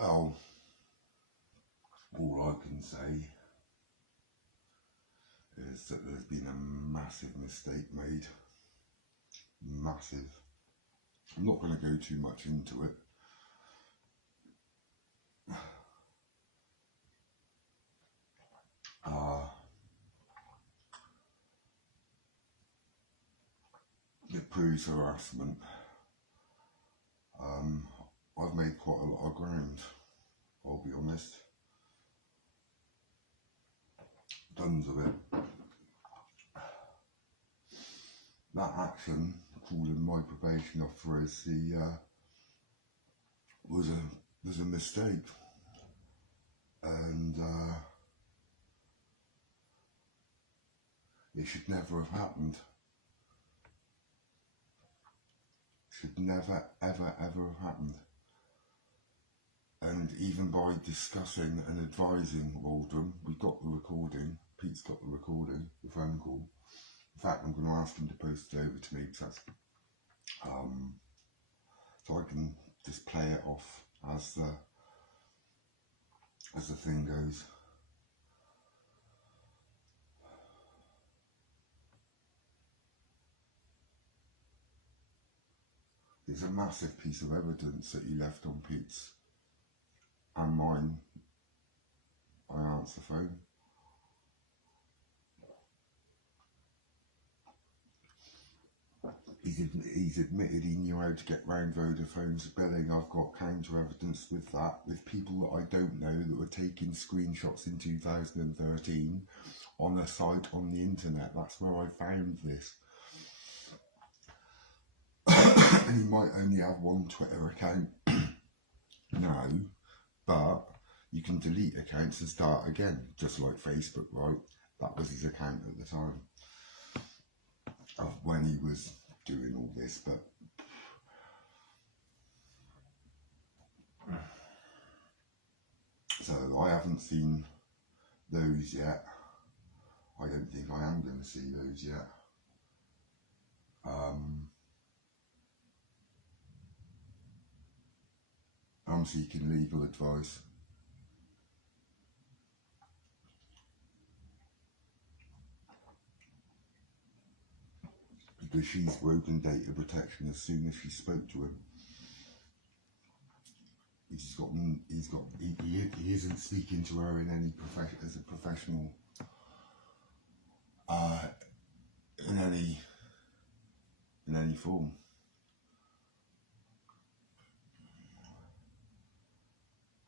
Well, all I can say is that there's been a massive mistake made. Massive. I'm not going to go too much into it. It proves harassment. I've made quite a lot of ground, I'll be honest. Tons of it. That action, calling my probation officer as was a mistake, and it should never have happened. Should never, ever, ever have happened. And even by discussing and advising Waldron, we got the recording. Pete's got the recording, the phone call. In fact, I'm going to ask him to post it over to me, because that's, so I can just play it off as the thing goes. It's a massive piece of evidence that you left on Pete's and mine. I answer the phone. He's admitted he knew how to get round Vodafone's billing. I've got counter evidence with that, with people that I don't know that were taking screenshots in 2013 on a site on the internet. That's where I found this. And he might only have one Twitter account now, but you can delete accounts and start again, just like Facebook, right? That was his account at the time of when he was doing all this, but so I haven't seen those yet. I don't think I am going to see those yet. I'm seeking legal advice. Because she's broken data protection as soon as she spoke to him. He isn't speaking to her in any as a professional, in any form.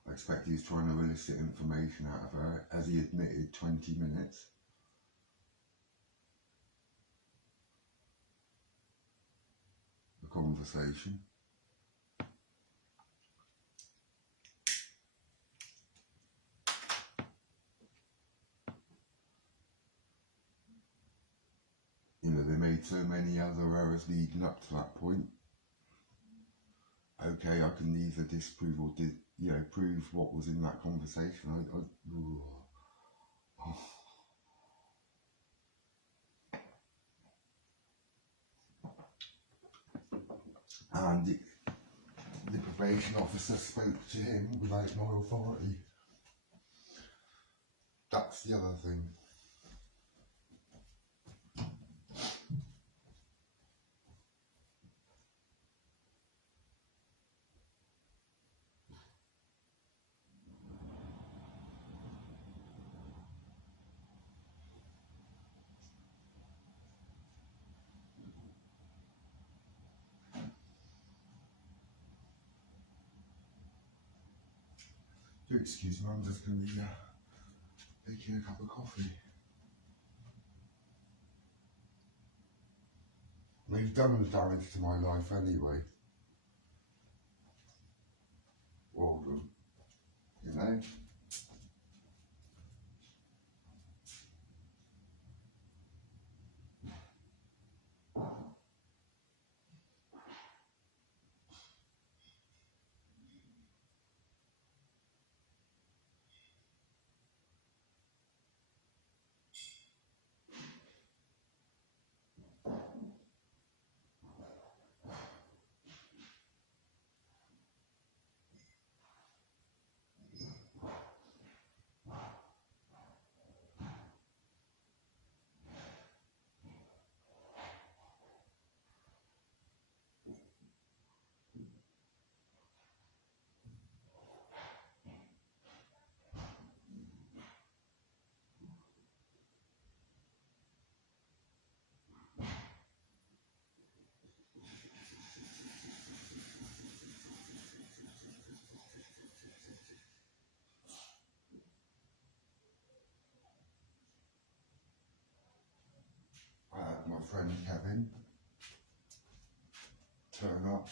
I expect he's trying to elicit information out of her, as he admitted, 20 minutes. The conversation. You know, they made so many other errors leading up to that point. Okay, I can either disprove or prove what was in that conversation. And the probation officer spoke to him without my authority. That's the other thing. Excuse me, I'm just going to be making a cup of coffee. They've done damage to my life anyway. Well done, you know. friend Kevin turn up.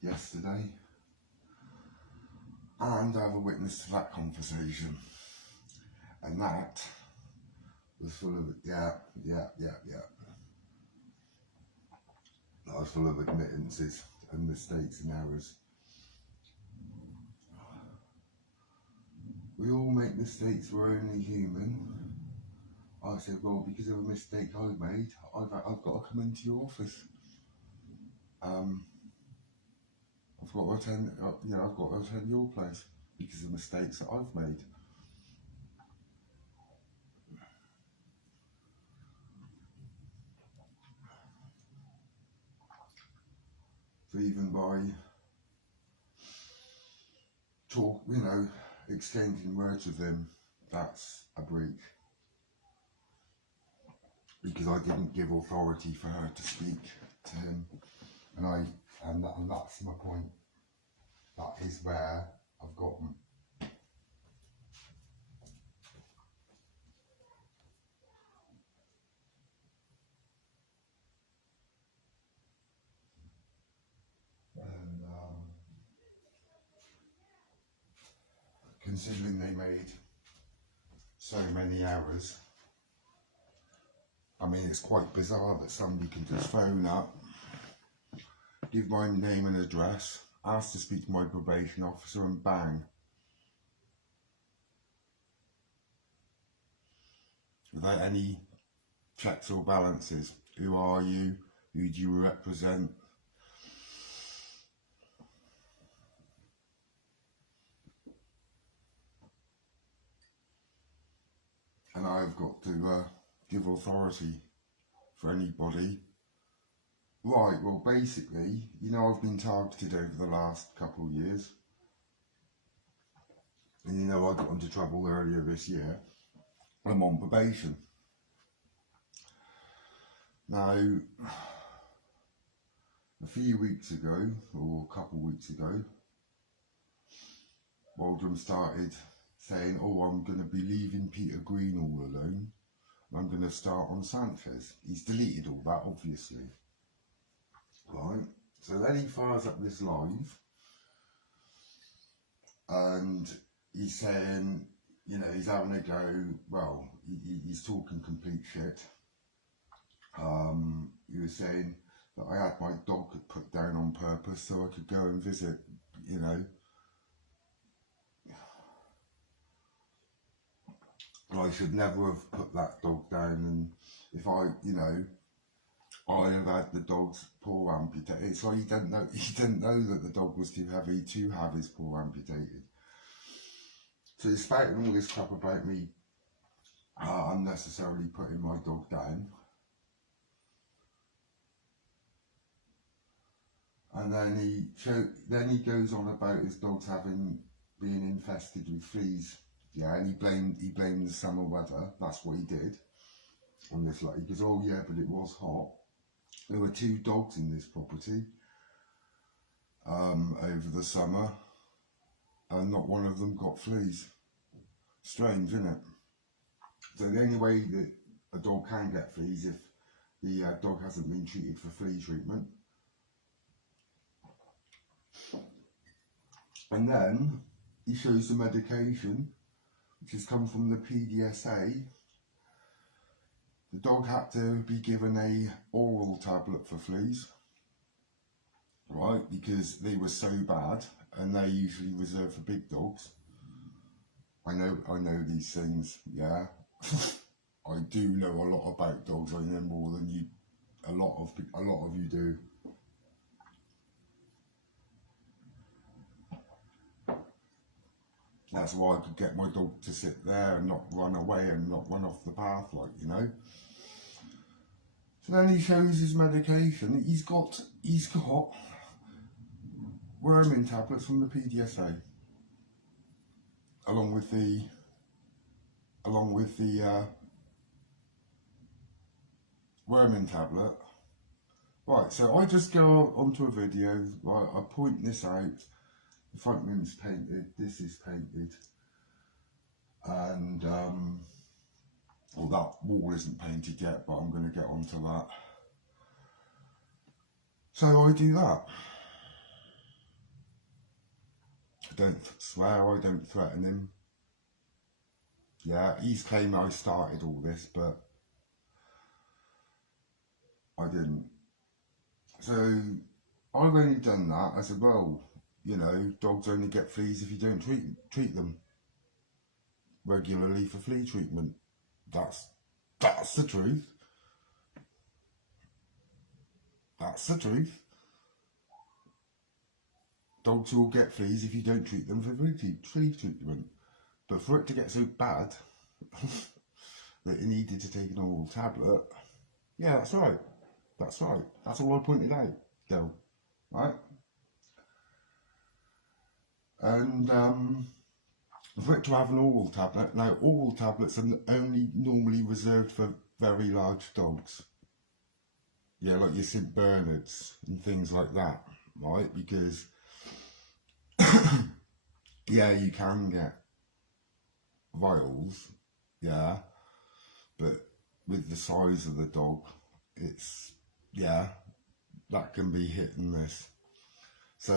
Yesterday, and I have a witness to that conversation, and that was full of that was full of admittances and mistakes and errors. We all make mistakes, we're only human. I said, well, because of a mistake I made, I've got to come into your office. I've got to attend, I've got to attend your place because of mistakes that I've made. So even by exchanging words with him, that's a breach. Because I didn't give authority for her to speak to him, and that's my point. That is where I've gotten. And considering they made so many errors, I mean, it's quite bizarre that somebody can just phone up, give my name and address, ask to speak to my probation officer, and bang. Without any checks or balances. Who are you? Who do you represent? And I've got to give authority for anybody. Right, well basically, I've been targeted over the last couple of years. And I got into trouble earlier this year. I'm on probation. Now, a few weeks ago, or a couple of weeks ago, Waldron started saying, oh, I'm going to be leaving Peter Green all alone. I'm going to start on Sanchez. He's deleted all that, obviously. Right, so then he fires up this live, and he's saying, he's having a go, well, he's talking complete shit. He was saying that I had my dog put down on purpose so I could go and visit, I should never have put that dog down, and if I have had the dog's paw amputated. So he didn't know that the dog was too heavy to have his paw amputated. So he's spouting all this crap about me unnecessarily putting my dog down. And then he goes on about his dogs being infested with fleas. Yeah, and he blamed the summer weather. That's what he did. On this, he goes, oh yeah, but it was hot. There were 2 dogs in this property over the summer, and not one of them got fleas. Strange, isn't it? So the only way that a dog can get fleas if the dog hasn't been treated for flea treatment. And then he shows the medication, which has come from the PDSA. The dog had to be given a oral tablet for fleas, right, because they were so bad, and they usually reserved for big dogs. I know these things, yeah. I do know a lot about dogs. I know more than a lot of you do. That's why I could get my dog to sit there and not run away and not run off the path, So then he shows his medication. He's got worming tablets from the PDSA, along with the worming tablet. Right, so I just go onto a video, right, I point this out. The front room's painted, this is painted. And well, that wall isn't painted yet, but I'm going to get onto that. So I do that. I don't swear, I don't threaten him. Yeah, he's claiming I started all this, but I didn't. So I've only done that. I said, well, you know, dogs only get fleas if you don't treat them regularly for flea treatment. That's the truth. That's the truth. Dogs will get fleas if you don't treat them for flea treatment. But for it to get so bad that he needed to take an oral tablet, yeah, that's right. That's right. That's all I pointed out, though. Right? And for it to have an oral tablet, now oral tablets are only normally reserved for very large dogs. Yeah, like your St. Bernards and things like that, right? Because, yeah, you can get vials, yeah, but with the size of the dog, it's, yeah, that can be hit and miss. So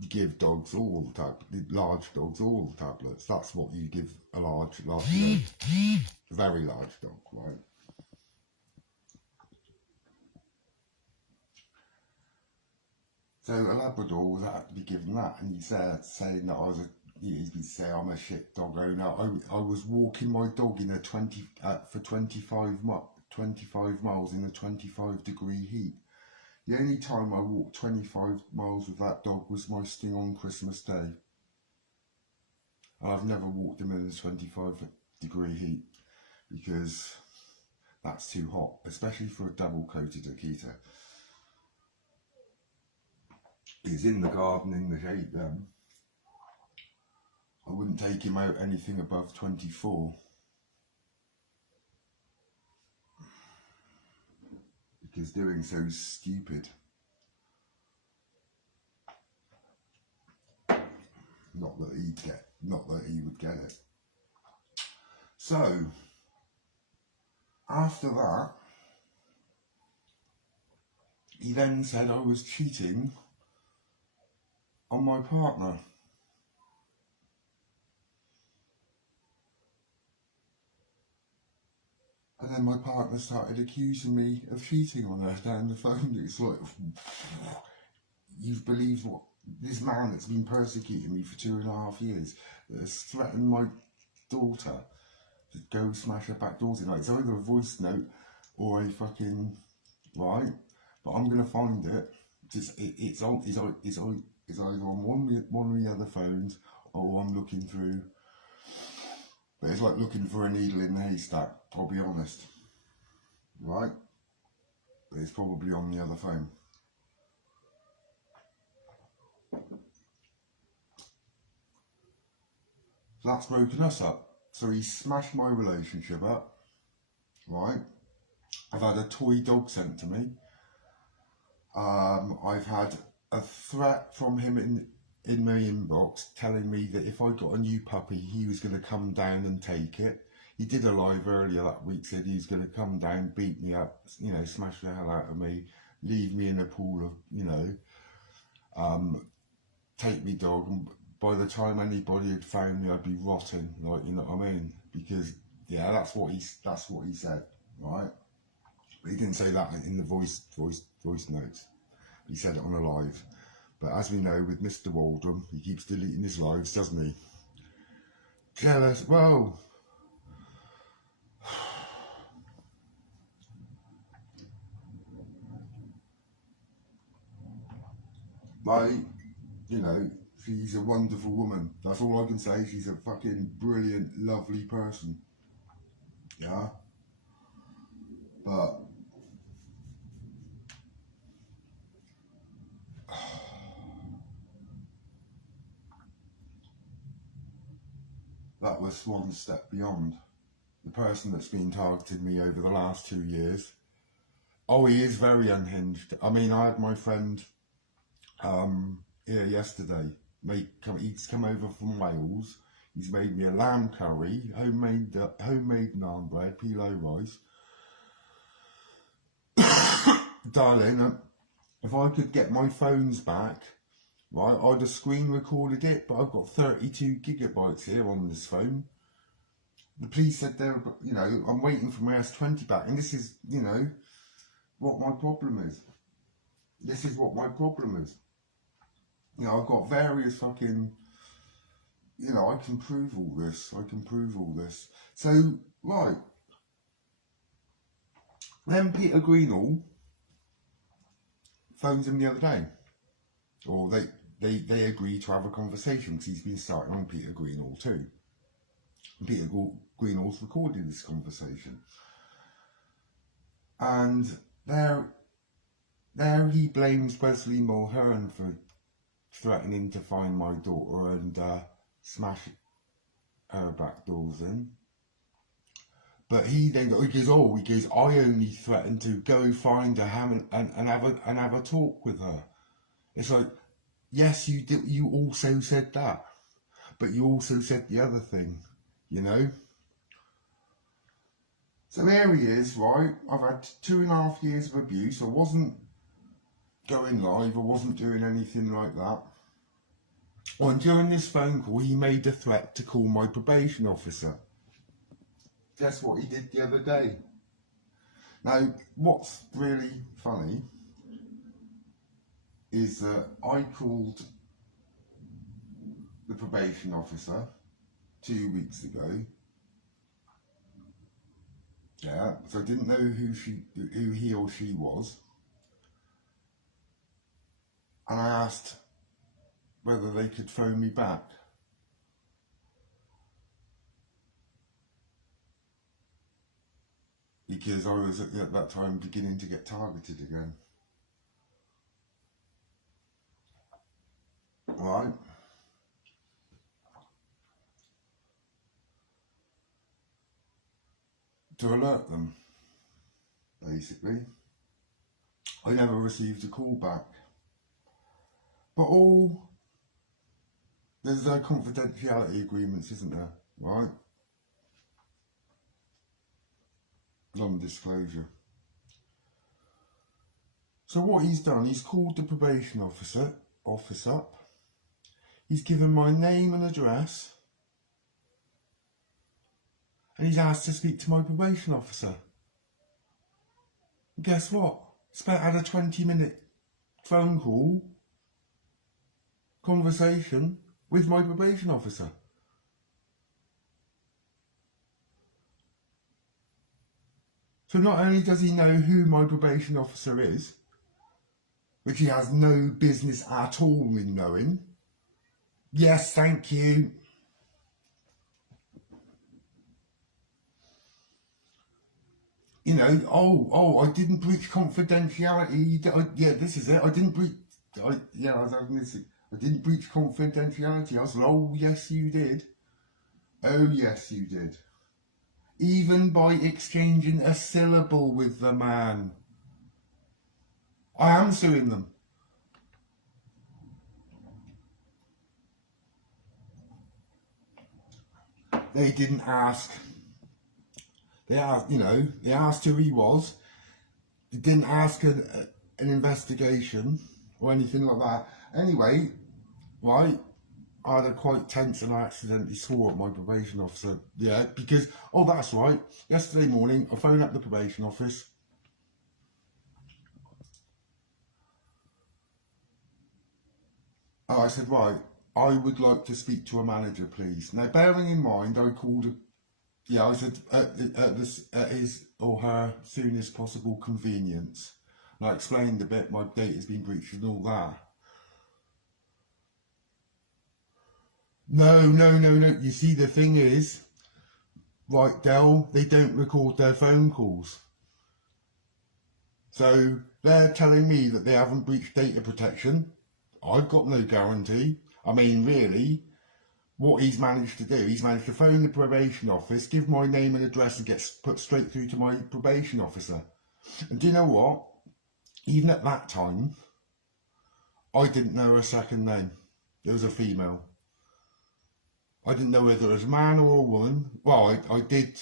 you give dogs large dogs all tablets. That's what you give a very large dog, right? So a Labrador was had to be given that, and he's there saying that he's been saying I'm a shit dog owner. I was walking my dog in for 25 miles in a 25-degree heat. The only time I walked 25 miles with that dog was my sting on Christmas Day. I've never walked him in a 25-degree heat because that's too hot, especially for a double-coated Akita. He's in the garden in the shade then. I wouldn't take him out anything above 24. Because doing so is stupid. Not that he would get it. So, after that, he then said I was cheating on my partner. And then my partner started accusing me of cheating on her down the phone. It's like, you've believed what this man that's been persecuting me for 2.5 years, that has threatened my daughter to go smash her back door tonight. It's either a voice note or a fucking, right? But I'm gonna find it. It's either on one of the other phones or I'm looking through. But it's like looking for a needle in the haystack, I'll be honest. Right? But it's probably on the other phone. So that's broken us up. So he smashed my relationship up. Right? I've had a toy dog sent to me. I've had a threat from him in my inbox telling me that if I got a new puppy, he was going to come down and take it. He did a live earlier that week, said he was going to come down, beat me up, you know, smash the hell out of me, leave me in a pool of, you know, take me dog, and by the time anybody had found me, I'd be rotting, like, you know what I mean? Because, yeah, that's what he said, right? But he didn't say that in the voice notes. He said it on a live. But as we know, with Mr. Waldron, he keeps deleting his lives, doesn't he? Jealous, well, you know, she's a wonderful woman. That's all I can say. She's a fucking brilliant, lovely person. Yeah? But that was one step beyond. The person that's been targeting me over the last 2 years. Oh, he is very unhinged. I mean, I had my friend here yesterday. He's come over from Wales. He's made me a lamb curry, homemade naan bread, pilau rice. Darling, if I could get my phones back, right, I'd have screen recorded it, but I've got 32 gigabytes here on this phone. The police said I'm waiting for my S20 back, and this is, what my problem is. This is what my problem is. I've got various fucking, I can prove all this. So, right. Then Peter Greenall phones him the other day. Or they agreed to have a conversation, because he's been starting on Peter Greenall too. And Peter Greenall's recorded this conversation. And there he blames Wesley Mulhern for threatening to find my daughter and smash her back doors in. But he goes, I only threatened to go find her and have a talk with her. It's like, yes, you did. You also said that, but you also said the other thing, So there he is, right? I've had 2.5 years of abuse. I wasn't going live. I wasn't doing anything like that. And during this phone call, he made a threat to call my probation officer. Guess what he did the other day? Now, what's really funny is that I called the probation officer 2 weeks ago. Yeah, so I didn't know who he or she was. And I asked whether they could phone me back. Because I was at that time beginning to get targeted again. Right? To alert them, basically. I never received a call back. But there's confidentiality agreements, isn't there? Right? Non-disclosure. So what he's done, he's called the probation office up. He's given my name and address. And he's asked to speak to my probation officer. And guess what? Had a 20-minute phone call, conversation with my probation officer. So not only does he know who my probation officer is, which he has no business at all in knowing. Yes, thank you. I didn't breach confidentiality. This is it. I didn't breach. I didn't breach confidentiality. I said, oh yes, you did. Oh yes, you did. Even by exchanging a syllable with the man. I am suing them. They didn't ask. They asked who he was. They didn't ask an investigation or anything like that. Anyway, right, I had a quite tense and I accidentally swore at my probation officer. Yeah, because, that's right, yesterday morning I phoned up the probation office. I said, right, I would like to speak to a manager, please. Now, bearing in mind, I called I said at his or her soonest possible convenience. And I explained a bit, my date has been breached and all that. No. You see, the thing is, right, Del, they don't record their phone calls. So they're telling me that they haven't breached data protection. I've got no guarantee. I mean, really, what he's managed to do, he's managed to phone the probation office, give my name and address and get put straight through to my probation officer. And do you know what? Even at that time, I didn't know her second name. It was a female. I didn't know whether it was a man or a woman. Well, I did,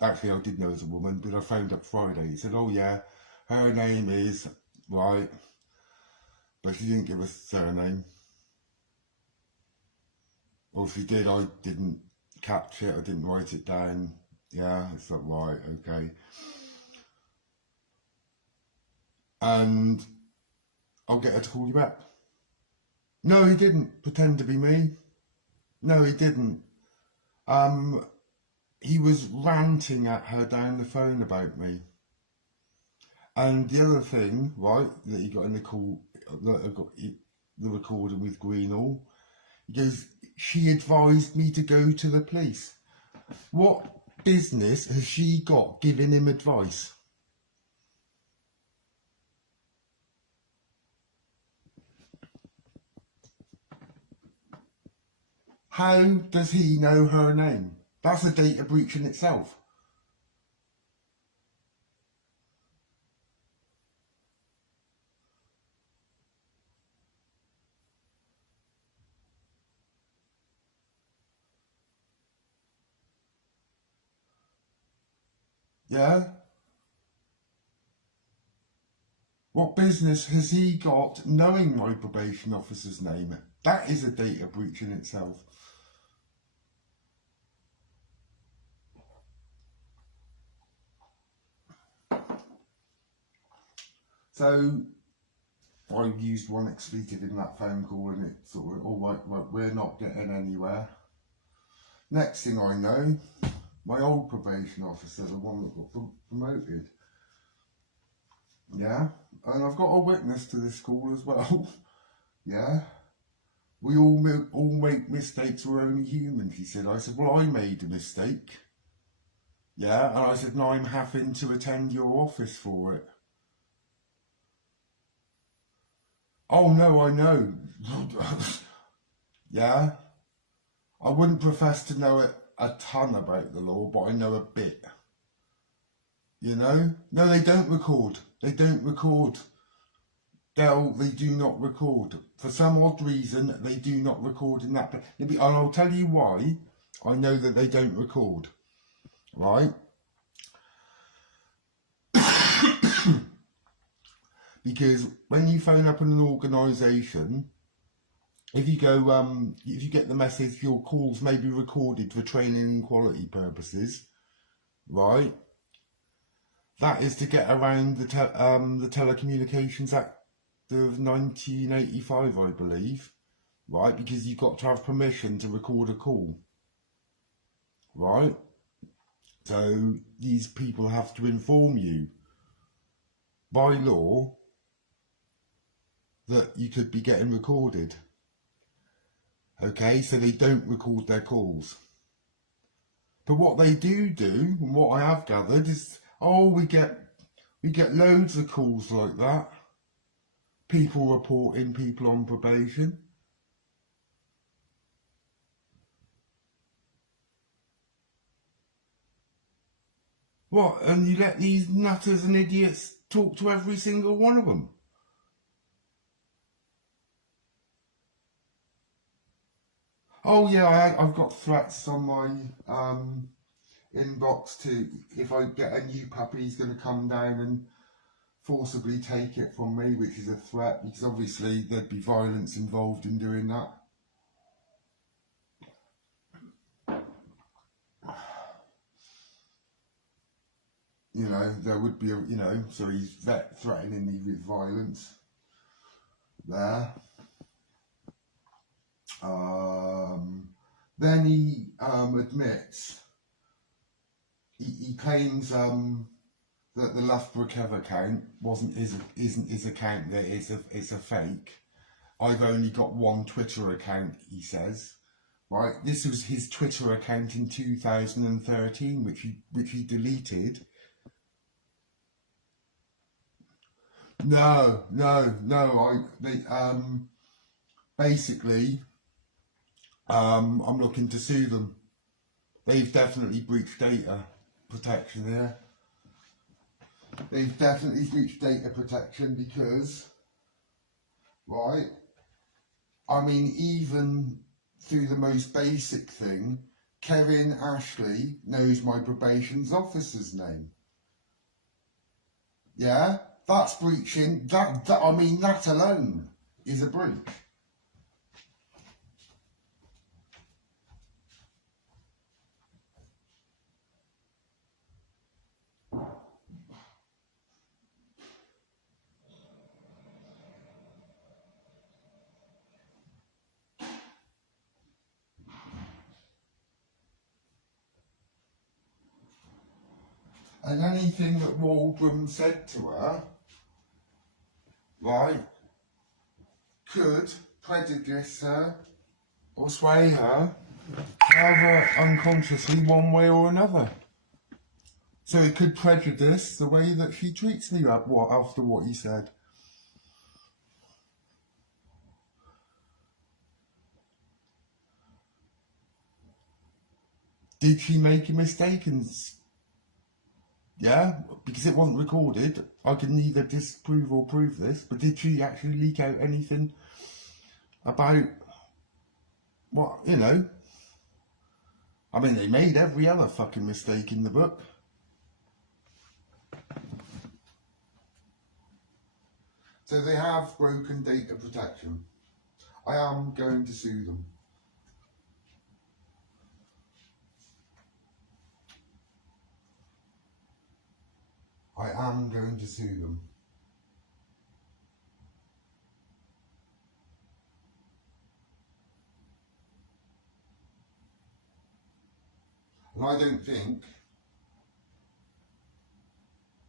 actually I did know it was a woman, but I phoned up Friday. He said, oh yeah, her name is, right, but she didn't give us a surname. Or if she did, I didn't catch it, I didn't write it down. Yeah, it's like, right, okay. And I'll get her to call you back. No, he didn't pretend to be me. No, he didn't. He was ranting at her down the phone about me. And the other thing, right, that he got in the call, that I got the recording with Greenall, he goes, she advised me to go to the police. What business has she got giving him advice? How does he know her name? That's a data breach in itself. Yeah? What business has he got knowing my probation officer's name? That is a data breach in itself. So I used one expletive in that phone call and it sort of, all right, we're not getting anywhere. Next thing I know, my old probation officer, the one that got promoted, yeah, and I've got a witness to this call as well, yeah, we all make mistakes, we're only humans, he said. I said, well, I made a mistake, yeah, and I said, no, I'm having to attend your office for it. Oh no, I know. Yeah, I wouldn't profess to know a ton about the law, but I know a bit. You know? No, they don't record. They don't record. They do not record. For some odd reason, they do not record in that. And I'll tell you why I know that they don't record. Right? Because when you phone up an organisation, if you get the message, your calls may be recorded for training and quality purposes, right? That is to get around the Telecommunications Act of 1985, I believe, right? Because you've got to have permission to record a call, right? So these people have to inform you by law that you could be getting recorded. Okay, so they don't record their calls. But what they do, and what I have gathered is, oh, we get loads of calls like that. People reporting people on probation. What, and you let these nutters and idiots talk to every single one of them? Oh yeah, I've got threats on my inbox to, if I get a new puppy, he's going to come down and forcibly take it from me, which is a threat, because obviously there'd be violence involved in doing that. You know, there would be so he's threatening me with violence there. Then he admits, he claims that the Loughborough Kev account isn't his account, that it's a fake. I've only got one Twitter account, he says. Right, this was his Twitter account in 2013, which he deleted. No. Basically, I'm looking to sue them. They've definitely breached data protection here. They've definitely breached data protection because, right, I mean, even through the most basic thing, Kevin Ashley knows my probation's officer's name. Yeah? That's breaching. That I mean, that alone is a breach. And anything that Waldron said to her, right, could prejudice her or sway her, either unconsciously one way or another. So it could prejudice the way that she treats me after what he said. Did she make a mistake? Yeah, because it wasn't recorded, I can neither disprove or prove this, but did she actually leak out anything about what, you know? I mean, they made every other fucking mistake in the book. So they have broken data protection. I am going to sue them. I am going to sue them. And I don't think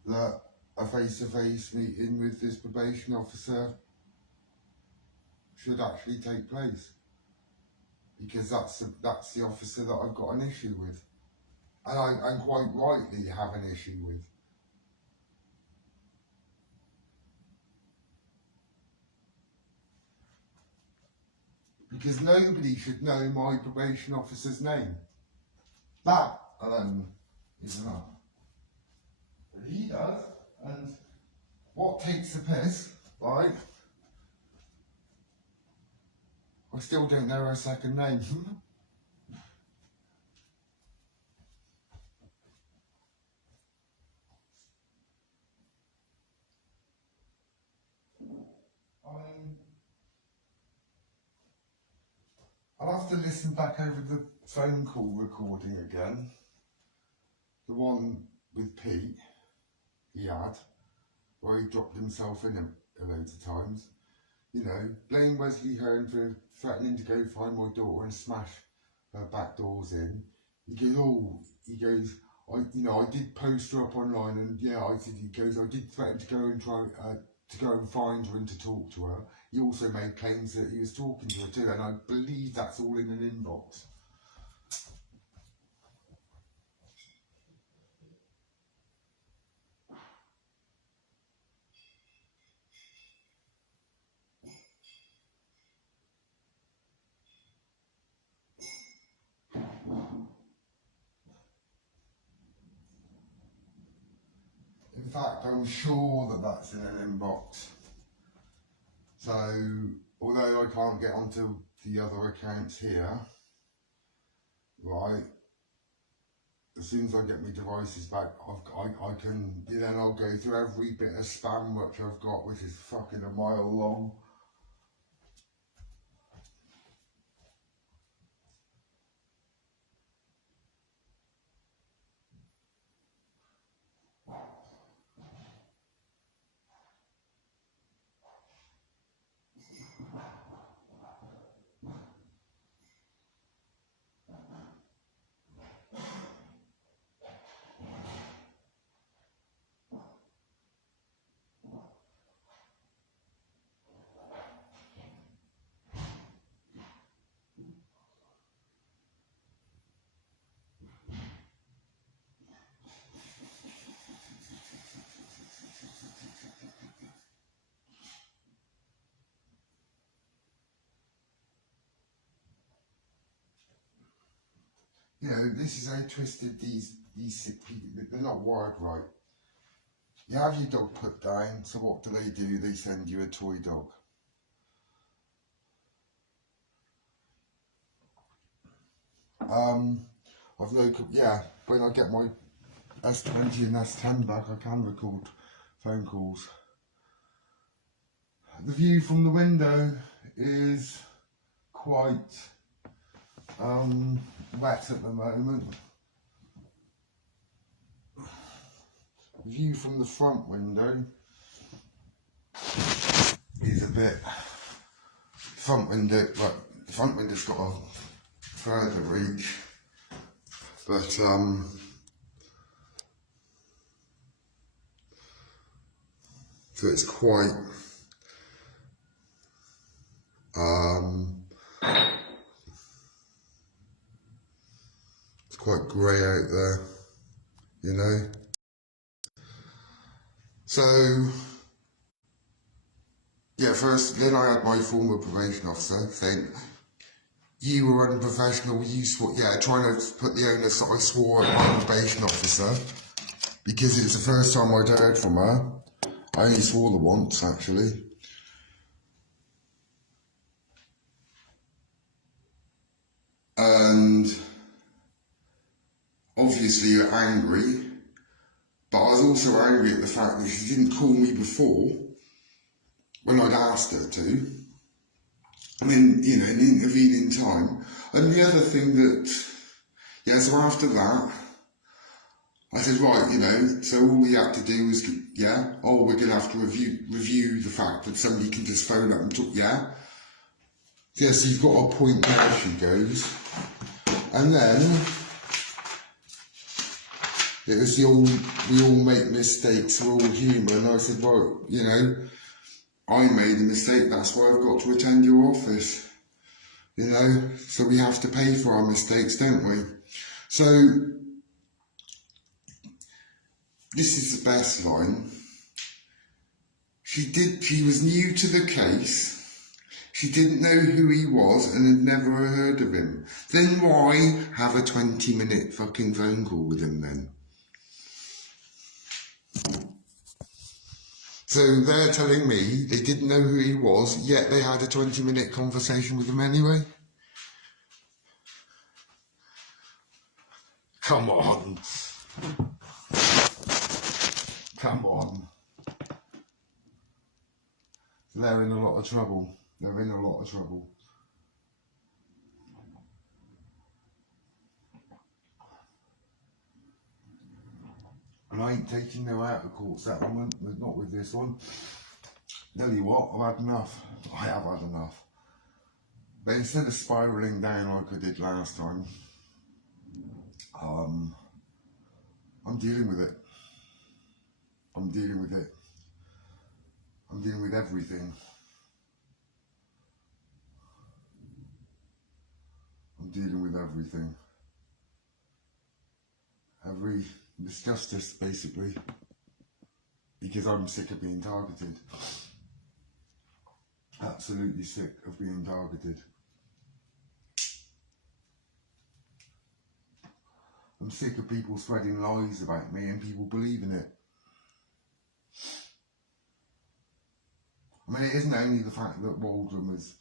that a face-to-face meeting with this probation officer should actually take place, because that's the officer that I've got an issue with, and I quite rightly have an issue with. Because nobody should know my probation officer's name. That alone is enough. But he does, and what takes the piss, right? I still don't know her second name. I'll have to listen back over the phone call recording again. The one with Pete, he had, where he dropped himself in a loads of times. You know, blame Wesley Hearn for threatening to go find my daughter and smash her back doors in. He goes, I did post her up online, and yeah, I did threaten to go and try to go and find her and to talk to her. He also made claims that he was talking to her too, and I believe that's all in an inbox. In fact, I'm sure that that's in an inbox. So, although I can't get onto the other accounts here, right, as soon as I get my devices back, I can, then I'll go through every bit of spam which I've got, which is fucking a mile long. You know, this is how twisted these sick people, they're not wired right. You have your dog put down, so what do? They send you a toy dog. I've no, yeah, when I get my S20 and S10 back, I can record phone calls. The view from the window is quite wet at the moment. The view from the front window is a bit, the front window's got a further reach, but so it's quite it's quite grey out there, you know. So yeah, then I had my former probation officer saying, you were unprofessional, trying to put the onus that I swore at my probation officer, because it's the first time I'd heard from her. I only swore the once, actually. And obviously you're angry, but I was also angry at the fact that she didn't call me before when I'd asked her to, and then, you know, and intervene in time. And the other thing that, so after that, I said, right, you know, so all we have to do is, we're going to have to review the fact that somebody can just phone up and talk, Yes, you've got a point there, she goes. And then, it was we all make mistakes, we're all human. And I said, well, you know, I made a mistake, that's why I've got to attend your office. You know, so we have to pay for our mistakes, don't we? So, this is the best line. She was new to the case. She didn't know who he was and had never heard of him. Then why have a 20-minute fucking phone call with him then? So they're telling me they didn't know who he was, yet they had a 20-minute conversation with him anyway? Come on. Come on. They're in a lot of trouble. They're in a lot of trouble. And I ain't taking no out of court settlement, not with this one. Tell you what, I've had enough. I have had enough. But instead of spiralling down like I did last time, I'm dealing with it. I'm dealing with it. I'm dealing with everything. I'm dealing with everything. Every misjustice, basically. Because I'm sick of being targeted. Absolutely sick of being targeted. I'm sick of people spreading lies about me and people believing it. I mean, it isn't only the fact that Waldron has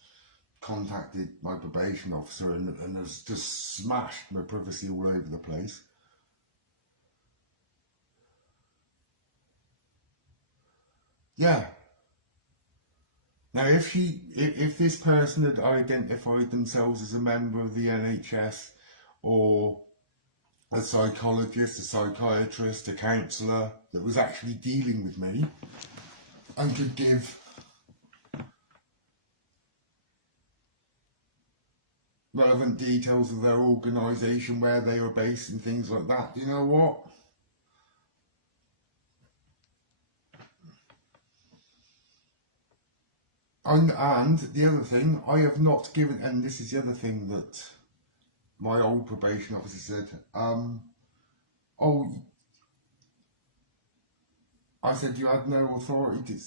contacted my probation officer and has just smashed my privacy all over the place. Yeah. Now, if this person had identified themselves as a member of the NHS or a psychologist, a psychiatrist, a counsellor that was actually dealing with me and could give relevant details of their organisation, where they were based and things like that, you know what? And the other thing, I have not given, and this is the other thing that my old probation officer said, I said you had no authority to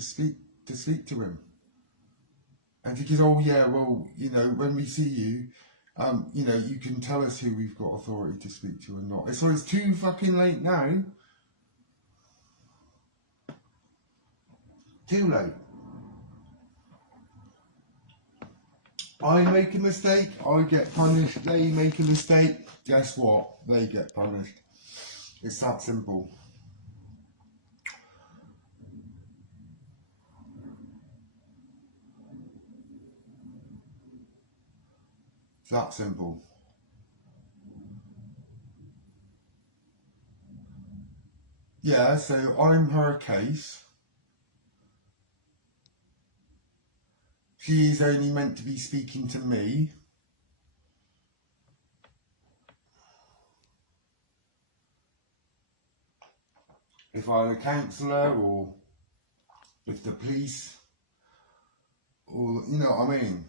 speak to him. And he goes, oh yeah, well, you know, when we see you, you know, you can tell us who we've got authority to speak to or not. So it's too fucking late now. Too late. I make a mistake, I get punished. They make a mistake, guess what? They get punished. It's that simple. It's that simple. Yeah, so I'm her case. She is only meant to be speaking to me. If I had a counsellor, or if the police, or you know what I mean,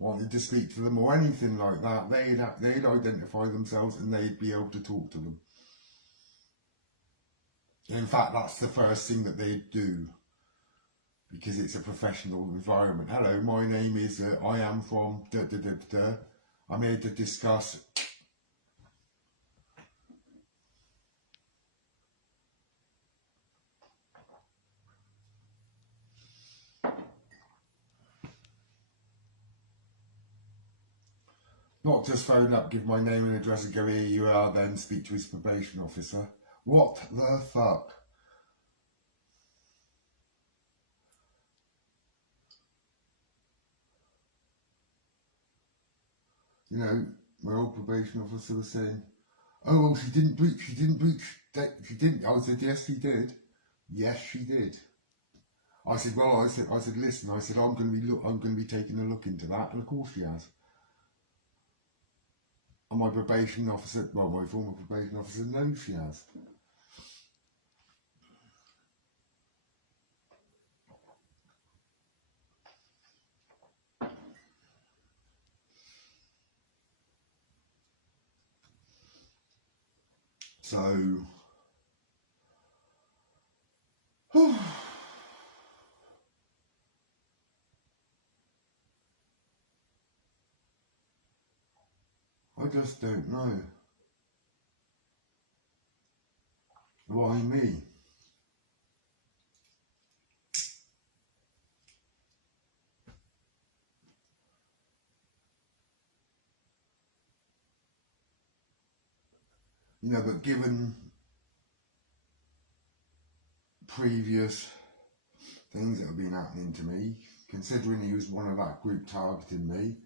wanted to speak to them or anything like that, they'd identify themselves and they'd be able to talk to them. In fact, that's the first thing that they'd do, because it's a professional environment. Hello, my name is, I am from da da da da. I'm here to discuss. Not just phone up, give my name and address and go, here you are, then speak to his probation officer. What the fuck? You know, my old probation officer was saying, oh, well, she didn't breach, she didn't. I said, yes, she did. Yes, she did. I said, well, I said, listen, I said, I'm going to be taking a look into that, and of course she has. And my probation officer, well, my former probation officer knows she has. So, I just don't know. Why me? You know, but given previous things that have been happening to me, considering he was one of that group targeting me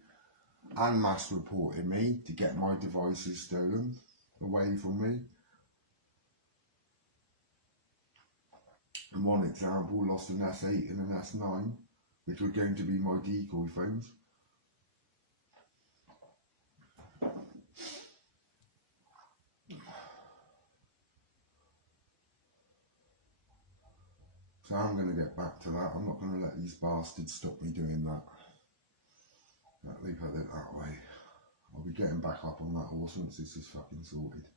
and mass reporting me to get my devices stolen away from me. And one example, lost an S8 and an S9, which were going to be my decoy phones. So I'm going to get back to that. I'm not going to let these bastards stop me doing that. Let me put it that way. I'll be getting back up on that horse once this is fucking sorted.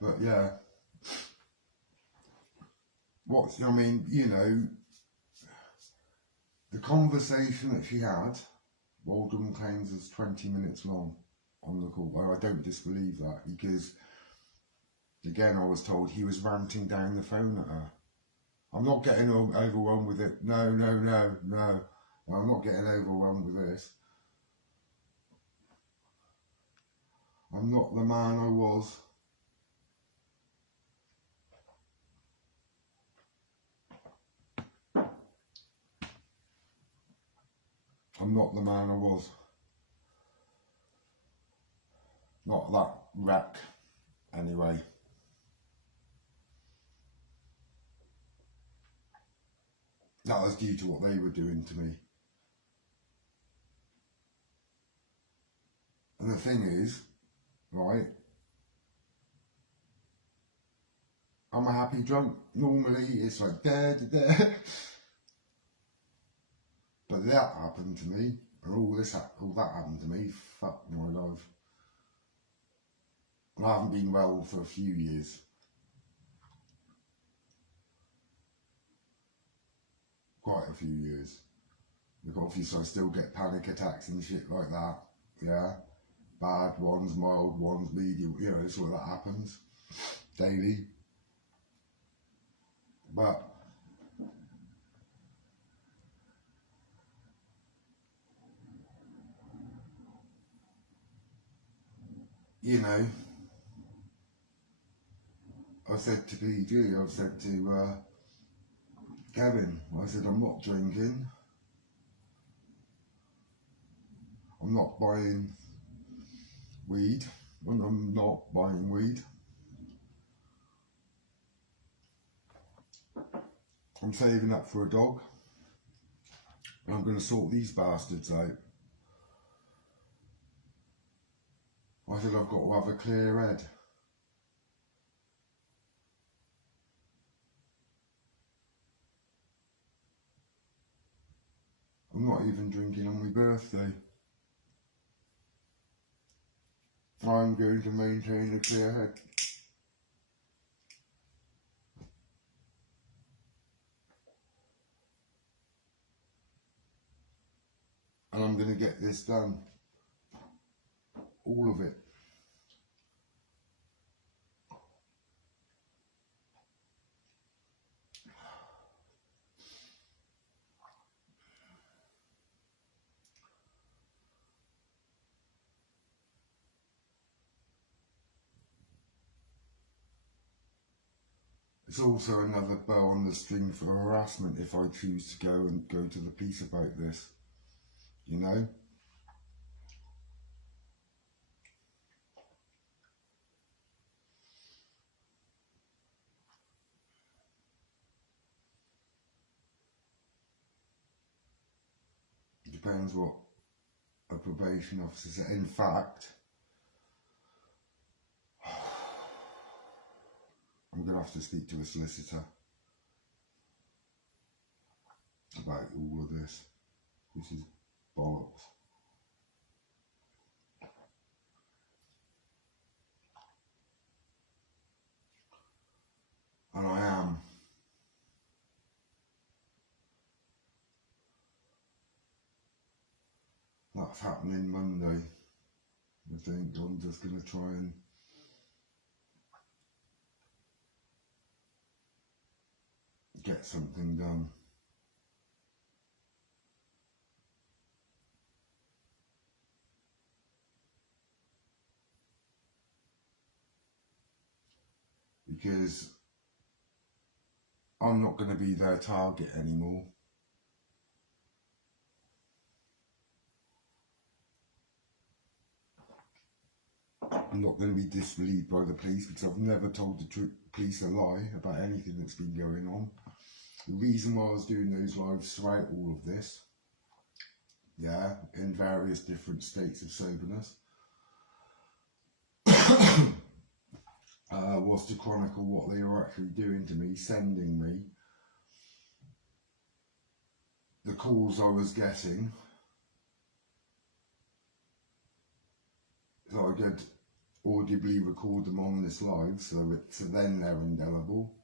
But yeah, I mean, you know, the conversation that she had, Waldron claims is 20 minutes long on the call. Well, I don't disbelieve that, because, again, I was told he was ranting down the phone at her. I'm not getting overwhelmed with it. No. I'm not getting overwhelmed with this. I'm not the man I was. I'm not the man I was. Not that wreck, anyway. That was due to what they were doing to me. And the thing is, right, I'm a happy drunk. Normally it's like da da da. But that happened to me, and all that happened to me. Fuck my life. And I haven't been well for a few years. Quite a few years. Like obviously I still get panic attacks and shit like that, yeah. Bad ones, mild ones, medium, you know, so that happens daily. But you know, I said to PG, I've said to Kevin, I said I'm not drinking, I'm not buying weed, and I'm not buying weed. I'm saving up for a dog, and I'm going to sort these bastards out. I said I've got to have a clear head. I'm not even drinking on my birthday. I'm going to maintain a clear head. And I'm going to get this done. All of it. It's also another bow on the string for harassment if I choose to go to the police about this. You know? It depends what a probation officer says. In fact, I'm going to have to speak to a solicitor about all of this. This is bollocks. And I am. That's happening Monday. I think I'm just going to try and get something done. Because I'm not going to be their target anymore. I'm not going to be disbelieved by the police because I've never told the police a lie about anything that's been going on. The reason why I was doing those lives throughout all of this, yeah, in various different states of soberness, was to chronicle what they were actually doing to me, sending me the calls I was getting, so I could audibly record them on this live, so then they're indelible.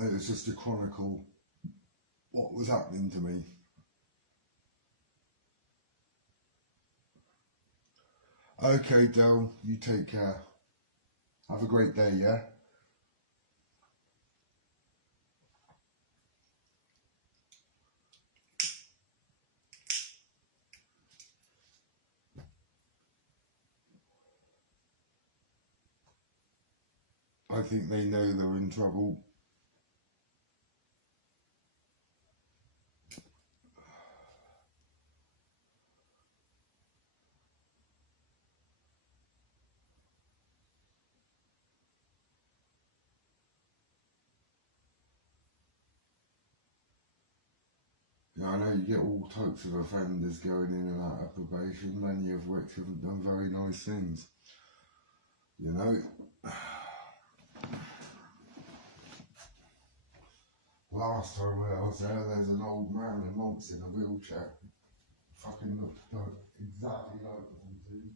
It was just to chronicle what was happening to me. Okay, Del, you take care. Have a great day, yeah? I think they know they're in trouble. Yeah, I know you get all types of offenders going in and out of probation, many of which haven't done very nice things. You know? Last time I was there's an old man amongst in a wheelchair. Fucking looked like, exactly like them too.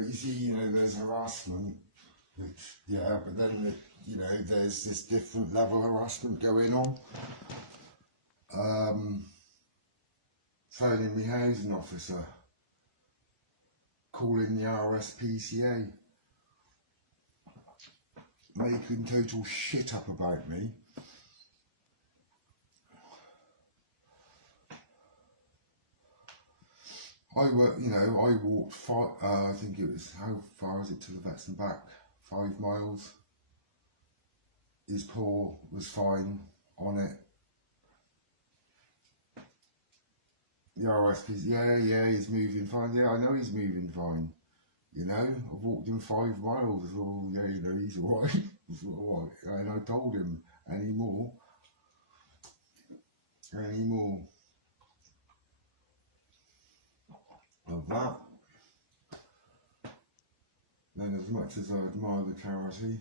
But you see, you know, there's harassment, which, yeah, but then, you know, there's this different level harassment going on. Phoning the housing officer, calling the RSPCA, making total shit up about me. I walked I think it was, how far is it to the vets and back? 5 miles. His paw was fine on it. The RSP's, yeah, he's moving fine. Yeah, I know he's moving fine. You know, I've walked him 5 miles. Oh, yeah, you know, he's alright. He's alright. And I told him, anymore. Of that. Then, as much as I admire the charity,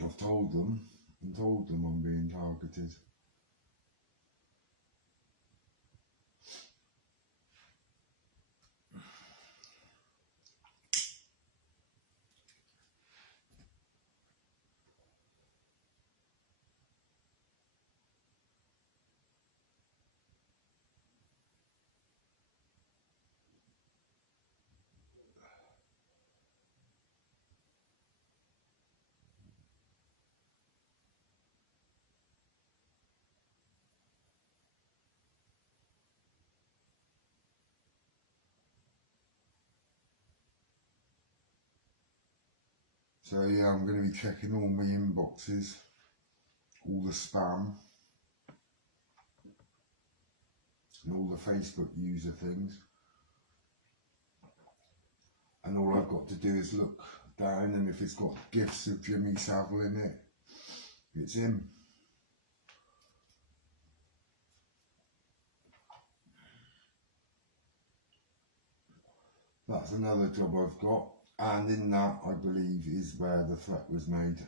I've told them I'm being targeted. So yeah, I'm going to be checking all my inboxes, all the spam, and all the Facebook user things. And all I've got to do is look down, and if it's got gifs of Jimmy Savile in it, it's him. That's another job I've got, and in that, I believe, is where the threat was made.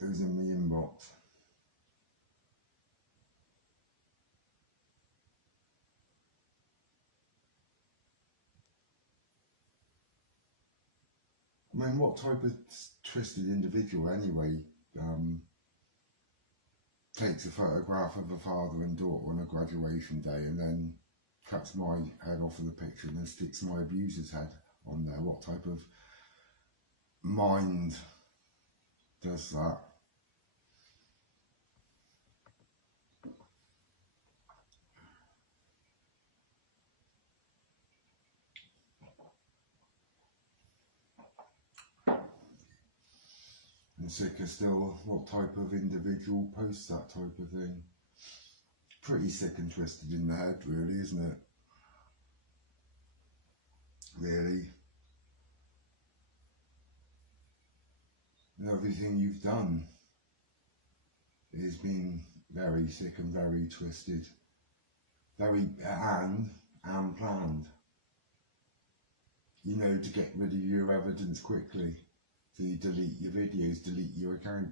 It was in my inbox. I mean, what type of twisted individual anyway takes a photograph of a father and daughter on a graduation day and then cuts my head off of the picture and then sticks my abuser's head on there? What type of mind does that? And sicker still, what type of individual posts that type of thing? Pretty sick and twisted in the head, really, isn't it? Really. And everything you've done has been very sick and very twisted. Very, and planned. You know, to get rid of your evidence quickly. So you delete your videos, delete your account.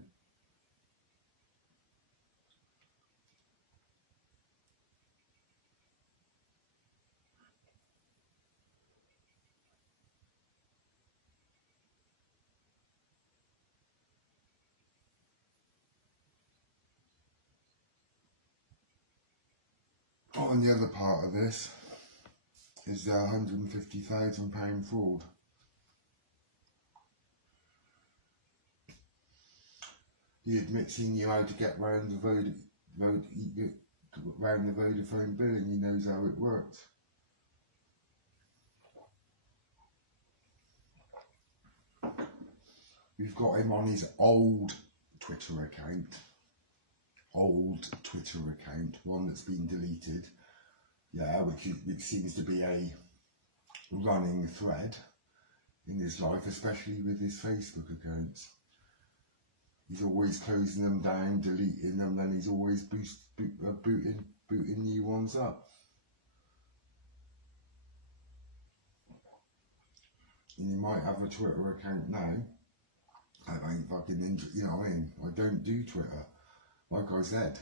Oh, and the other part of this is the £150,000 fraud. He admits he knew how to get round the Vodafone bill, and he knows how it works. We've got him on his old Twitter account, one that's been deleted, yeah, which seems to be a running thread in his life, especially with his Facebook accounts. He's always closing them down, deleting them, then he's always booting new ones up. And you might have a Twitter account now. I ain't fucking you know what I mean? I don't do Twitter. Like I said,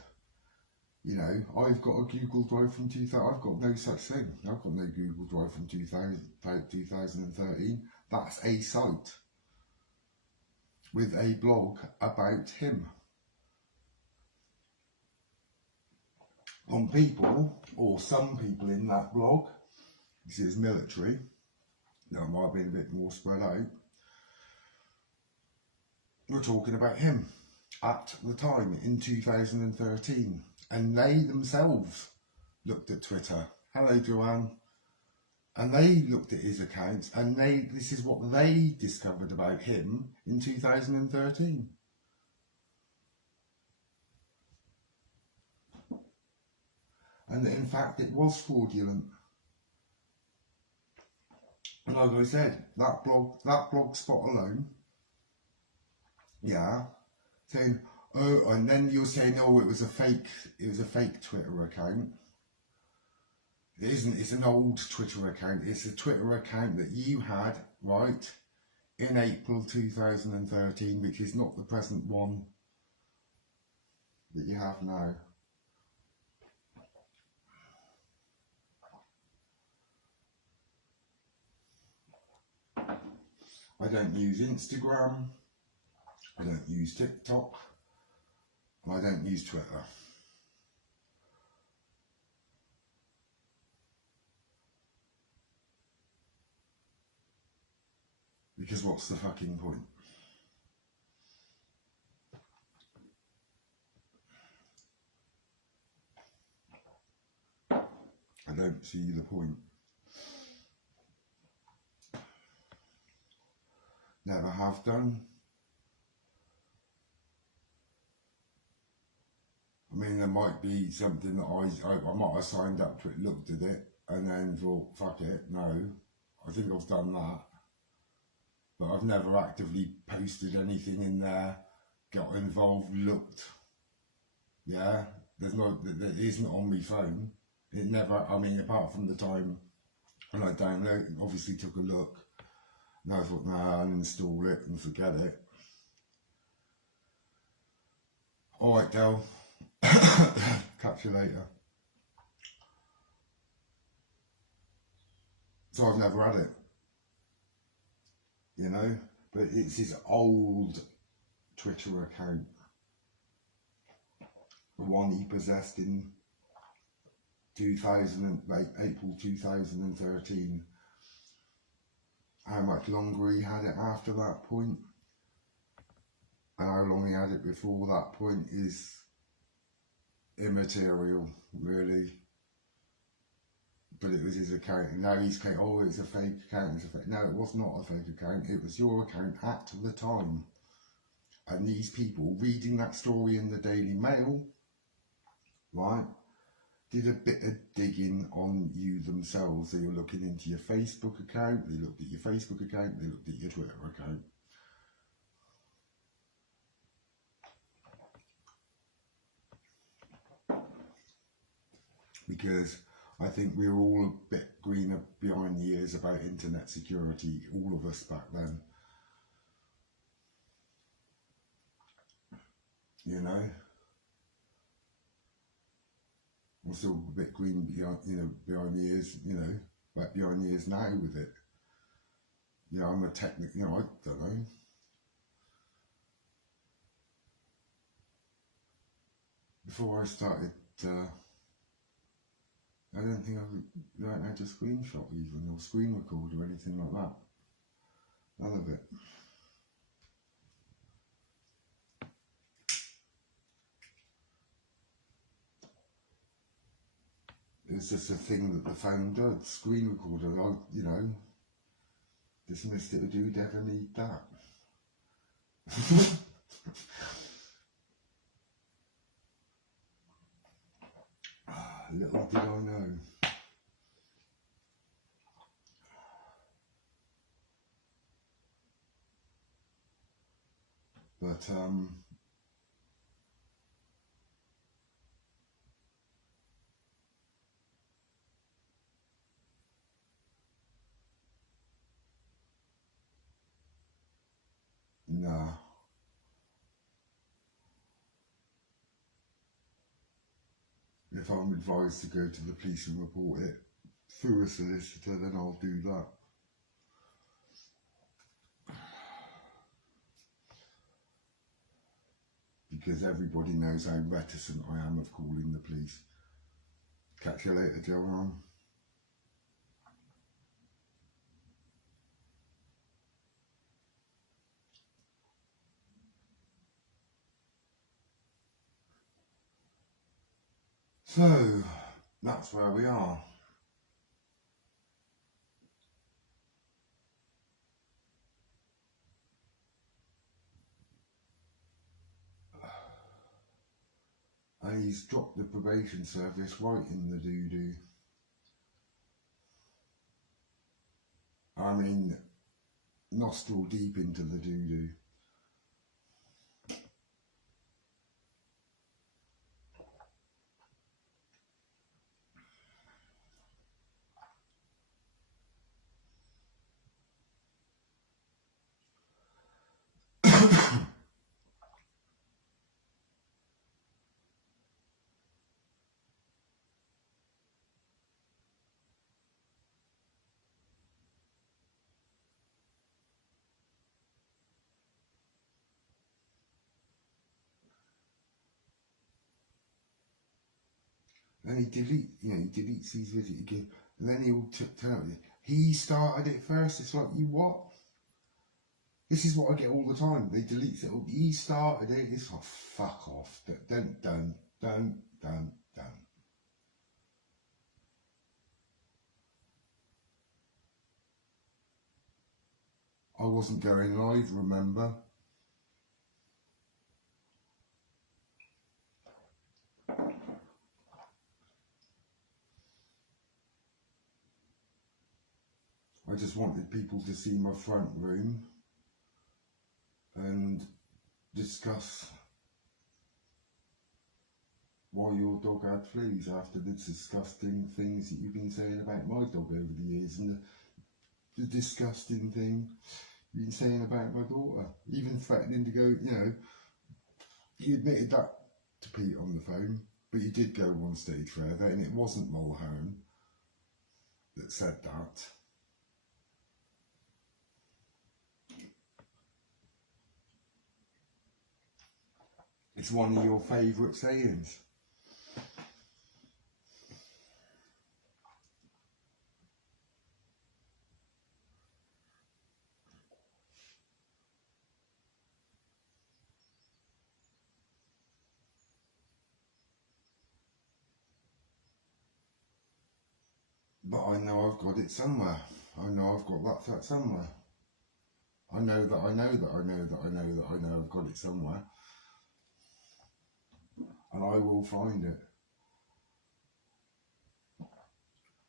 You know, I've got a Google Drive from 2000. I've got no such thing. I've got no Google Drive from 2013. That's a site with a blog about him. On people, or some people in that blog, this is military, that might have been a bit more spread out, we're talking about him at the time in 2013, and they themselves looked at Twitter. Hello, Joanne. And they looked at his accounts, and this is what they discovered about him in 2013. And in fact, it was fraudulent. And like I said, that blog spot alone, yeah, saying, oh, and then you're saying, oh, it was a fake Twitter account. It isn't, it's an old Twitter account. It's a Twitter account that you had, right, in April 2013, which is not the present one that you have now. I don't use Instagram, I don't use TikTok, and I don't use Twitter. Because what's the fucking point? I don't see the point. Never have done. I mean, there might be something that I might have signed up to it, looked at it, and then thought, fuck it, no. I think I've done that. But I've never actively posted anything in there, got involved, looked. Yeah, it isn't on my phone. It never, I mean, apart from the time when I downloaded, obviously took a look, and I thought, nah, uninstall it and forget it. Alright, Del. Catch you later. So I've never had it. You know? But it's his old Twitter account. The one he possessed in April 2013. How much longer he had it after that point, and how long he had it before that point is immaterial, really. But it was his account, and now he's saying, oh, it's a fake account, it's a fake. No, it was not a fake account, it was your account at the time. And these people reading that story in the Daily Mail, right, did a bit of digging on you themselves. They were looking into your Facebook account, they looked at your Facebook account, they looked at your Twitter account. Because I think we were all a bit greener behind the ears about internet security, all of us back then. You know? I'm still a bit green behind the ears, back behind the ears now with it. I'm a technical, I don't know. Before I started, I don't think I learned how to screenshot even, or screen record or anything like that. None of it. It's just a thing that the phone does, screen recorder. I, dismissed it. Who'd ever need that? Little did I know. But nah. If I'm advised to go to the police and report it through a solicitor, then I'll do that. Because everybody knows how reticent I am of calling the police. Catch you later, Joanne. So, that's where we are. And he's dropped the probation service right in the doo-doo. I mean, nostril deep into the doo-doo. And he deletes these videos again, and then he'll tell you, he started it first. It's like, you what? This is what I get all the time. They delete it. He started it. It's like, fuck off. Don't. I wasn't going live, remember? I just wanted people to see my front room and discuss why your dog had fleas after the disgusting things that you've been saying about my dog over the years, and the disgusting thing you've been saying about my daughter, even threatening to go, you admitted that to Pete on the phone, but you did go one stage further, and it wasn't Mulhern that said that. It's one of your favourite sayings. But I know I've got it somewhere. I know I've got that somewhere. I know that I know that I know that I know that I know I've got it somewhere. And I will find it.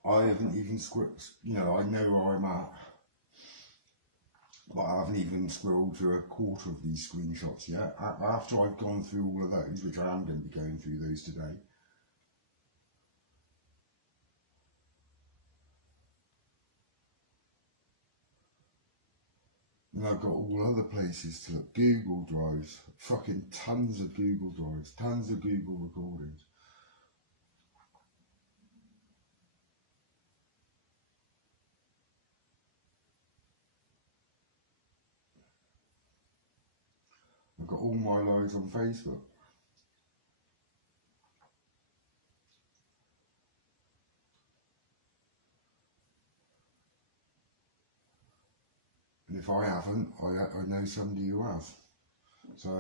I haven't even I know where I'm at. But I haven't even scrolled through a quarter of these screenshots yet. After I've gone through all of those, which I am going to be going through those today. And I've got all other places to look. Google Drives. Fucking tons of Google Drives. Tons of Google recordings. I've got all my lives on Facebook. And if I haven't, I know somebody who has. So,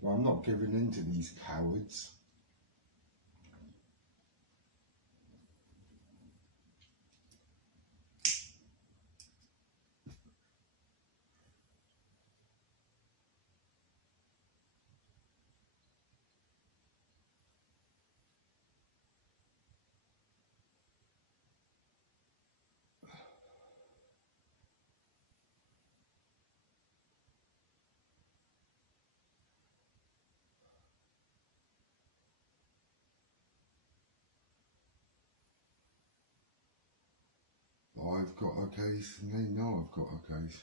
well, I'm not giving in to these cowards. I've got a case and they know I've got a case.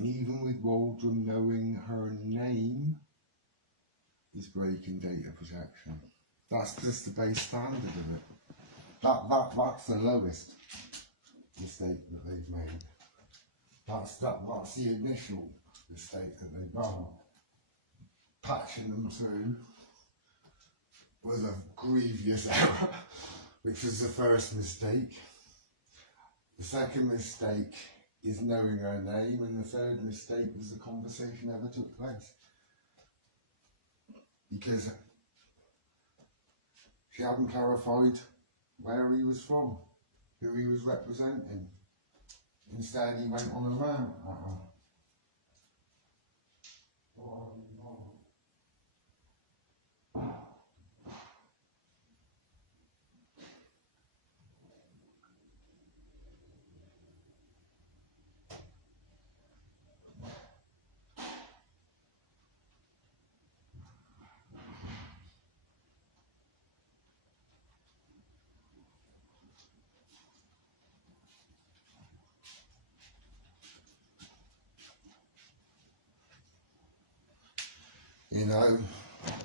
Even with Waldron knowing her name is breaking data protection. That's just the base standard of it. That's the lowest mistake that they've made. That's the initial mistake that they've done. Patching them through was a grievous error, which was the first mistake. The second mistake is knowing her name, and the third mistake was the conversation ever took place. Because she hadn't clarified where he was from, who he was representing. Instead he went on a rant at her. You know,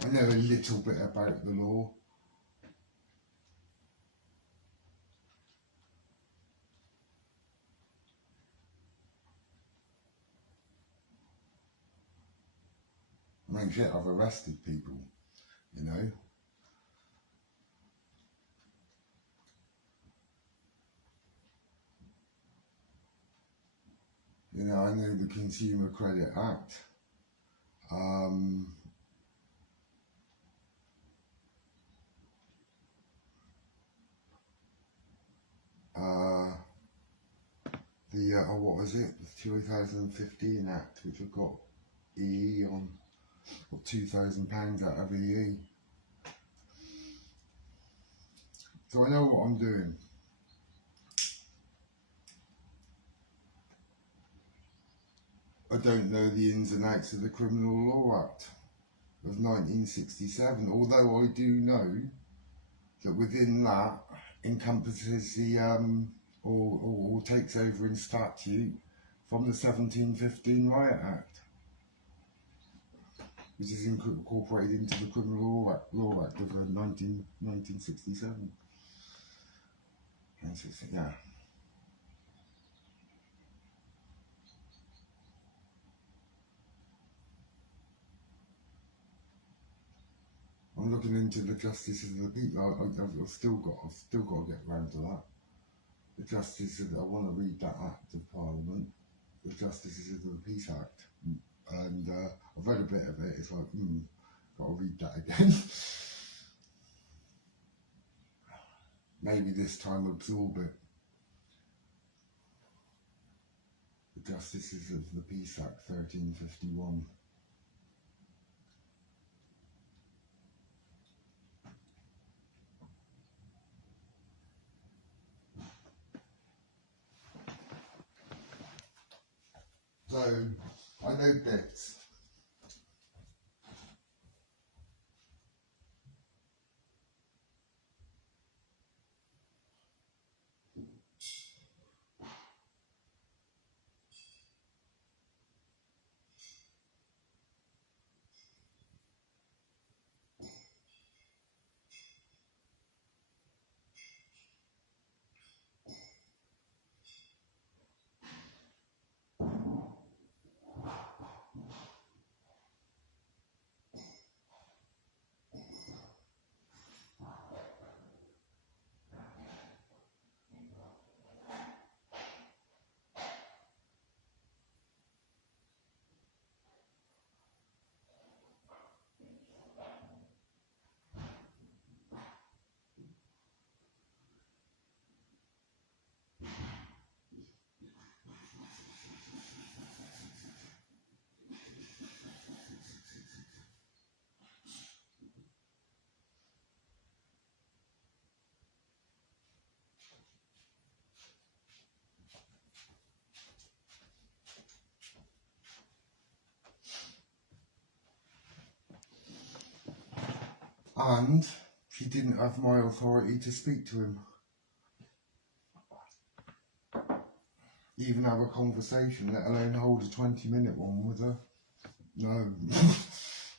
I know a little bit about the law. I mean, shit, I've arrested people, you know. You know, I know the Consumer Credit Act. What was it? The 2015 Act, which I got EE on, got £2,000 out of EE. So I know what I'm doing. I don't know the ins and outs of the Criminal Law Act of 1967, although I do know that within that encompasses the or takes over in statute from the 1715 Riot Act, which is incorporated into the Criminal Law Act of 1967. Yeah. I'm looking into the justices of the peace. I've still got to get round to that. The justices. I want to read that Act of Parliament, the Justices of the Peace Act, and I've read a bit of it. It's like, got to read that again. Maybe this time absorb it. The Justices of the Peace Act, 1351. So, I know bits. And she didn't have my authority to speak to him. Even have a conversation, let alone hold a 20-minute one with her. No.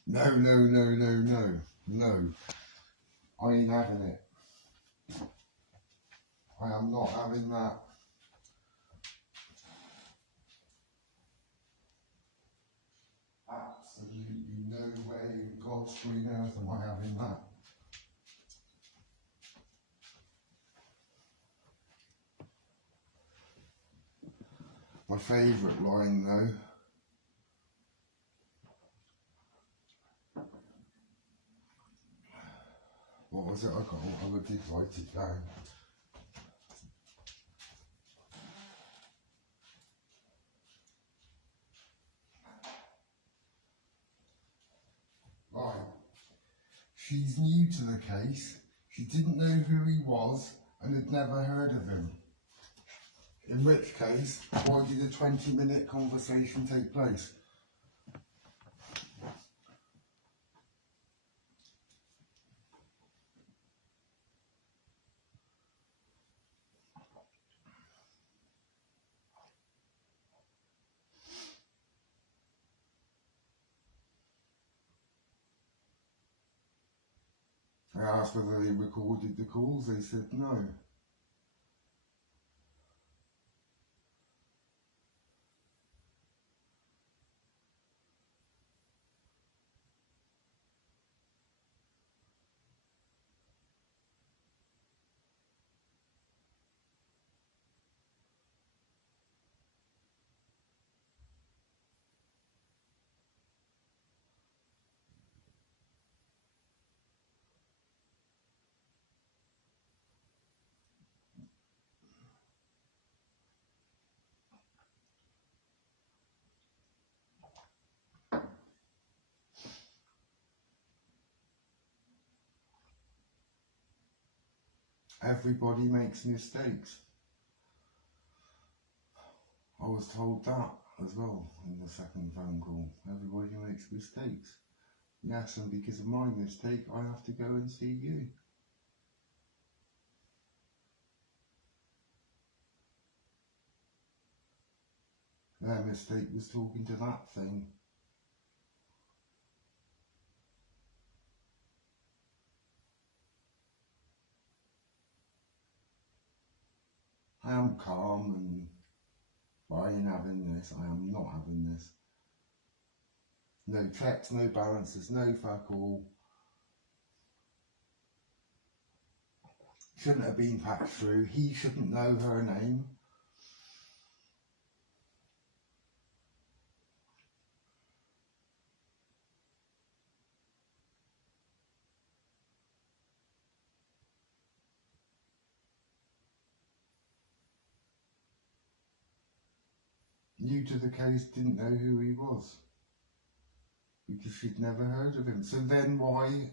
No, no, no, no, no. No. I ain't having it. I am not having that. Absolutely no way in God's green earth am I having that. My favourite line though, what was it I got? I did write it down. Right. She's new to the case. She didn't know who he was and had never heard of him. In which case, why did a 20-minute conversation take place? I asked whether they recorded the calls. They said no. Everybody makes mistakes. I was told that as well in the second phone call. Everybody makes mistakes. Yes, and because of my mistake, I have to go and see you. Their mistake was talking to that thing. I am calm and I ain't having this. I am not having this. No checks, no balances, no fuck all. Shouldn't have been patched through. He shouldn't know her name. New to the case, didn't know who he was. Because she'd never heard of him. So then why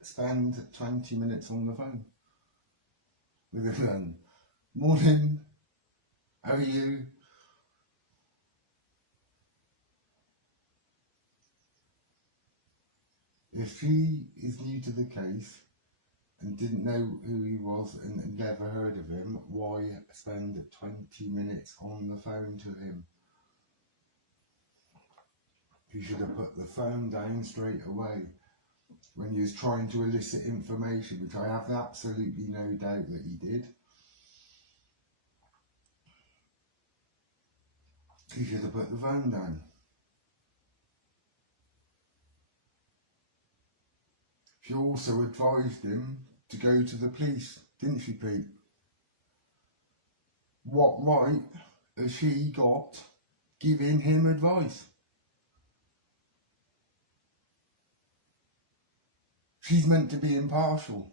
spend 20 minutes on the phone with him then? Morning, how are you? If she is new to the case and didn't know who he was and never heard of him, why spend 20 minutes on the phone to him? You should have put the phone down straight away when he was trying to elicit information, which I have absolutely no doubt that he did. You should have put the phone down. She also advised him to go to the police, didn't she, Pete? What right has she got giving him advice? She's meant to be impartial.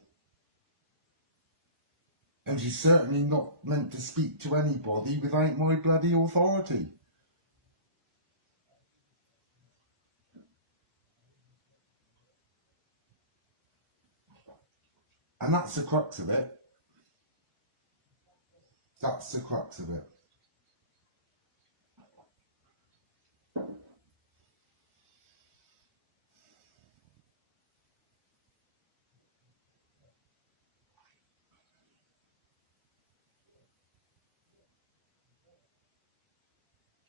And she's certainly not meant to speak to anybody without my bloody authority. And that's the crux of it. That's the crux of it.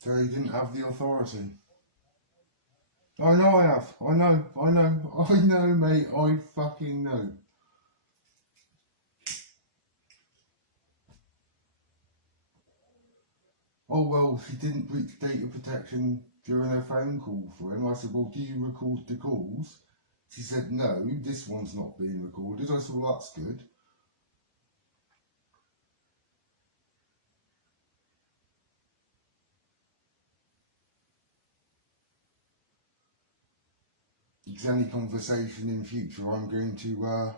So he didn't have the authority. I know I have. I know, mate. I fucking know. Oh, well, she didn't breach data protection during her phone call for him. I said, well, do you record the calls? She said, no, this one's not being recorded. I said, well, that's good. If there's any conversation in future, I'm going to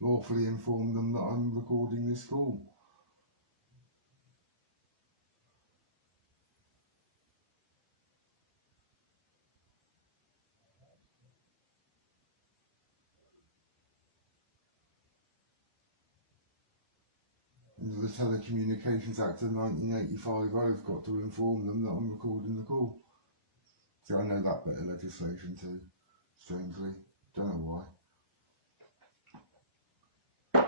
lawfully inform them that I'm recording this call. Under the Telecommunications Act of 1985, I've got to inform them that I'm recording the call. See, I know that bit of legislation too, strangely. Don't know why.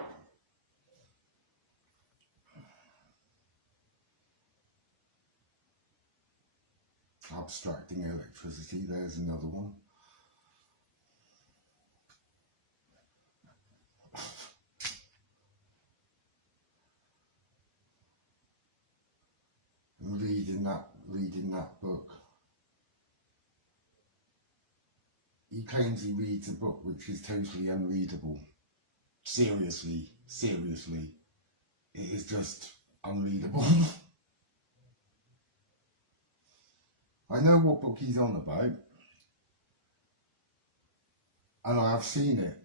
Abstracting electricity, there's another one. And reading that book. He claims he reads a book which is totally unreadable. Seriously, it is just unreadable. I know what book he's on about, and I have seen it.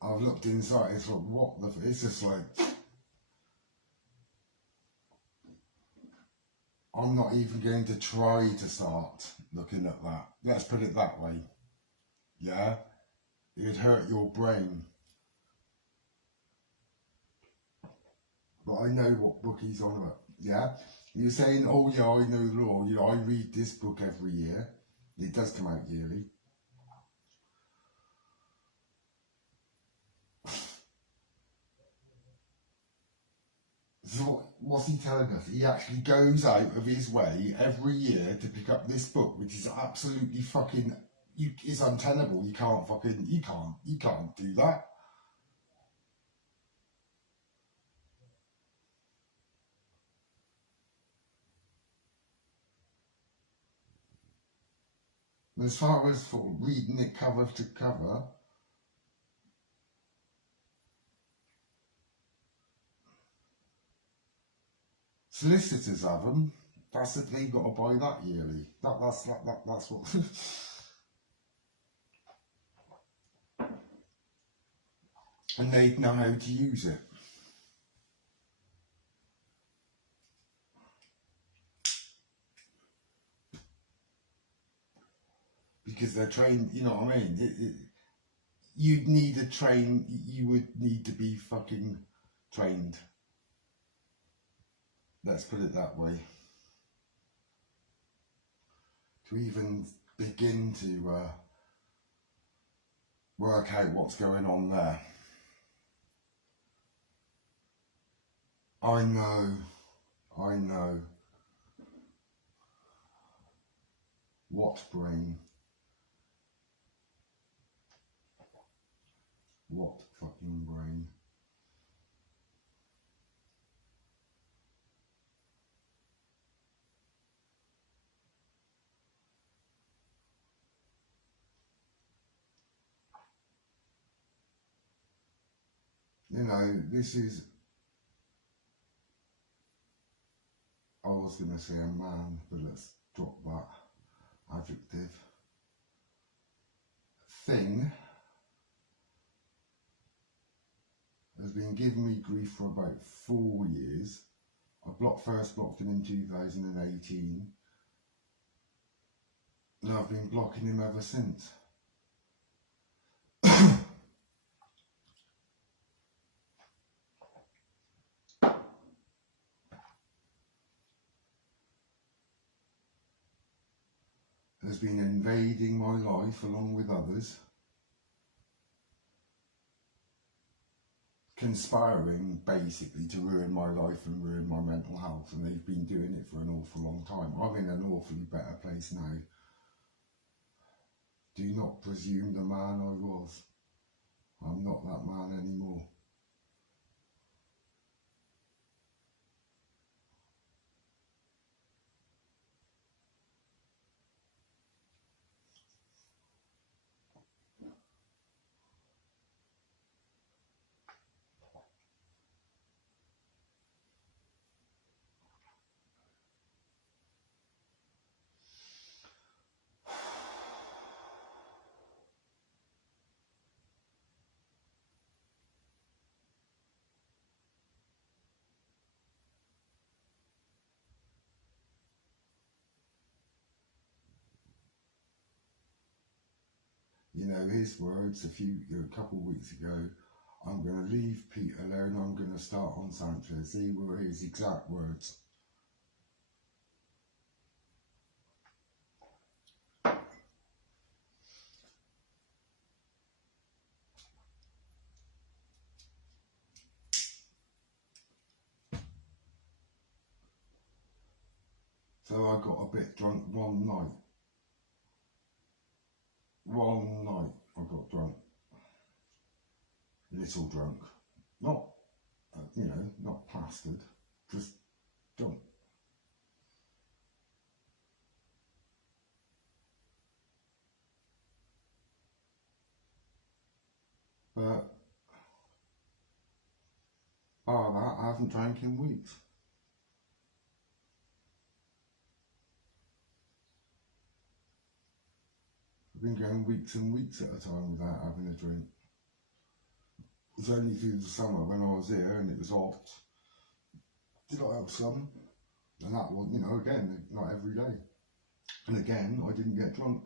I've looked inside, it's like, what the, it's just like, I'm not even going to try to start looking at that. Let's put it that way. Yeah? It'd hurt your brain. But I know what book he's on about. Yeah? You're saying, oh yeah, I know the law. You know, I read this book every year. It does come out yearly. So what's he telling us? He actually goes out of his way every year to pick up this book, which is absolutely fucking, it's untenable. You can't do that. As far as for reading it cover to cover, solicitors have them. That's it. They've got to buy that yearly. That's what. And they know how to use it. Because they're trained. You know what I mean? You would need to be fucking trained. Let's put it that way. To even begin to work out what's going on there. I know. What brain? What fucking brain? You know, this is, I was going to say a man, but let's drop that adjective. Thing has been giving me grief for about 4 years. I first blocked him in 2018, and I've been blocking him ever since. Has been invading my life along with others, conspiring basically to ruin my life and ruin my mental health, and they've been doing it for an awful long time. I'm in an awfully better place now. Do not presume the man I was. I'm not that man anymore. You know, his words a couple of weeks ago, I'm going to leave Pete alone, I'm going to start on Sanchez. They were his exact words. So I got a bit drunk one night. One night I got drunk. Little drunk. Not, not plastered. Just drunk. But, bar that, I haven't drank in weeks. I've been going weeks and weeks at a time without having a drink. It was only through the summer when I was here and it was hot. Did I have some? And that was, again, not every day. And again, I didn't get drunk.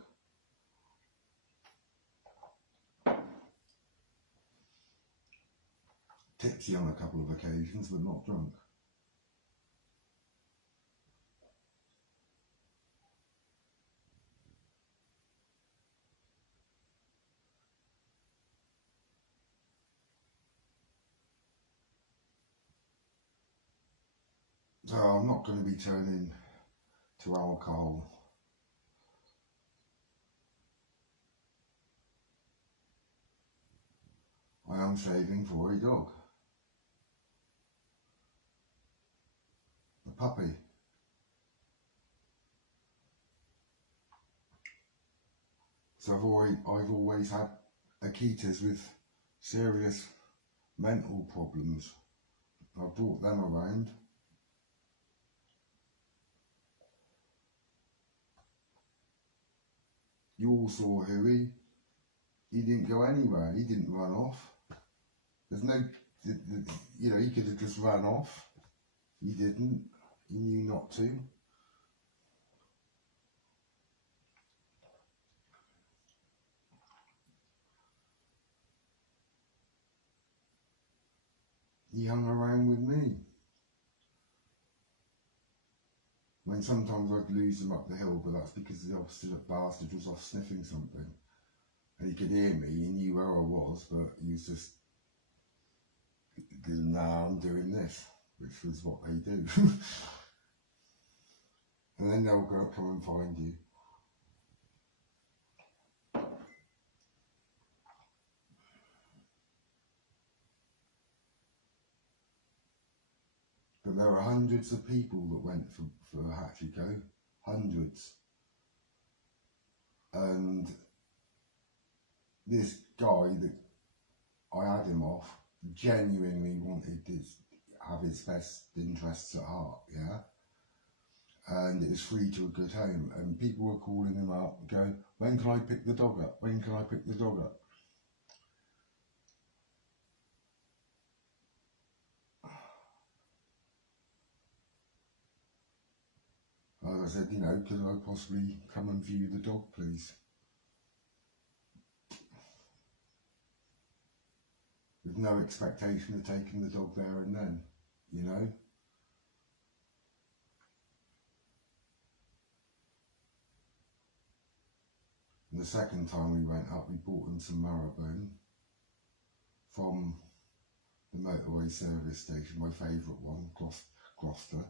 Tipsy on a couple of occasions, but not drunk. So I'm not going to be turning to alcohol. I am saving for a dog. A puppy. So I've always had Akitas with serious mental problems. I brought them around. You all saw Huey. He didn't go anywhere. He didn't run off. There's no, he could have just run off. He didn't. He knew not to. He hung around with me. When sometimes I'd lose him up the hill, but that's because the obstinate bastard was off sniffing something. And he could hear me, he knew where I was, but he was just, nah, I'm doing this, which was what they do. And then they'll come and find you. But there are hundreds of people that went for Hachiko, hundreds. And this guy that I had him off genuinely wanted to have his best interests at heart, yeah? And it was free to a good home, and people were calling him up going, when can I pick the dog up? When can I pick the dog up? I said, could I possibly come and view the dog, please? With no expectation of taking the dog there and then, And the second time we went up, we bought him some marrowbone from the motorway service station, my favourite one, Gloucester.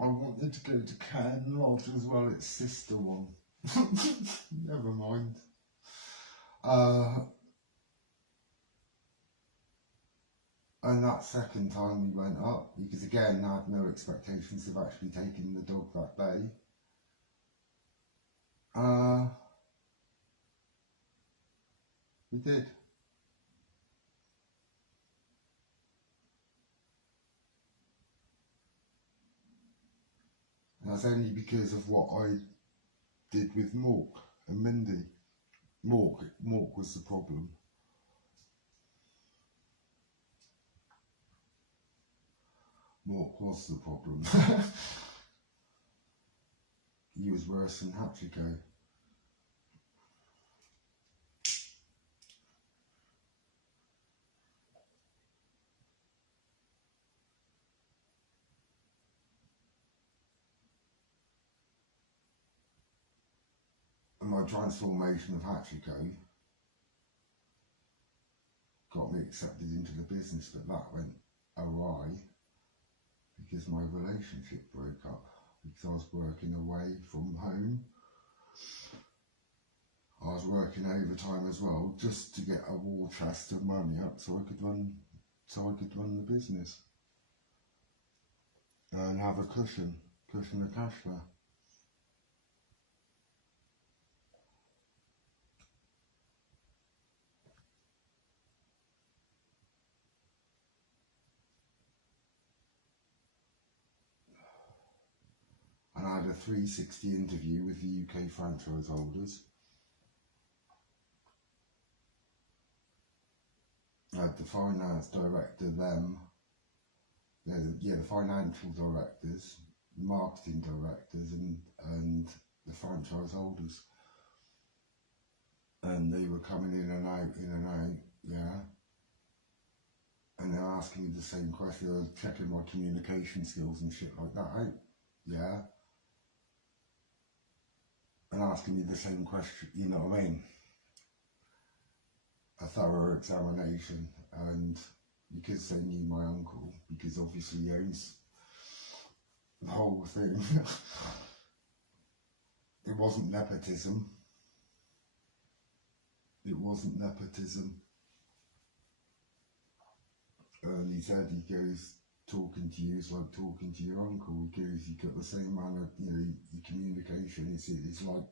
I wanted to go to Cairn Lodge as well, its sister one. Never mind. And that second time we went up, because again I had no expectations of actually taking the dog that day. We did. And that's only because of what I did with Mork and Mindy. Mork was the problem. Mork was the problem. He was worse than Hachiko. And my transformation of Hachiko got me accepted into the business, but that went awry because my relationship broke up, because I was working away from home. I was working overtime as well, just to get a war chest of money up so I could run the business and have a cushion of cash there. And I had a 360 interview with the UK franchise holders. I had the finance director, the financial directors, marketing directors, and the franchise holders. And they were coming in and out, yeah. And they're asking me the same question, they were checking my communication skills and shit like that out, yeah. And asking me the same question, you know what I mean? A thorough examination, and because they knew my uncle, because obviously he owns the whole thing, it wasn't nepotism. It wasn't nepotism. And he said, he goes, talking to you is like talking to your uncle, because you got the same manner, you know, your communication, it's like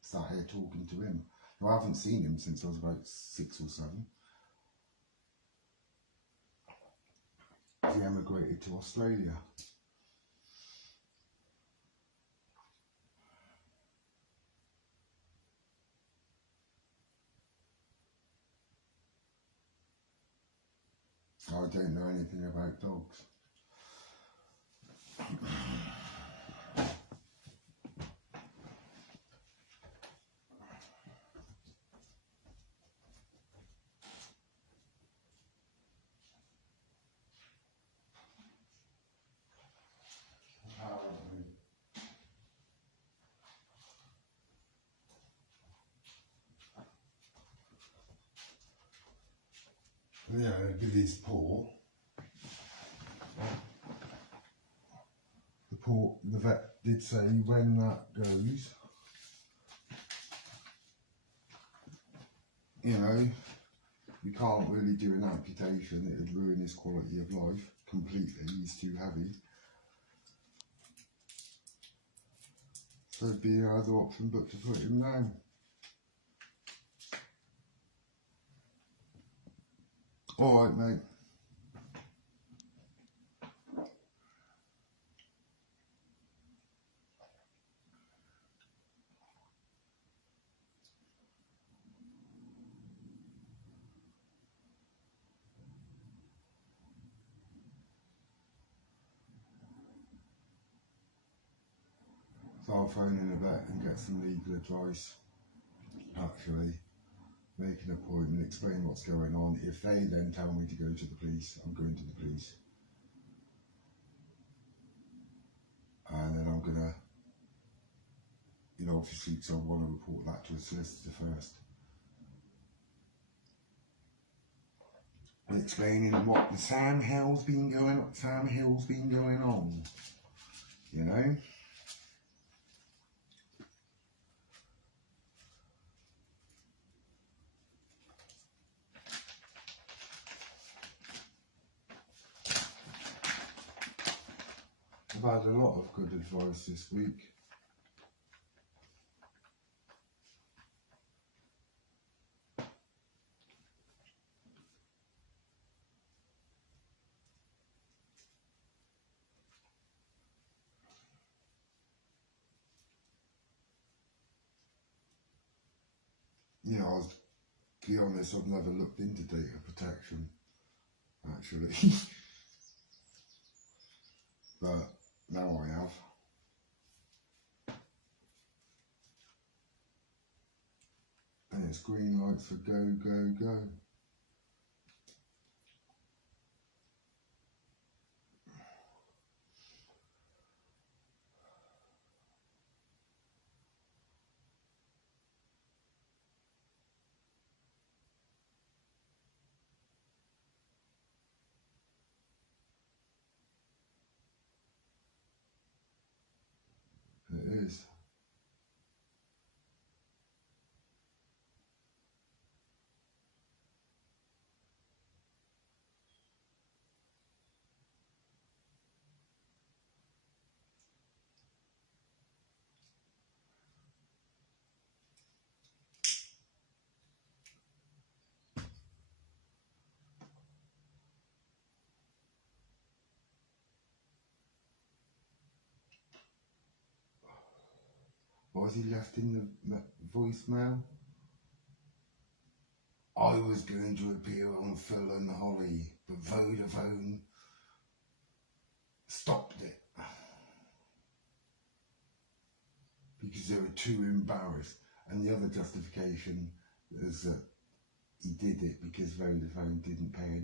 sat here talking to him. Now, I haven't seen him since I was about 6 or 7. He emigrated to Australia. I don't know anything about dogs. Yeah, with his paw. The vet did say when that goes, you know, we can't really do an amputation, it would ruin his quality of life completely, he's too heavy. So it'd be no other option but to put him down. Alright, mate. So I'll phone in a vet and get some legal advice. Actually, make an appointment, explain what's going on. If they then tell me to go to the police, I'm going to the police. And then I'm gonna, you know, obviously, because I want to report that to a solicitor first. and explaining what the Sam Hill's been going on, you know. I've had a lot of good advice this week. You know, I'll be honest, I've never looked into data protection, actually. But now I have. And it's green lights for go, go, go. It is. What has he left in the voicemail? I was going to appear on Phil and Holly, but Vodafone stopped it because they were too embarrassed. And the other justification is that he did it because Vodafone didn't pay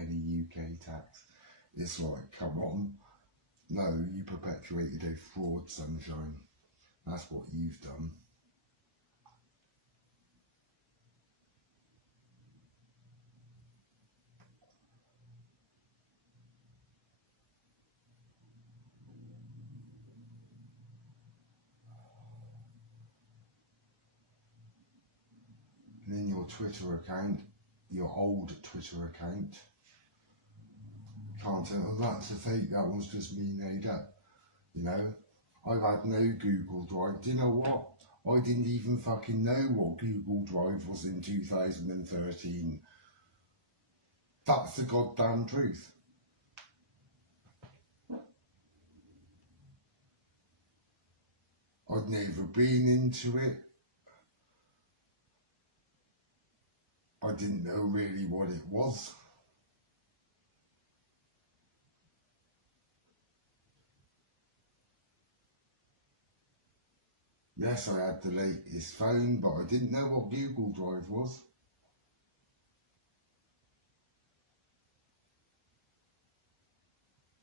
any UK tax. It's like, come on. No, you perpetuated a fraud, Sunshine. That's what you've done. And then your Twitter account, your old Twitter account, can't tell that's a fake, that one's just me made up. You know, I've had no Google Drive. Do you know what? I didn't even fucking know what Google Drive was in 2013. That's the goddamn truth. I'd never been into it. I didn't know really what it was. Yes, I had the latest phone, but I didn't know what Google Drive was.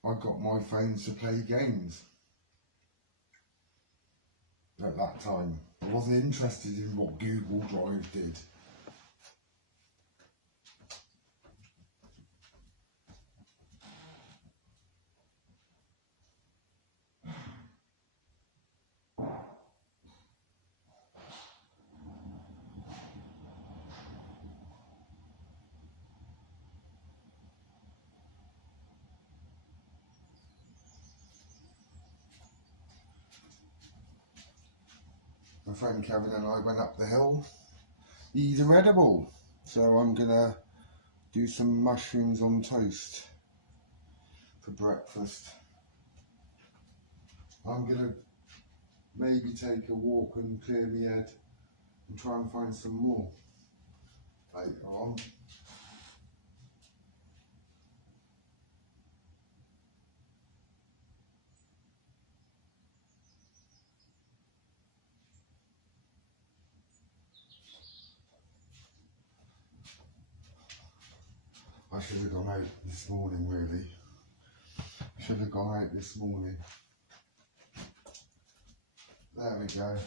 I got my phones to play games at that time. I wasn't interested in what Google Drive did. My friend Kevin and I went up the hill. He's edible, so I'm gonna do some mushrooms on toast for breakfast. I'm gonna maybe take a walk and clear my head and try and find some more later on. I should have gone out this morning, really. Should have gone out this morning. There we go.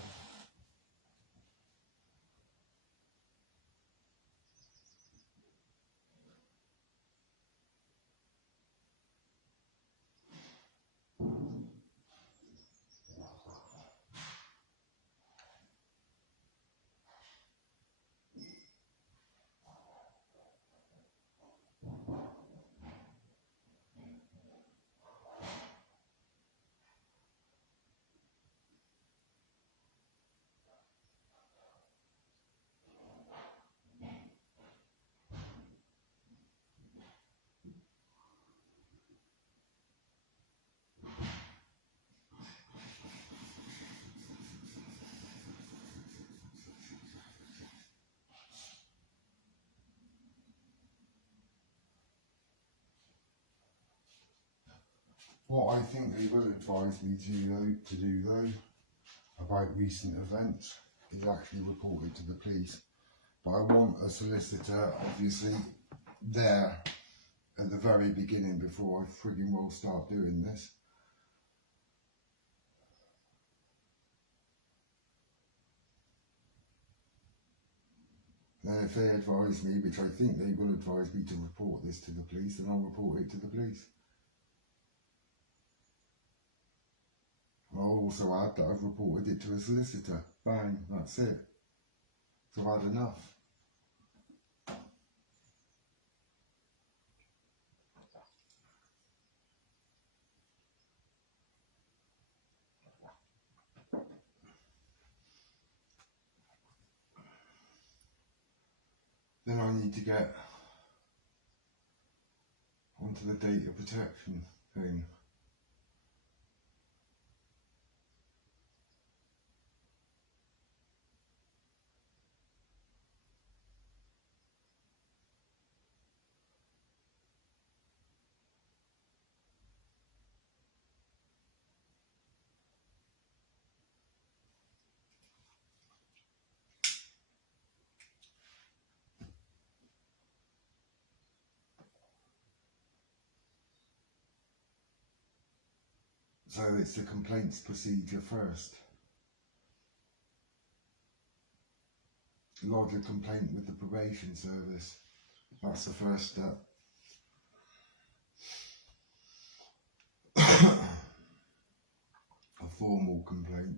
What I think they will advise me to do though, about recent events, is actually report it to the police. But I want a solicitor, obviously, there at the very beginning before I frigging well start doing this. Then if they advise me, which I think they will advise me to report this to the police, then I'll report it to the police. I'll also add that I've reported it to a solicitor. Bang, that's it. So I've had enough. Then I need to get onto the data protection thing. So it's the complaints procedure first. Lodge a complaint with the probation service. That's the first step. A formal complaint.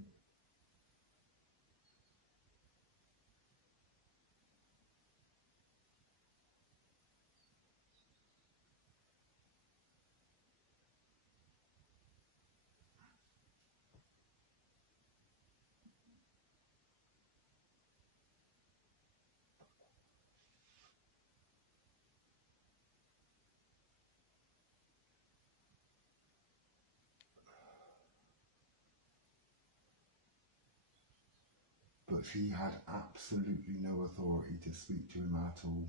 But she had absolutely no authority to speak to him at all.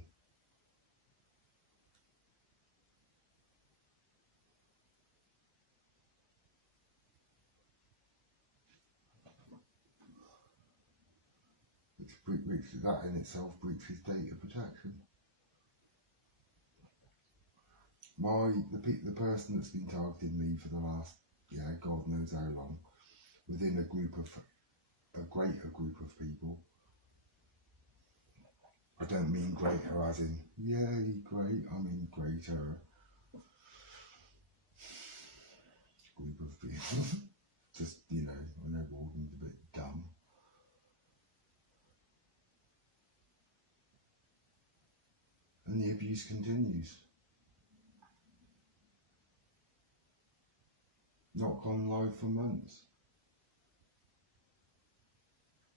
Which that in itself breaches data protection. The person that's been targeting me for the last, God knows how long, within a greater group of people. I don't mean greater as in, yay, great, I mean greater group of people. Just, I know Morgan's a bit dumb. And the abuse continues. Not gone live for months.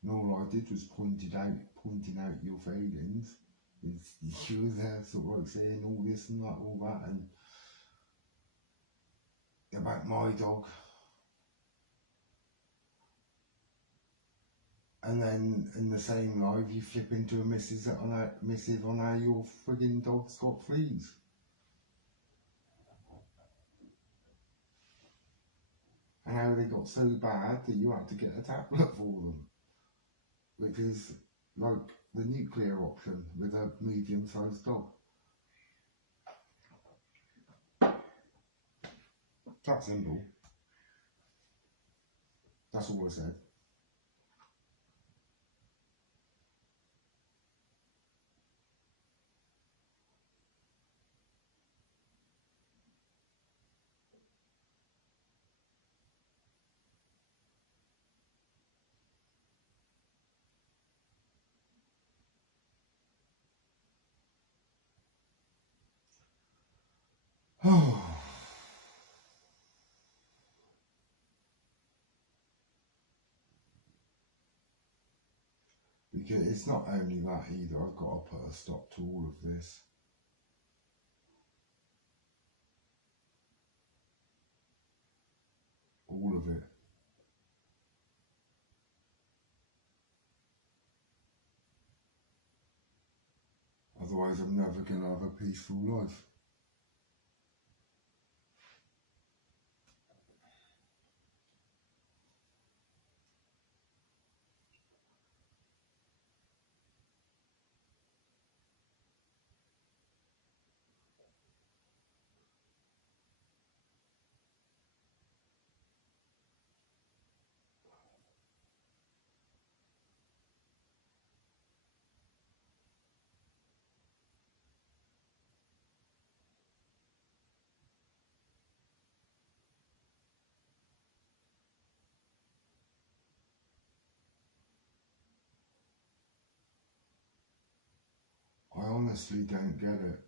And all I did was pointing out your failings. You were there sort of like saying all this and that, all that, and about my dog. And then in the same live you flip into a missive on how your frigging dog's got fleas. And how they got so bad that you had to get a tablet for them. Which is like the nuclear option with a medium-sized dog. That simple. That's all I said. Because it's not only that either, I've got to put a stop to all of this. All of it. Otherwise I'm never going to have a peaceful life. honestly don't get it.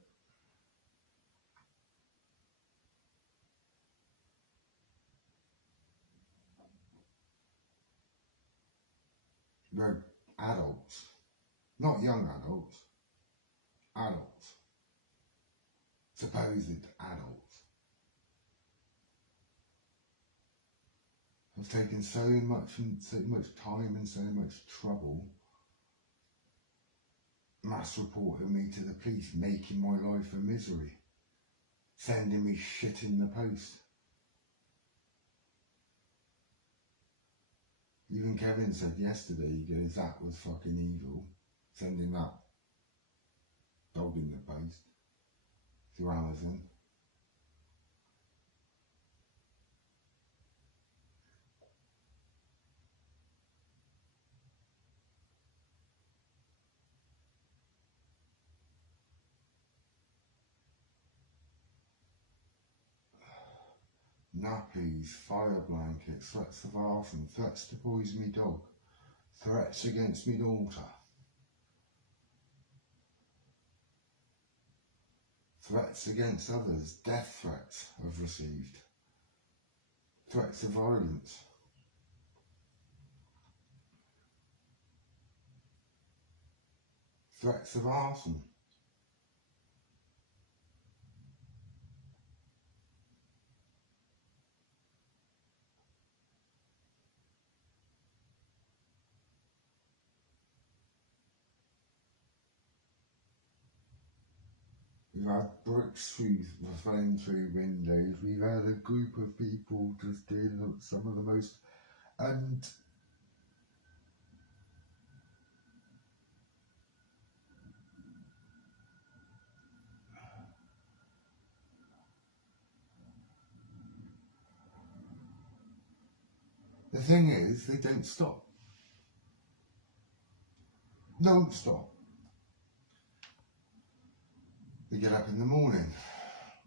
They're adults, not young adults, adults, supposed adults, have taken so much time and so much trouble mass reporting me to the police, making my life a misery, sending me shit in the post. Even Kevin said yesterday, he goes, that was fucking evil, sending that dog in the post to Amazon. Nappies, fire blankets, threats of arson, threats to poison me dog, threats against me daughter, threats against others, death threats I've received, threats of violence, threats of arson. We've had bricks falling through windows. We've had a group of people just doing some of the most, and the thing is, they don't stop. Don't stop. They get up in the morning.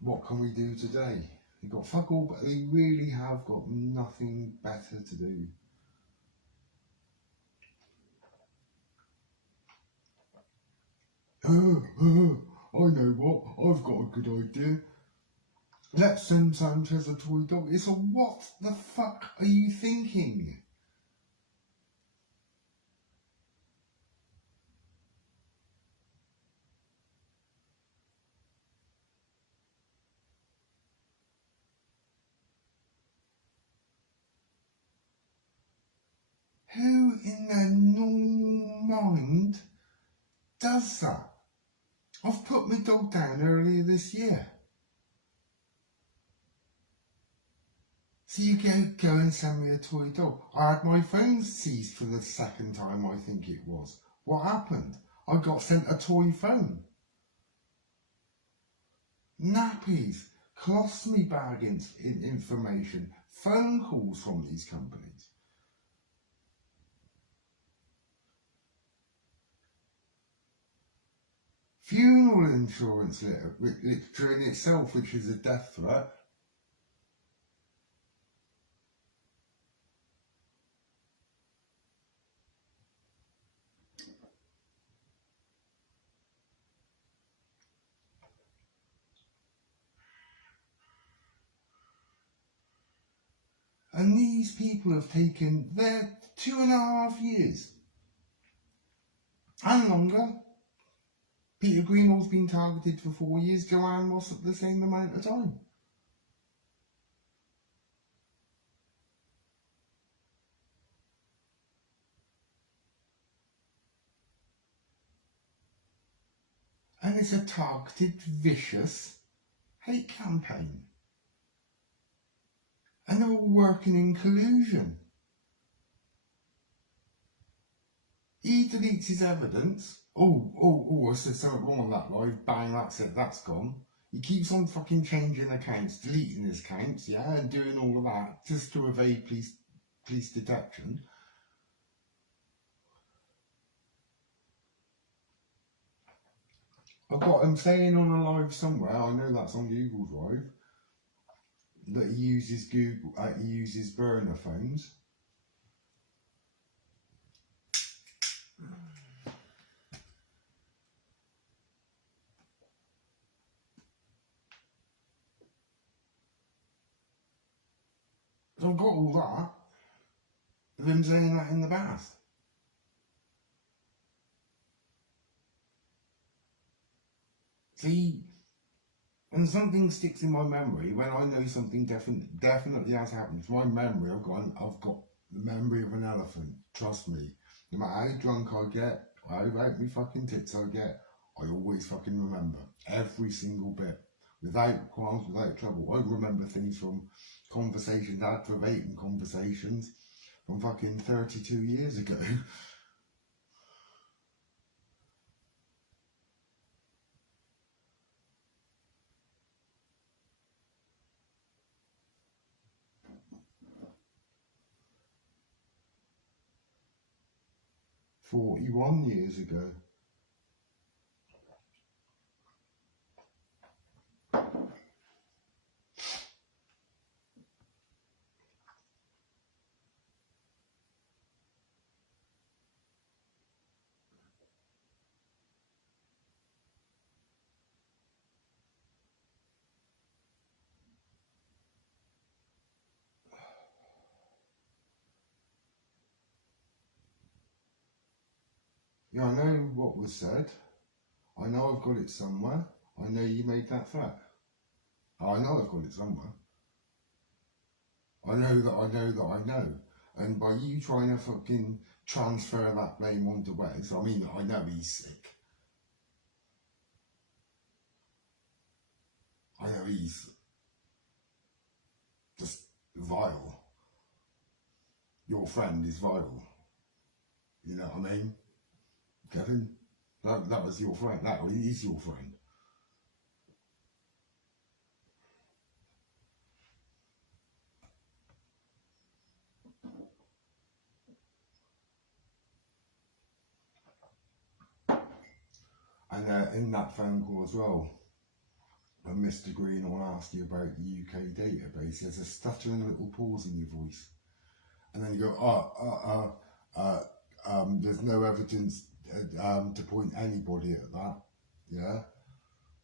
What can we do today? They've got fuck all, but they really have got nothing better to do. I know what, I've got a good idea. Let's send Sanchez a toy dog. It's a what the fuck are you thinking? Who in their normal mind does that? I've put my dog down earlier this year. So you go and send me a toy dog. I had my phone seized for the second time, I think it was. What happened? I got sent a toy phone. Nappies, colostomy bag information, phone calls from these companies. Funeral insurance literature in itself, which is a death threat. And these people have taken their 2.5 years and longer. Peter Greenwald's been targeted for 4 years, Joanne Ross at the same amount of time. And it's a targeted, vicious hate campaign. And they're all working in collusion. He deletes his evidence. I said something wrong on that live. Bang, that's it, that's gone. He keeps on fucking changing accounts, deleting his accounts, yeah, and doing all of that just to evade police detection. I've got him saying on a live somewhere, I know that's on Google Drive, that he uses burner phones. So I've got all that of him saying that in the past. See, when something sticks in my memory, when I know something definitely has happened, it's my memory. I've got the memory of an elephant. Trust me. No matter how drunk I get, how out me fucking tits I get, I always fucking remember every single bit, without qualms, without trouble. I remember things from conversations, aggravating conversations from fucking 32 years ago. 41 years ago. Yeah, I know what was said. I know I've got it somewhere. I know you made that threat. I know I've got it somewhere. I know that I know that I know. And by you trying to fucking transfer that blame onto Wes, I mean, I know he's sick. I know he's just vile. Your friend is vile. You know what I mean? Kevin, that was your friend. That is your friend. And in that phone call as well, when Mr. Green will ask you about the UK database, there's a stuttering little pause in your voice. And then you go, there's no evidence to point anybody at that, yeah?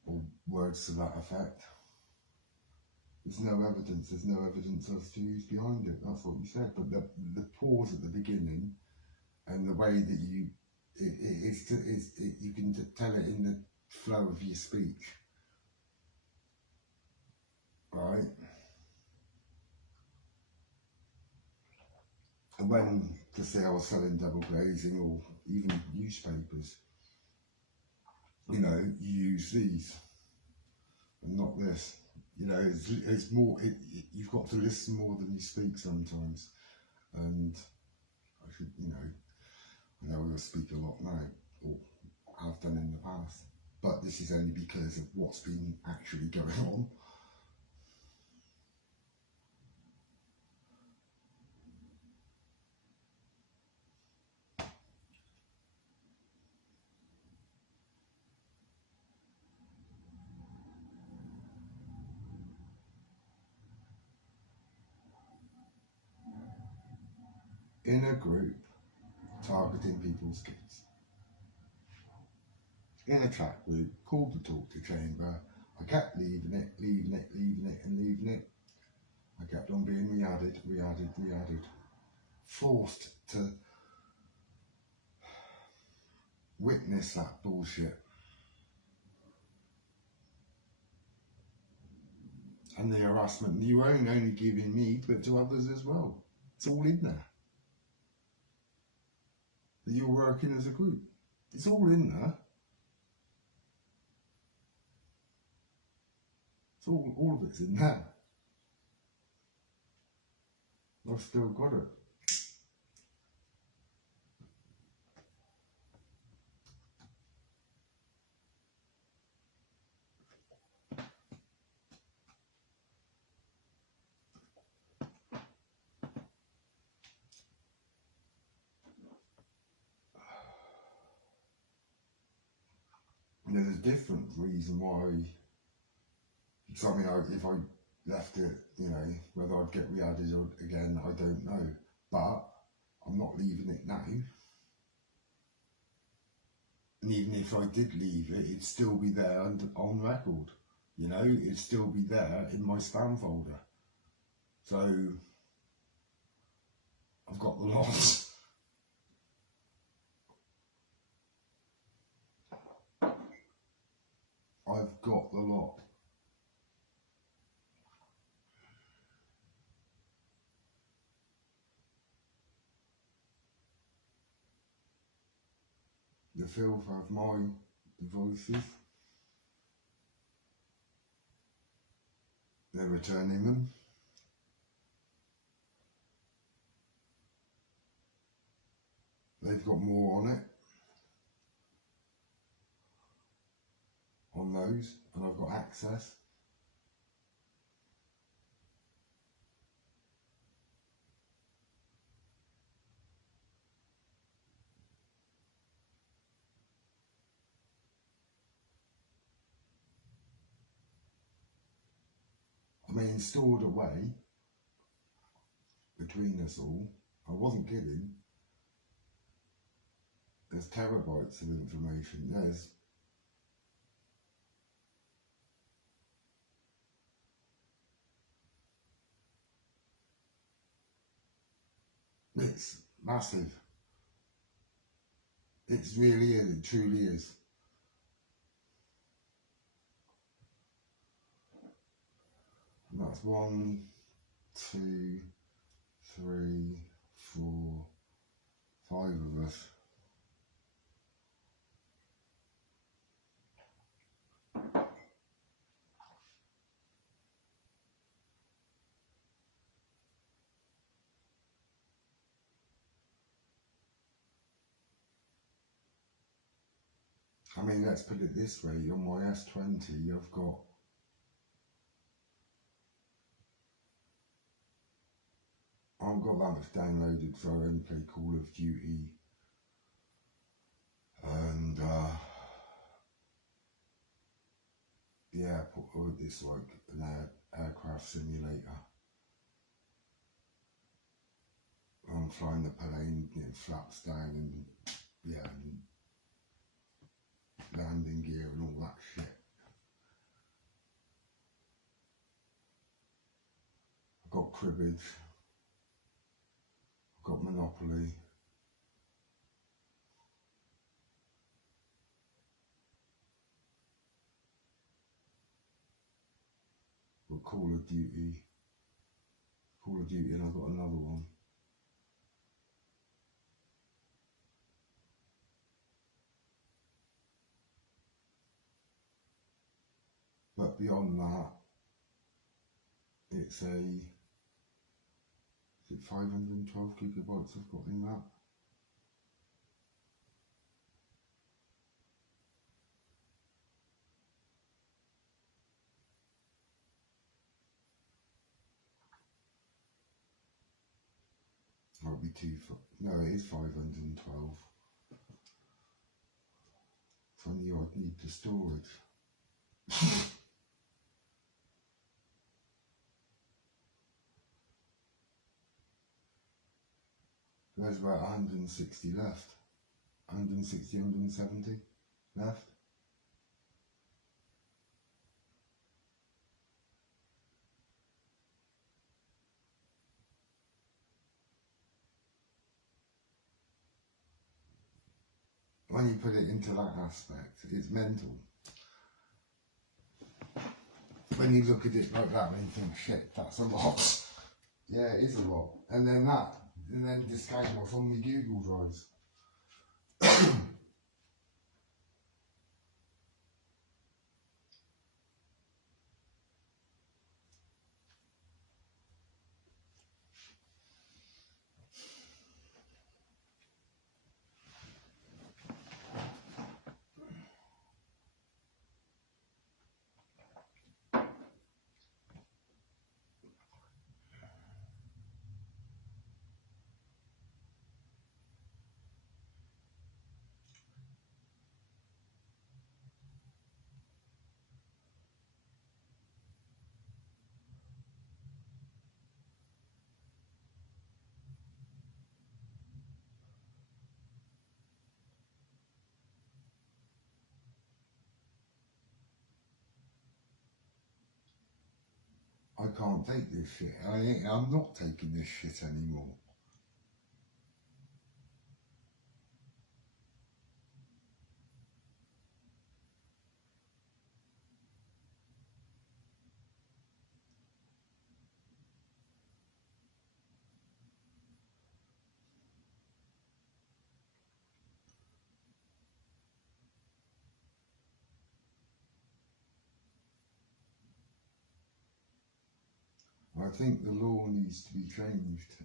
Or words to that effect. There's no evidence as to who's behind it, that's what you said. But the pause at the beginning and the way that you can tell it in the flow of your speech, right? And when, to say I was selling double glazing or even newspapers, you know, you use these and not this. You know, it's more, you've got to listen more than you speak sometimes. And I should, you know, I know I speak a lot now, or have done in the past, but this is only because of what's been actually going on. In a group, targeting people's kids. In a chat group called the Talk to Chamber, I kept leaving it. I kept on being re-added. Forced to witness that bullshit. And the harassment you weren't only giving me, but to others as well. It's all in there. That you're working as a group. It's all in there. It's all of it's in there. I've still got it. There's a different reason why. Because I mean, if I left it, you know, whether I'd get re-added again, I don't know. But I'm not leaving it now. And even if I did leave it, it'd still be there on record. You know, it'd still be there in my spam folder. So I've got the lot. I've got the lot. The filth of my devices. They're returning them. They've got more on it. On those, and I've got access. I mean, stored away between us all. I wasn't kidding. There's terabytes of information. It's massive. It really is. It truly is. And that's 1, 2, 3, 4, 5 of us. I mean, let's put it this way, on my S20 I've got that much downloaded, so I only play Call of Duty and yeah, it's like an aircraft simulator. I'm flying the plane, getting flaps down and yeah, and landing gear and all that shit. I've got cribbage, I've got Monopoly, I've got Call of Duty, and I've got another one. But beyond that, it's is it 512 gigabytes I've got in that? Or it'll be no, it is 512. If I knew I'd need the storage. There's about 160 left. 160, 170 left. When you put it into that aspect, it's mental. When you look at it like that and you think, shit, that's a lot. Yeah, it is a lot. And then discount what's on my Google Drives. I can't take this shit. I'm not taking this shit anymore. I think the law needs to be changed,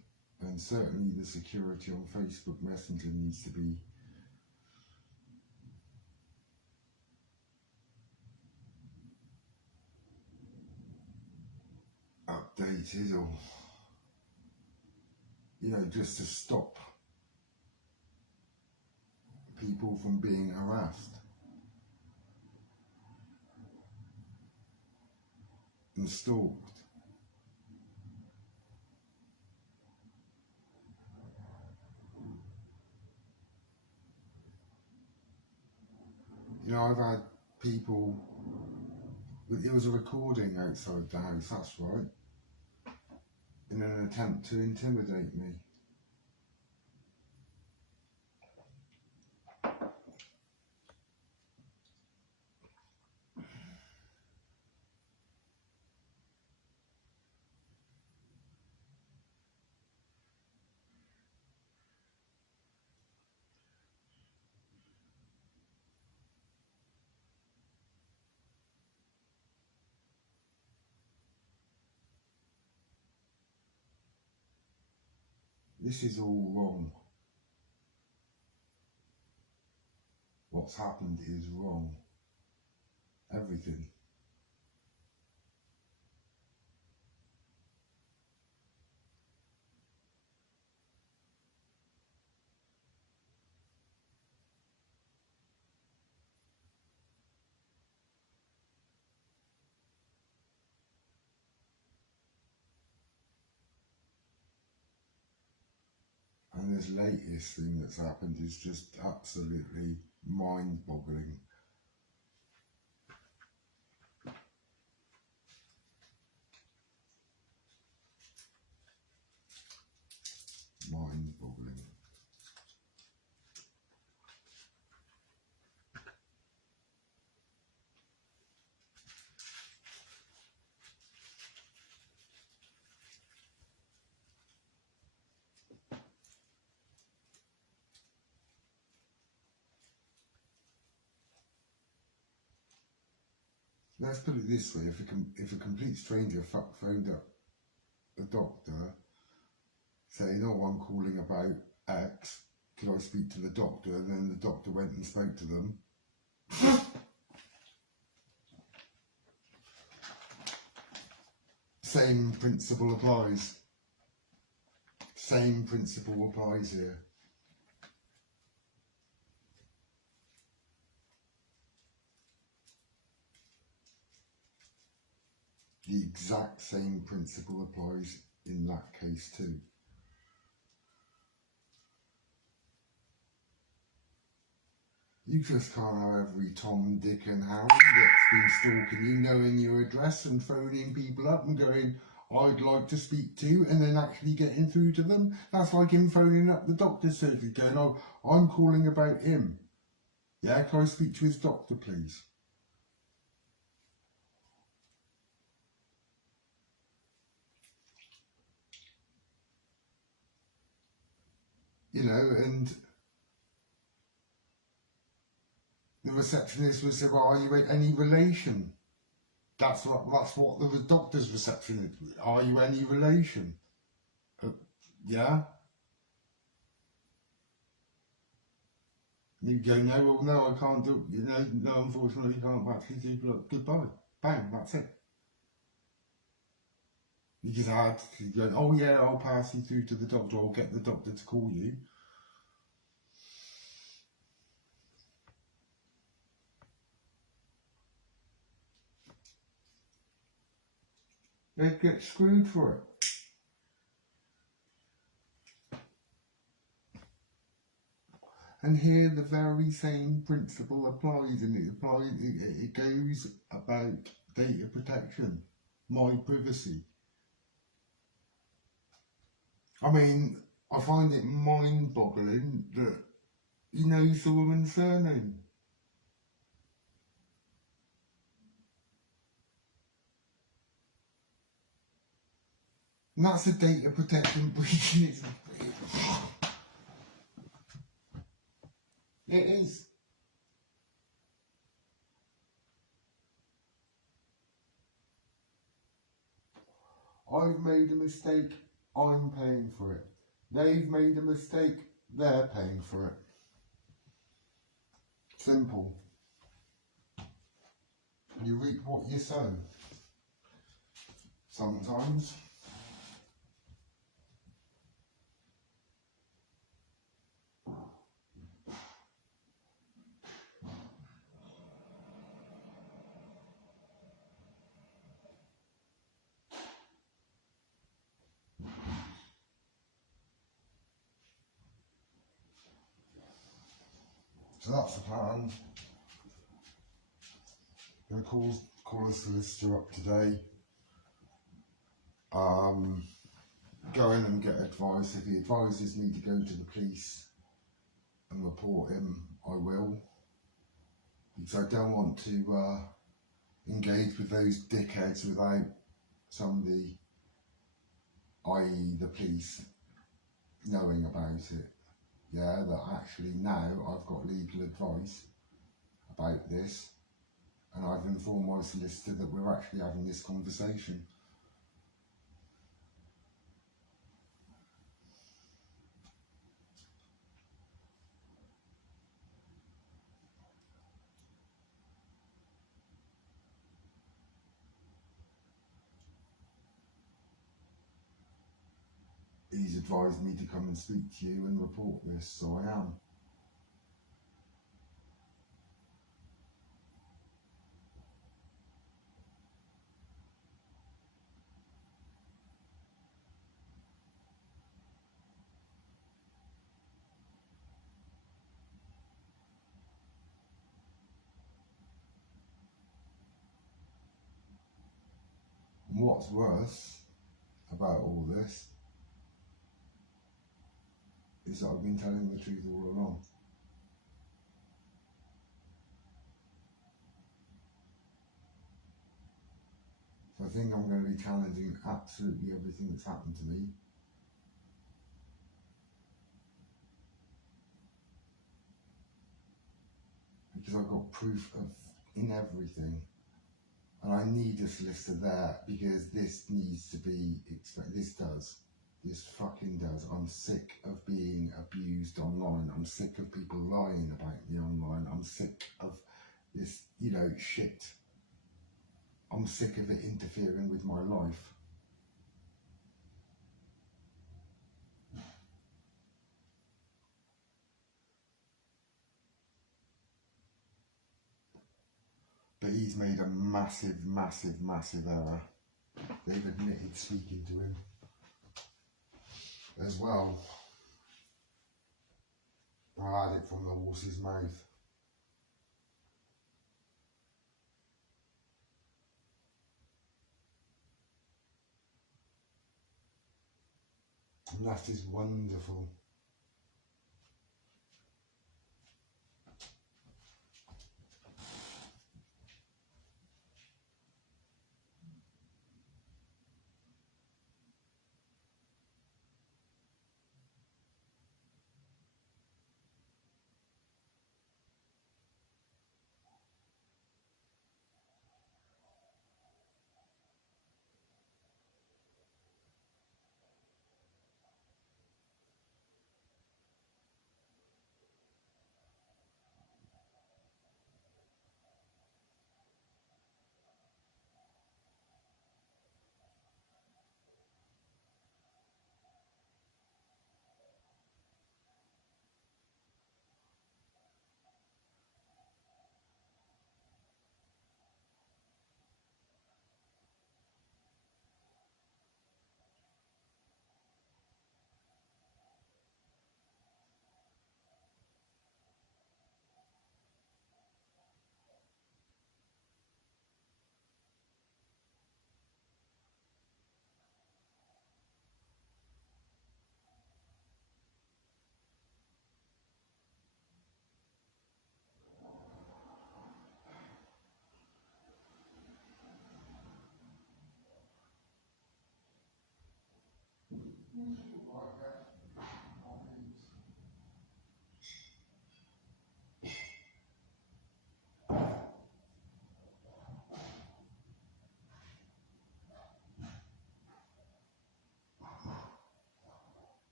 and certainly the security on Facebook Messenger needs to be updated, or just to stop people from being harassed and stalked. I've had people, it was a recording outside the house, that's right, in an attempt to intimidate me. This is all wrong. What's happened is wrong. Everything. And this latest thing that's happened is just absolutely mind-boggling. Mind-boggling. Let's put it this way, if a complete stranger phoned up a doctor saying, oh, I'm calling about X, could I speak to the doctor? And then the doctor went and spoke to them. Same principle applies. Same principle applies here. The exact same principle applies in that case too. You just can't have every Tom, Dick and Harry that's been stalking you knowing your address and phoning people up and going, I'd like to speak to, and then actually getting through to them. That's like him phoning up the doctor's surgery going, oh, I'm calling about him. Yeah, can I speak to his doctor, please? And the receptionist would say, well, are you any relation? That's what the doctor's receptionist, are you any relation? Yeah? And you go, no, well, no, I can't do, no, unfortunately, you can't actually do, look, goodbye. Bang, that's it. You just had to go, oh yeah, I'll pass you through to the doctor, I'll get the doctor to call you. They'd get screwed for it. And here the very same principle applies, and it goes about data protection, my privacy. I mean, I find it mind-boggling that he knows the woman's surname. And that's a data protection breach. It is. I've made a mistake, I'm paying for it. They've made a mistake, they're paying for it. Simple. You reap what you sow. Sometimes. So that's the plan. I'm going to call a solicitor up today. Go in and get advice. If he advises me to go to the police and report him, I will. Because I don't want to engage with those dickheads without somebody, i.e. the police, knowing about it. Yeah, that actually now I've got legal advice about this, and I've informed my solicitor that we're actually having this conversation. He's advised me to come and speak to you and report this, so I am. And what's worse about all this is that I've been telling the truth all along. So I think I'm going to be challenging absolutely everything that's happened to me. Because I've got proof of in everything. And I need a solicitor there because this needs to be, this fucking does. I'm sick of being abused online. I'm sick of people lying about me online. I'm sick of this, shit. I'm sick of it interfering with my life. But he's made a massive, massive, massive error. They've admitted speaking to him as well. I had it from the horse's mouth. And that is wonderful.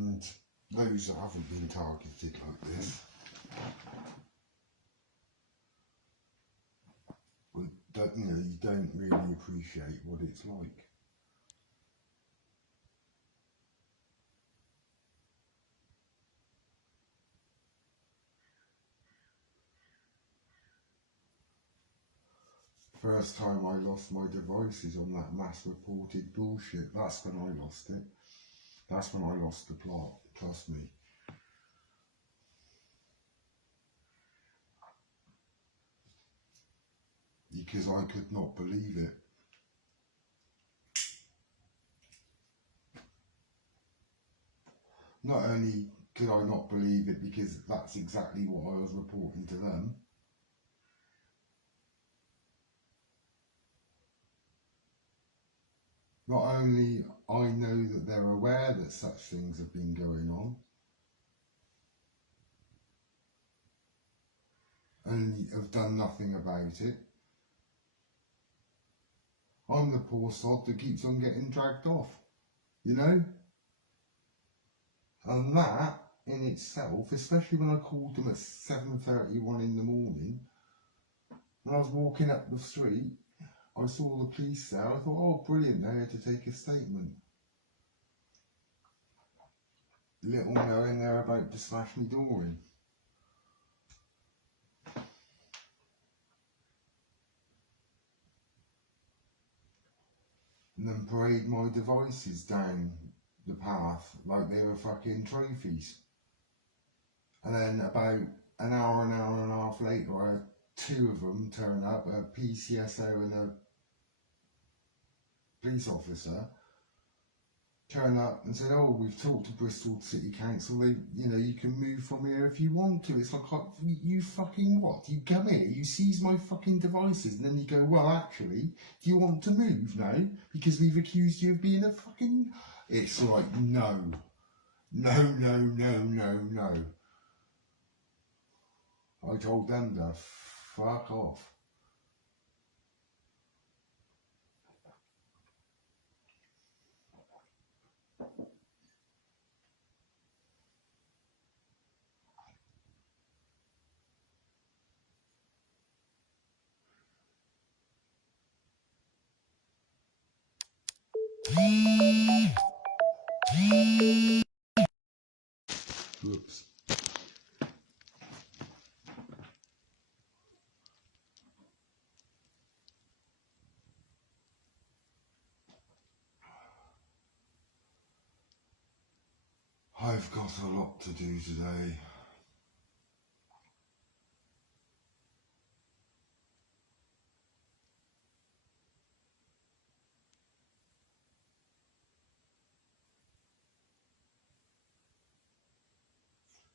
and those that haven't been targeted like this don't, you know, you don't really appreciate what it's like. First time I lost my devices on that mass reported bullshit, that's when I lost it. That's when I lost the plot, trust me. Because I could not believe it. Not only could I not believe it because that's exactly what I was reporting to them, not only I know that they're aware that such things have been going on, and have done nothing about it. I'm the poor sod that keeps on getting dragged off, you know? And that in itself, especially when I called them at 7:31 in the morning, when I was walking up the street, I saw the police there. I thought, oh, brilliant, they're here to take a statement. Little knowing they're about to smash me door in. And then parade my devices down the path like they were fucking trophies. And then about an hour and a half later, I had two of them turn up, a PCSO and a police officer, turn up and said, oh, we've talked to Bristol City Council, they, you know, you can move from here if you want to. It's like, you fucking what? You come here, you seize my fucking devices, and then you go, well, actually, do you want to move now? Because we've accused you of being a fucking... It's like, no. No, no, no, no, no. I told them to fuck off. Whoops. I've got a lot to do today.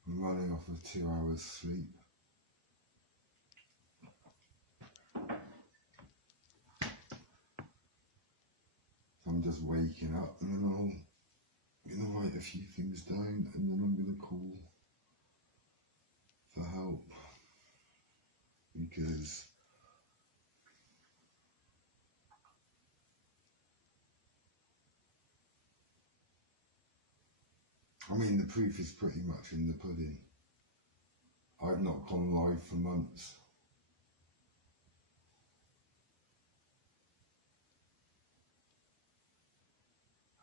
I'm running off of 2 hours sleep. I'm just waking up and then I'm going to write a few things down and then I'm going to call for help. Because I mean, the proof is pretty much in the pudding. I've not gone live for months.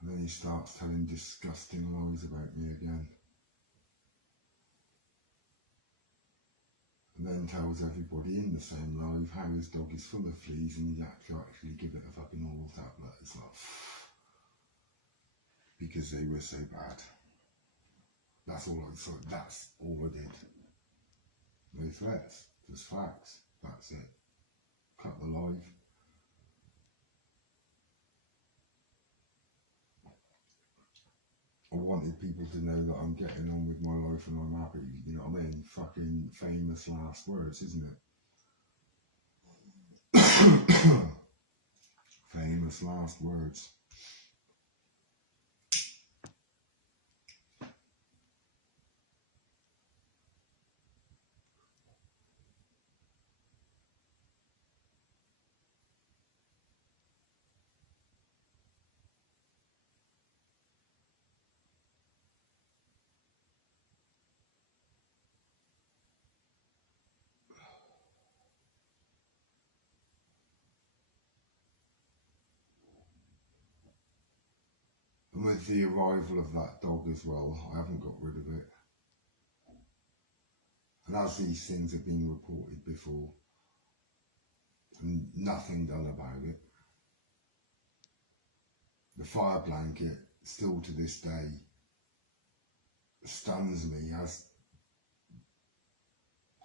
And then he starts telling disgusting lies about me again. And then tells everybody in the same live how his dog is full of fleas and he'd actually give it a fucking oral tablet. It's like, because they were so bad. That's all I saw. That's all I did. No threats, just facts. That's it. Cut the live. I wanted people to know that I'm getting on with my life and I'm happy. You know what I mean? Fucking famous last words, isn't it? Famous last words. with the arrival of that dog as well, I haven't got rid of it. And as these things have been reported before, and nothing done about it, the fire blanket still to this day stuns me as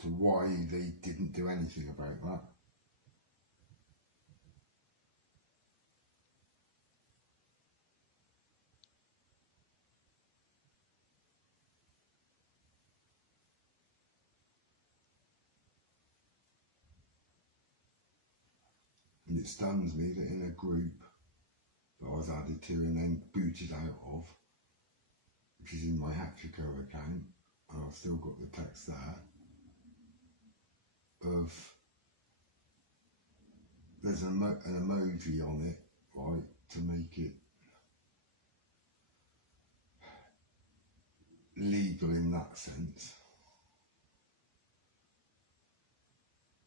to why they didn't do anything about that. And it stuns me that in a group that I was added to and then booted out of, which is in my Hatchico account, and I've still got the text there, of there's an emoji on it, right, to make it legal in that sense.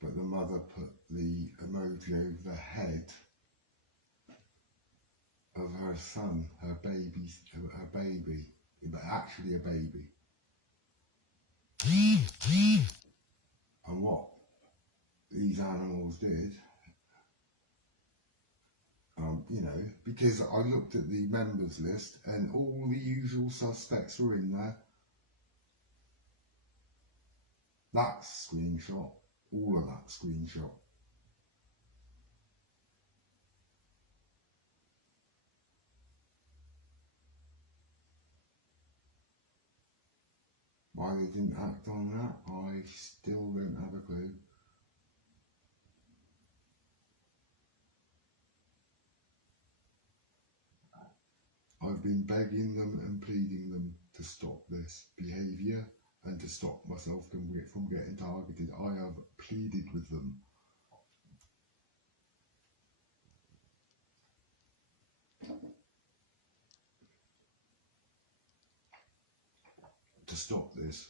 But the mother put the emoji over the head of her son, her baby, but actually a baby. And what these animals did, you know, because I looked at the members list and all the usual suspects were in there. That screenshot, all of that screenshot. Why they didn't act on that, I still don't have a clue. I've been begging them and pleading them to stop this behaviour and to stop myself from getting targeted. I have pleaded with them. To stop this.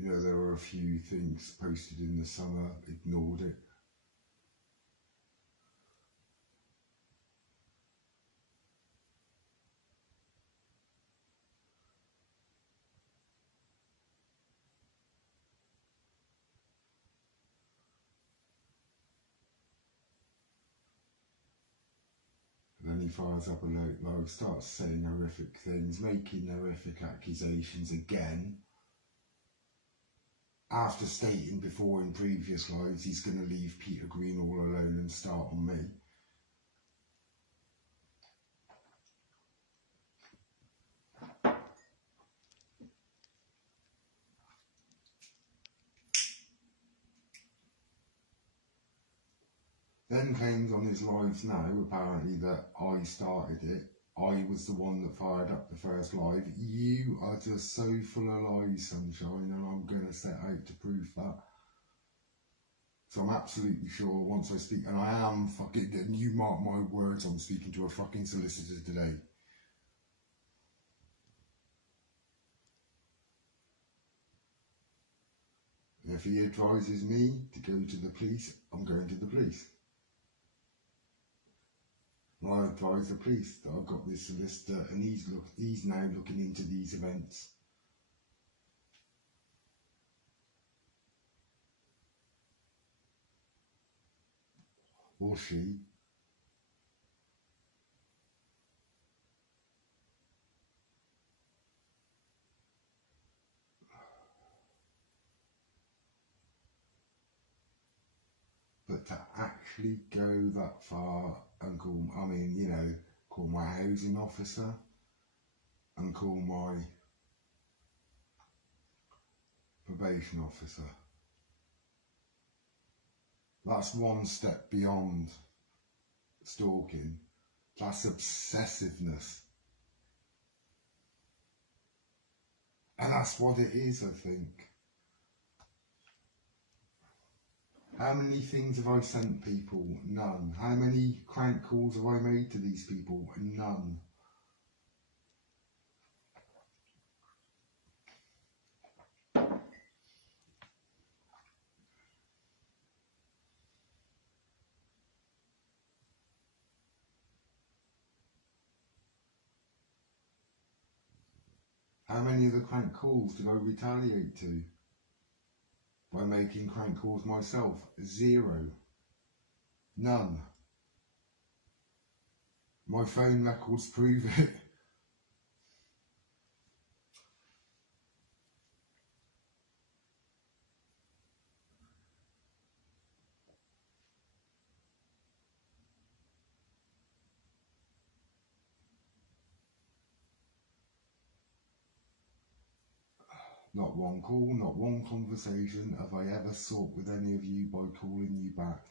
You know, there were a few things posted in the summer, ignored it. Then he fires up a low, starts saying horrific things, making horrific accusations again. After stating before in previous lives he's going to leave Peter Green all alone and start on me. Then claims on his lives now, apparently, that I started it. I was the one that fired up the first live. You are just so full of lies, Sunshine, and I'm going to set out to prove that. So I'm absolutely sure once I speak, and I am fucking, and you mark my words, I'm speaking to a fucking solicitor today. And if he advises me to go to the police, I'm going to the police. And I advise the police that I've got this solicitor and he's now looking into these events. Or she. But to actually go that far and call my housing officer and call my probation officer, that's one step beyond stalking. That's obsessiveness. And that's what it is, I think. How many things have I sent people? None. How many crank calls have I made to these people? None. How many of the crank calls did I retaliate to by making crank calls myself? 0. None. My phone records prove it. Not one call, not one conversation have I ever sought with any of you by calling you back.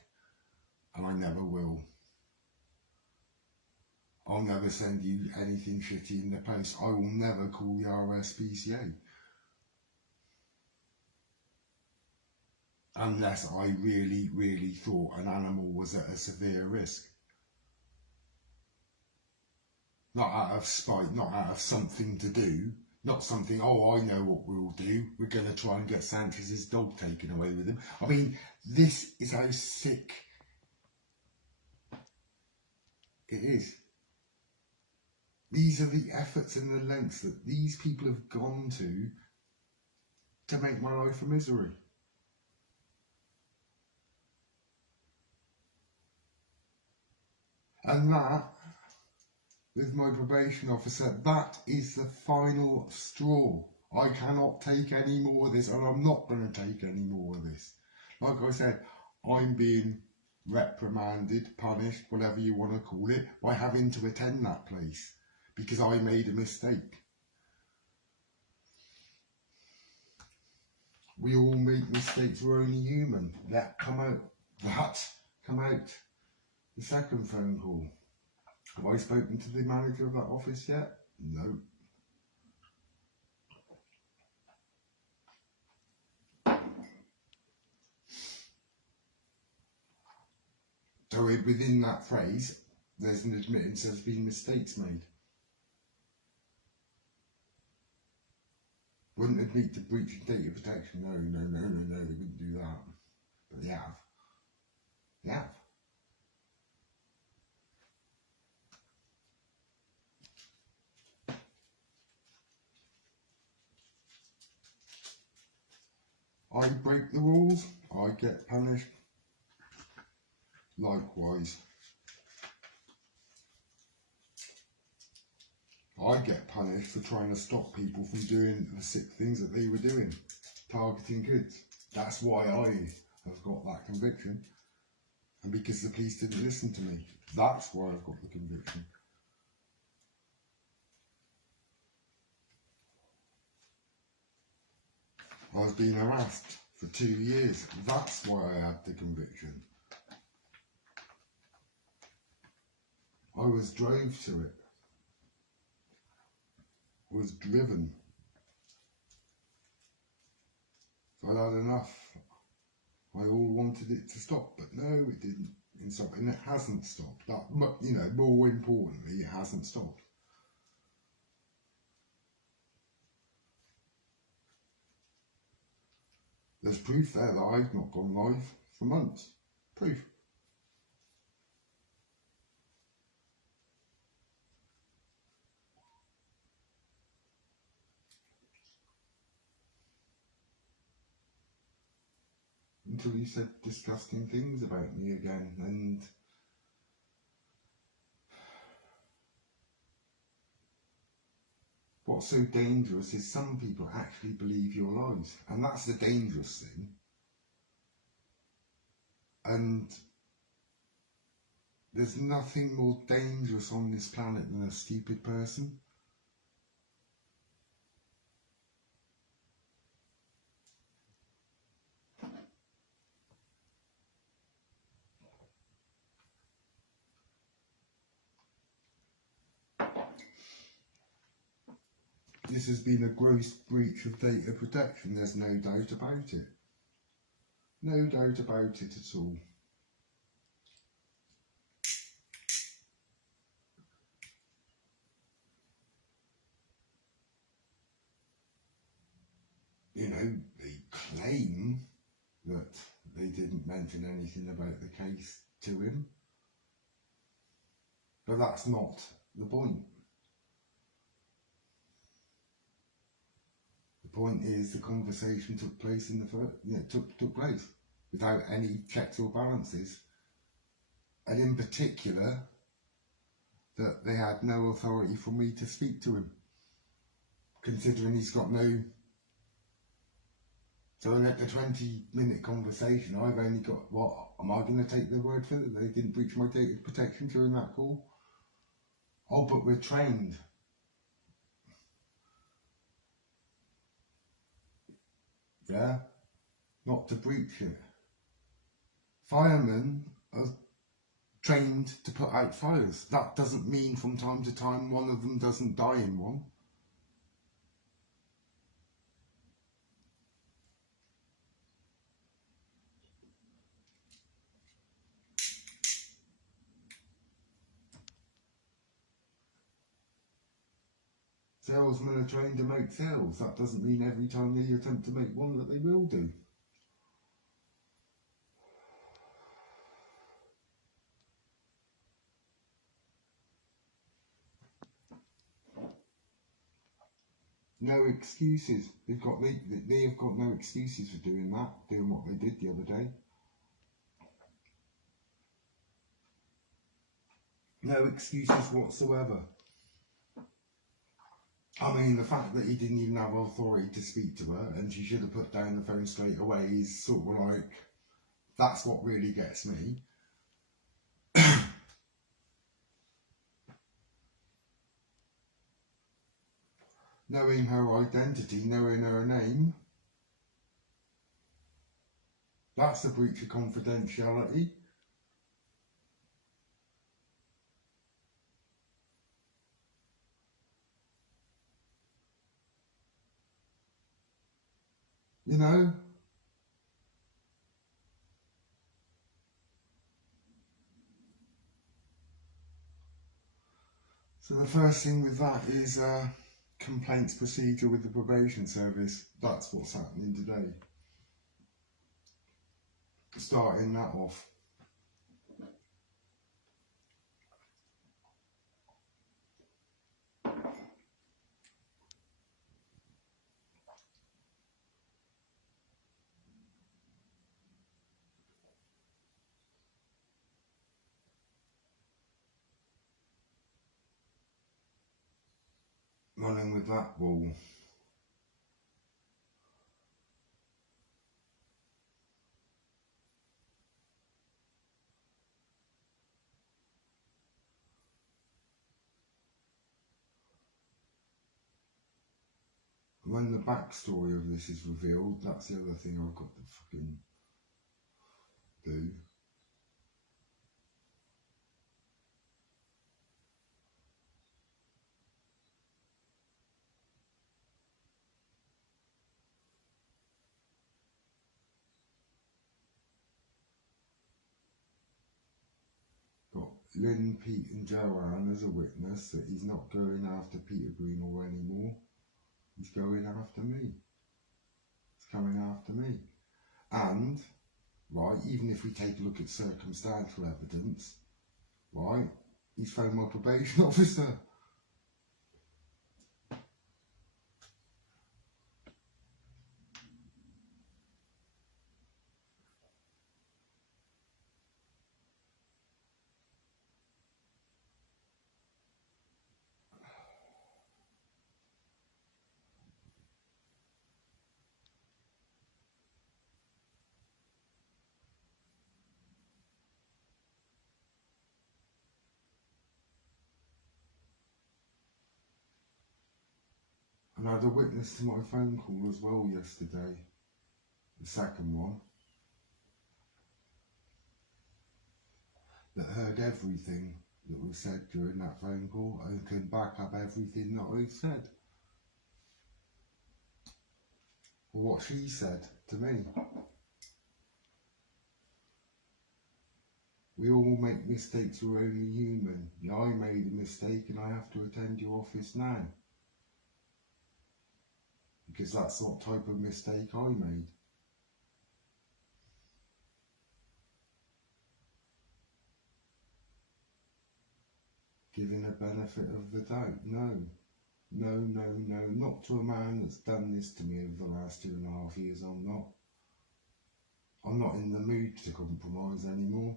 And I never will. I'll never send you anything shitty in the post. I will never call the RSPCA. Unless I really, really thought an animal was at a severe risk. Not out of spite, not out of something to do. Not something, oh, I know what we'll do. We're going to try and get Sanchez's dog taken away with him. I mean, this is how sick it is. These are the efforts and the lengths that these people have gone to make my life a misery. And that, with my probation officer, that is the final straw. I cannot take any more of this, and I'm not going to take any more of this. Like I said, I'm being reprimanded, punished, whatever you want to call it, by having to attend that place because I made a mistake. We all make mistakes, we're only human. That come out. The second phone call. Have I spoken to the manager of that office yet? No. So within that phrase, there's an admittance there's been mistakes made. Wouldn't admit to breaching data protection. No, they wouldn't do that. But they have. They have. I break the rules, I get punished. Likewise, I get punished for trying to stop people from doing the sick things that they were doing, targeting kids. That's why I have got that conviction, and because the police didn't listen to me. That's why I've got the conviction. I was being harassed for 2 years. That's why I had the conviction. I was drove to it. I was driven. So I had enough. I all wanted it to stop, but no, it didn't stop, and it hasn't stopped. But you know, more importantly, it hasn't stopped. There's proof there that I've not gone live for months. Proof. Until you said disgusting things about me again, and what's so dangerous is some people actually believe your lies, and that's the dangerous thing. And there's nothing more dangerous on this planet than a stupid person. This has been a gross breach of data protection, there's no doubt about it. No doubt about it at all. You know, they claim that they didn't mention anything about the case to him, but that's not the point. point is the conversation took place in the first, took place without any checks or balances, and in particular that they had no authority for me to speak to him, considering he's got no. So in the 20-minute conversation, I've only got, what, am I going to take their word for it that they didn't breach my data protection during that call? Oh, but we're trained. Yeah? Not to breach it. Firemen are trained to put out fires. That doesn't mean from time to time one of them doesn't die in one. Salesmen are trained to make sales. That doesn't mean every time they attempt to make one that they will do. No excuses. They have got no excuses for doing that, doing what they did the other day. No excuses whatsoever. I mean, the fact that he didn't even have authority to speak to her and she should have put down the phone straight away is sort of like, that's what really gets me. Knowing her identity, knowing her name, that's a breach of confidentiality. You know? So the first thing with that is complaints procedure with the probation service. That's what's happening today. Starting that off. Running with that ball. When the backstory of this is revealed, that's the other thing I've got to fucking do. Got Lynn, Pete and Joanne as a witness that he's not going after Peter Greenall anymore. He's going after me. He's coming after me. And, right, even if we take a look at circumstantial evidence, right, he's phoned my probation officer. And I had a witness to my phone call as well yesterday, the second one, that heard everything that was said during that phone call and can back up everything that I said. Or what she said to me. We all make mistakes, we're only human. Yeah, I made a mistake and I have to attend your office now. Because that's what type of mistake I made. Giving a benefit of the doubt, no. No, no, no, not to a man that's done this to me over the last 2.5 years. I'm not. I'm not in the mood to compromise anymore.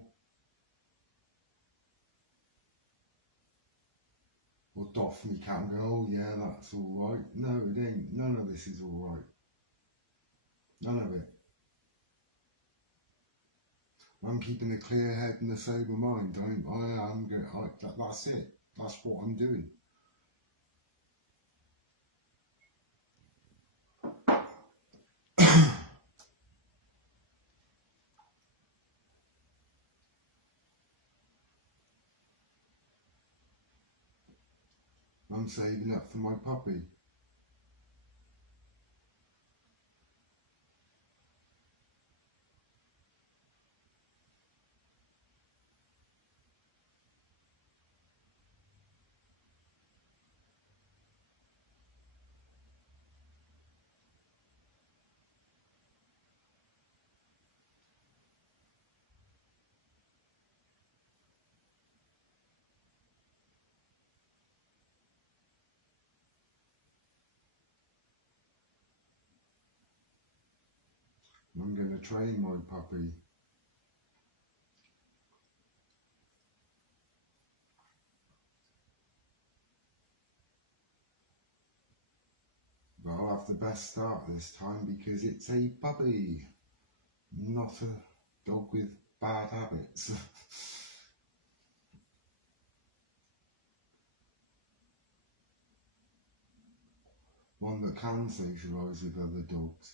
Or doff me cap and go, oh yeah, that's alright. No, it ain't. None of this is alright. None of it. I'm keeping a clear head and a sober mind. That's it. That's what I'm doing. I'm saving up for my puppy. I'm going to train my puppy. But I'll have the best start this time because it's a puppy, not a dog with bad habits. One that can socialise with other dogs.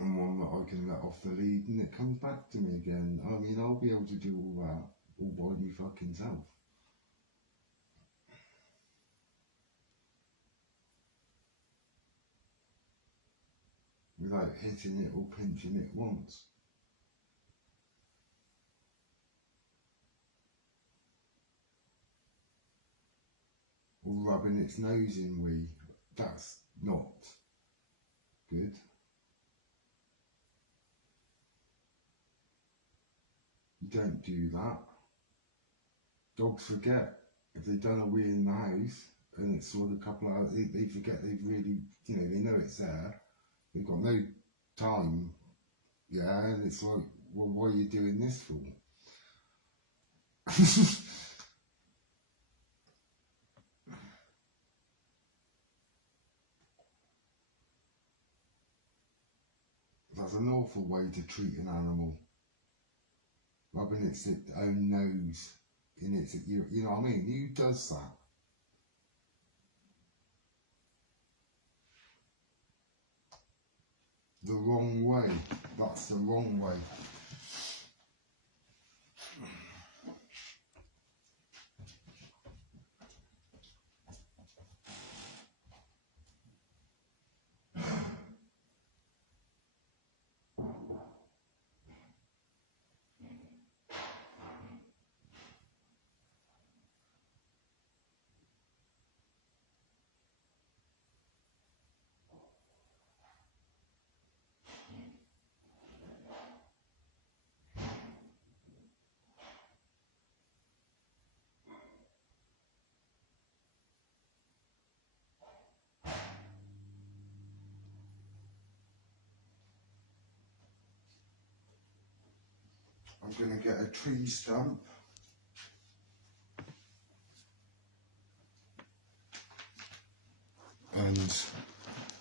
And one that I can let off the lead and it comes back to me again. I mean, I'll be able to do all that all by me fucking self. Without hitting it or pinching it once. Or rubbing its nose in wee. That's not good. You don't do that. Dogs forget if they've done a wee in the house and it's sort of a couple of hours, they forget they've really, they know it's there. They've got no time. Yeah, and it's like, well, what are you doing this for? That's an awful way to treat an animal. Rubbing its own nose in its, you know what I mean? Who does that? The wrong way. That's the wrong way. I'm going to get a tree stump and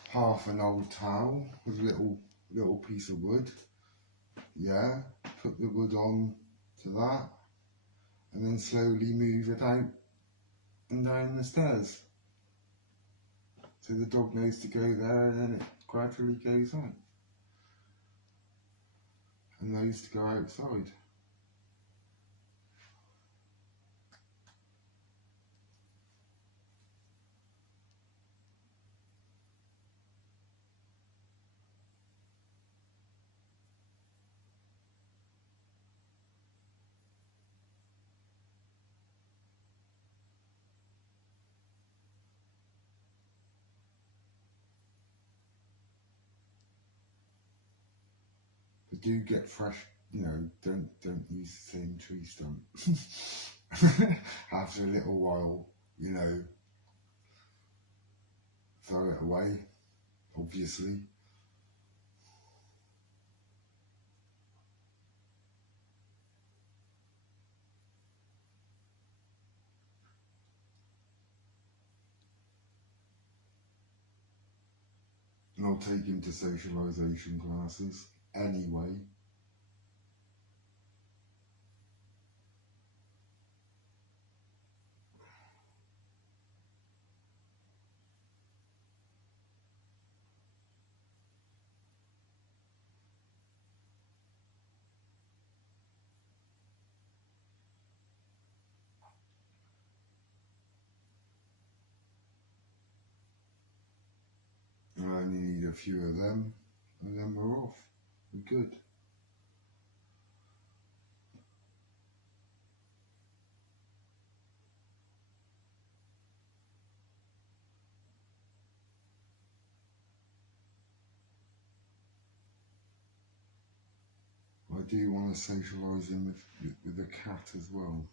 half an old towel with a little piece of wood. Yeah, put the wood on to that and then slowly move it out and down the stairs. So the dog knows to go there and then it gradually goes on. And knows to go outside. But do get fresh don't use the same tree stump. After a little while, throw it away, obviously. And I'll take him to socialisation classes anyway. I only need a few of them, and then we're off. We're good. I do want to socialise him with the cat as well.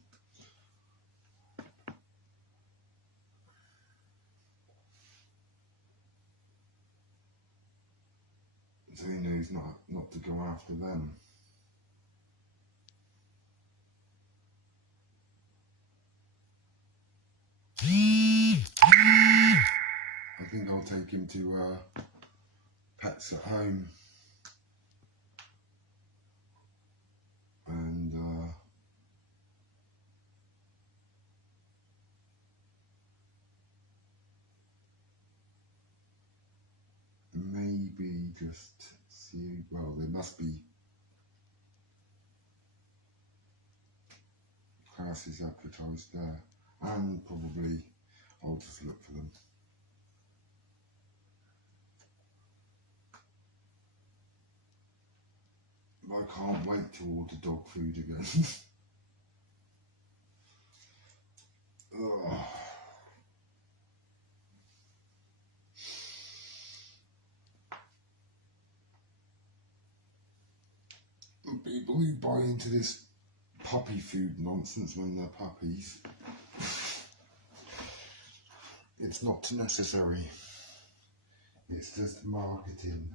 So he knows not to go after them. I think I'll take him to Pets at Home. And maybe just see, well, there must be classes advertised there, and probably I'll just look for them. I can't wait to order dog food again. Ugh. People who buy into this puppy food nonsense when they're puppies, it's not necessary. It's just marketing.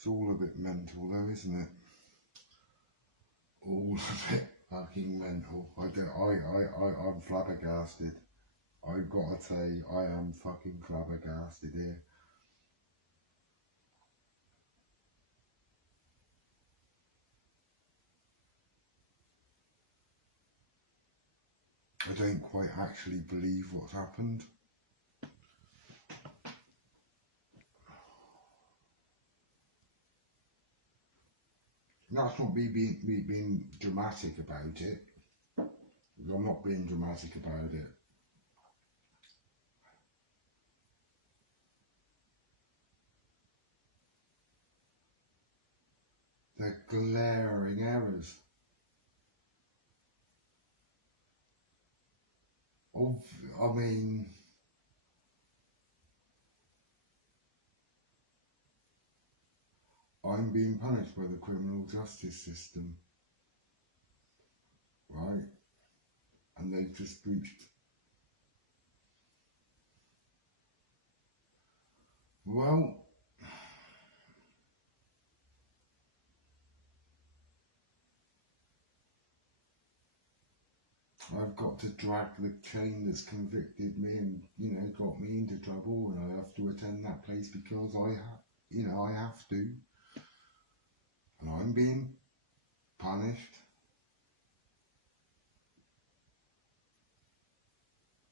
It's all a bit mental though, isn't it? All a bit fucking mental. I'm flabbergasted. I've got to say, I am fucking flabbergasted here. I don't quite actually believe what's happened. That's not me being dramatic about it. I'm not being dramatic about it. They're glaring errors. I mean, I'm being punished by the criminal justice system, right? And they've just breached. Well, I've got to drag the chain that's convicted me and, you know, got me into trouble, and I have to attend that place because I have to. And I'm being punished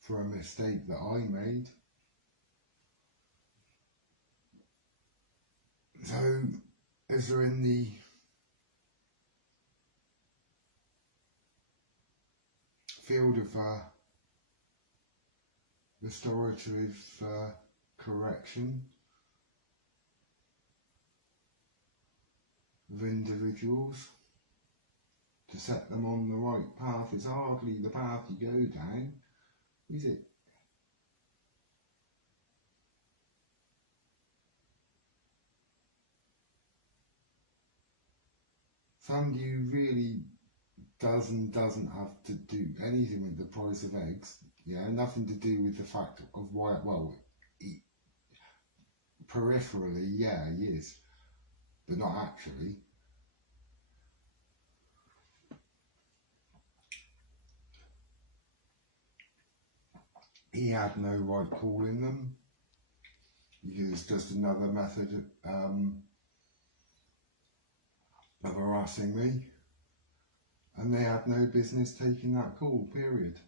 for a mistake that I made. So, is there in the field of restorative correction of individuals to set them on the right path? It's hardly the path you go down, is it? Somebody who really does and doesn't have to do anything with the price of eggs, yeah, nothing to do with the fact of why, well, peripherally, yeah, he is, but not actually. He had no right calling them, because it's just another method of harassing me, and they had no business taking that call, period.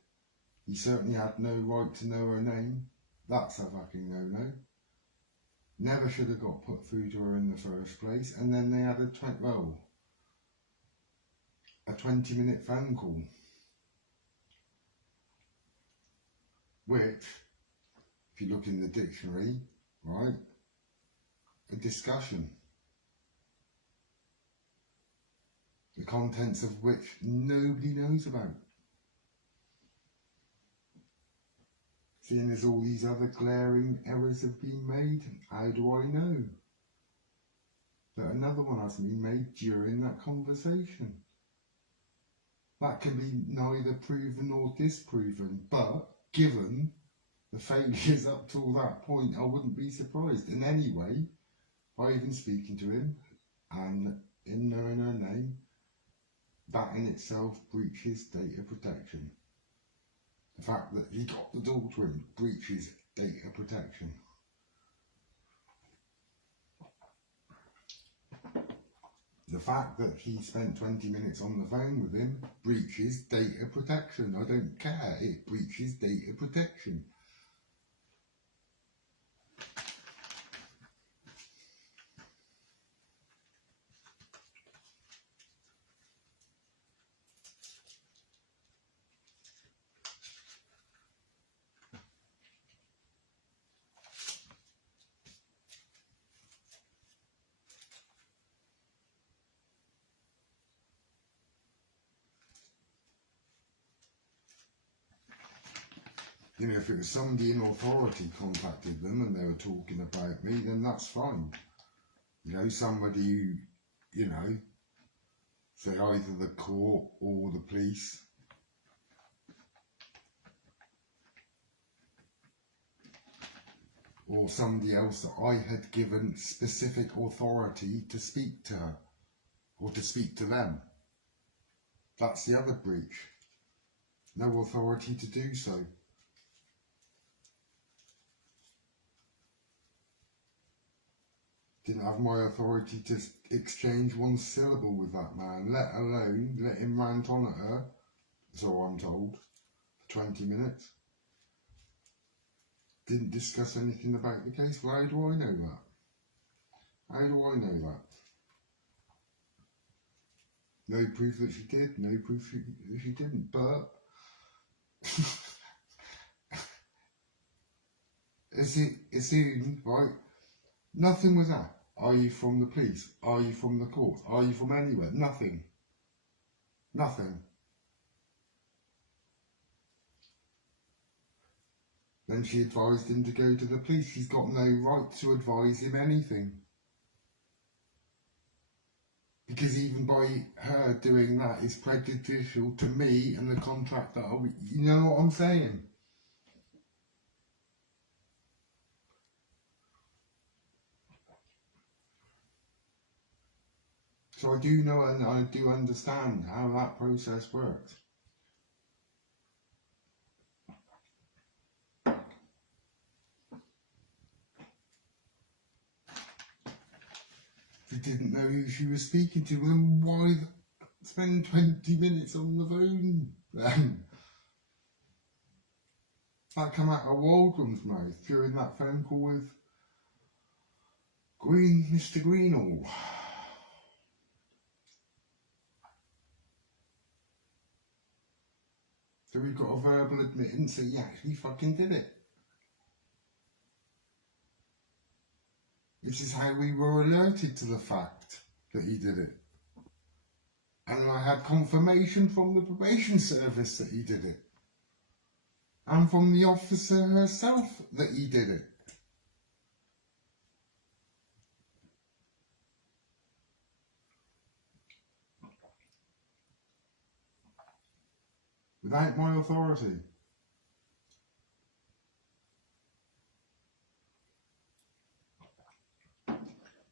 He certainly had no right to know her name. That's a fucking no-no. Never should have got put through to her in the first place. And then they had a 20-minute phone call, which, if you look in the dictionary, right, a discussion, the contents of which nobody knows about. Seeing as all these other glaring errors have been made, how do I know that another one has been made during that conversation? That can be neither proven nor disproven, but given the failures up till that point, I wouldn't be surprised. And anyway, by even speaking to him and in knowing her name, that in itself breaches data protection. The fact that he got the door to him breaches data protection. The fact that he spent 20 minutes on the phone with him breaches data protection. I don't care, it breaches data protection. You know, if it was somebody in authority contacted them and they were talking about me, then that's fine. You know, somebody who, you know, say either the court or the police, or somebody else that I had given specific authority to speak to her or to speak to them. That's the other breach. No authority to do so. Didn't have my authority to exchange one syllable with that man, let alone let him rant on at her, so I'm told, for 20 minutes. Didn't discuss anything about the case. Well, how do I know that? How do I know that? No proof that she did, no proof that she didn't, but it's in, right? Nothing was that. Are you from the police? Are you from the court? Are you from anywhere? Nothing. Nothing. Then she advised him to go to the police. She's got no right to advise him anything. Because even by her doing that is prejudicial to me and the contract that you know what I'm saying? So I do know and I do understand how that process works. She didn't know who she was speaking to, then why spend 20 minutes on the phone then? That come out of Waldron's mouth during that phone call with Mr. Greenall. So we've got a verbal admittance that he actually fucking did it. This is how we were alerted to the fact that he did it. And I had confirmation from the probation service that he did it. And from the officer herself that he did it. Without my authority.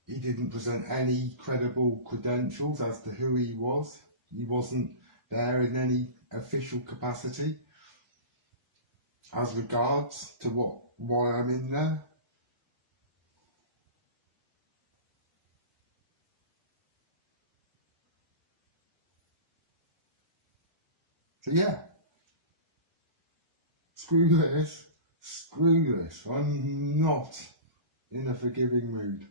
He didn't present any credible credentials as to who he was. He wasn't there in any official capacity as regards to why I'm in there. So yeah, screw this, I'm not in a forgiving mood.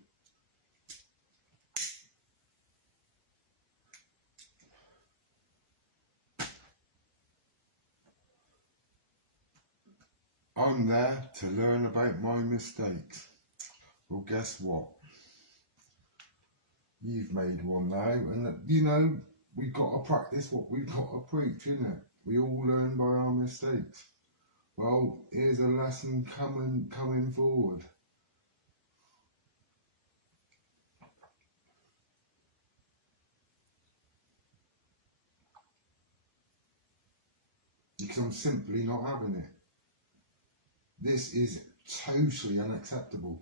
I'm there to learn about my mistakes. Well, guess what? You've made one now, and you know, we've got to practice what we've got to preach, innit? We all learn by our mistakes. Well, here's a lesson coming forward. Because I'm simply not having it. This is totally unacceptable.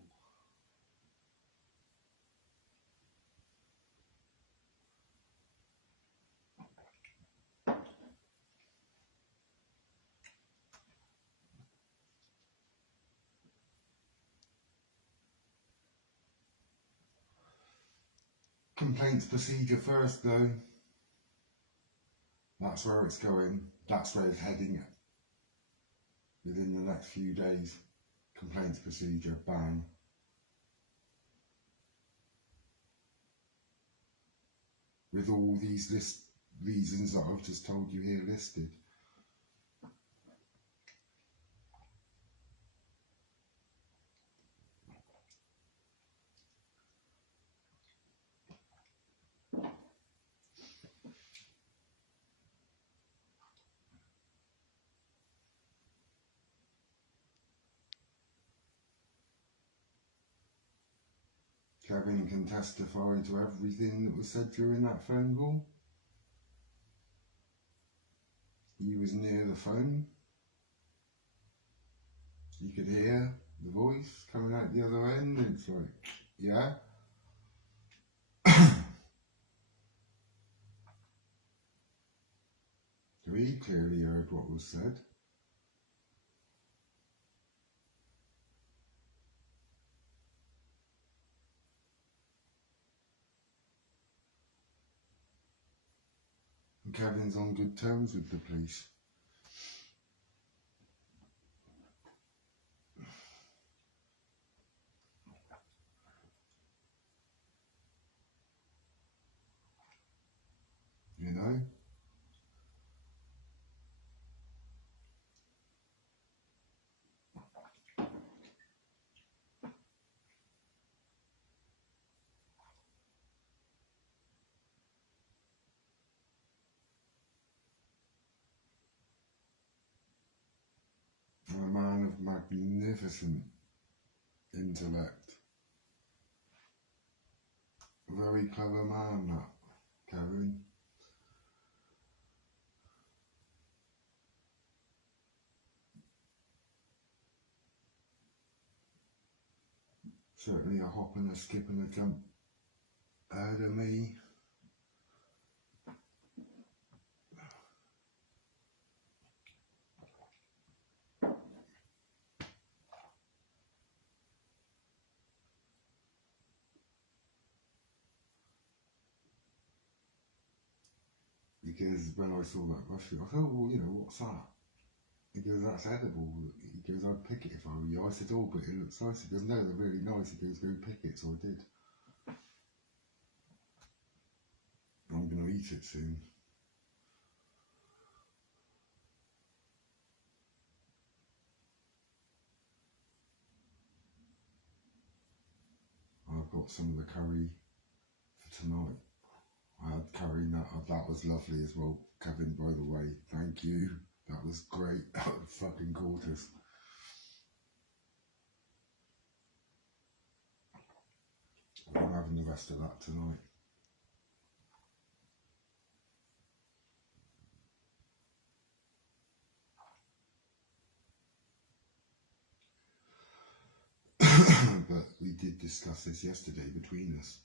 Complaints procedure first though. That's where it's going. That's where it's heading within the next few days. Complaints procedure, bang. With all these reasons that I've just told you here listed. Kevin can testify to everything that was said during that phone call. He was near the phone. He could hear the voice coming out the other end, and it's like, yeah. So he clearly heard what was said. And Kevin's on good terms with the police. You know? A man of magnificent intellect. A very clever man, that Kevin. Certainly a hop and a skip and a jump ahead of me. Because when I saw that brush I thought, oh, well, you know, what's that? He goes, that's edible. He goes, I'd pick it if I were you. I said, oh, but it looks nice. He goes, no, they're really nice. He goes, go pick it. So I did. I'm going to eat it soon. I've got some of the curry for tonight. I had curry, that was lovely as well. Kevin, by the way, thank you. That was great. That was fucking gorgeous. I'm having the rest of that tonight. But we did discuss this yesterday between us.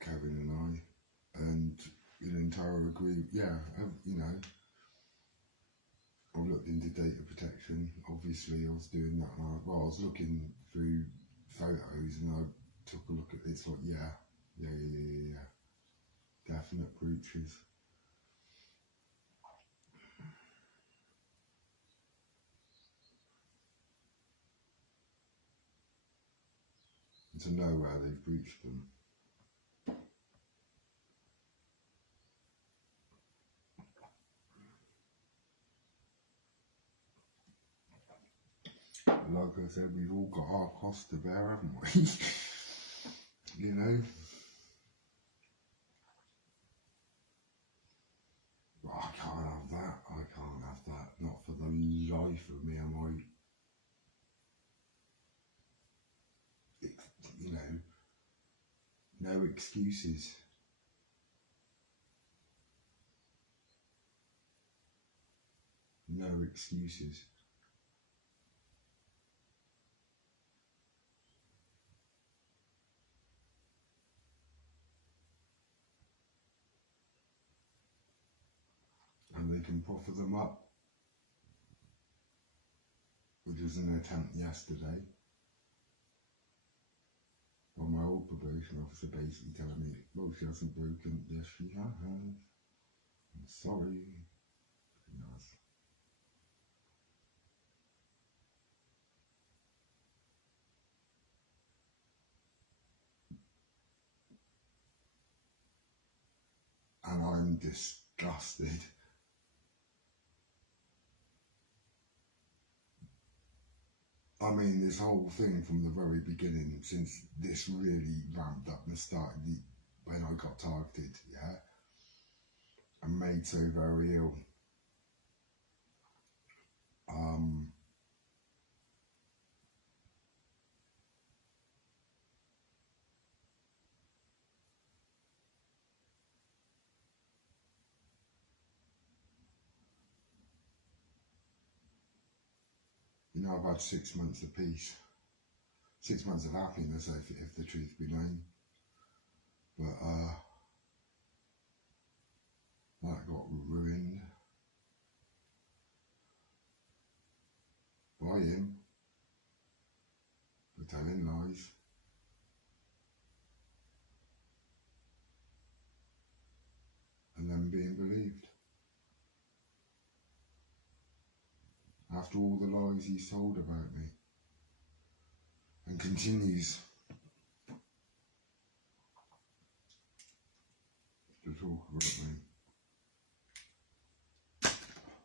Kevin and I, and in entire agreement, yeah, you know, I looked into data protection. Obviously, I was doing that. I was looking through photos, and I took a look at it. It's like, yeah, definite breaches. And to know where they've breached them. Like I said, we've all got our cost to bear, haven't we? You know? But I can't have that. I can't have that. Not for the life of me. Am I? You know, no excuses. No excuses. And they can proffer them up, which was an attempt yesterday. Well, my old probation officer basically telling me, well, she hasn't broken. Yes, she has. I'm sorry. Yes. And I'm disgusted. I mean, this whole thing from the very beginning, since this really ramped up and started when I got targeted, yeah, and made so very ill. know, I've had 6 months of peace, 6 months of happiness, if the truth be known. But that got ruined by him for telling lies. And then being believed. After all the lies he's told about me. And continues to talk about me.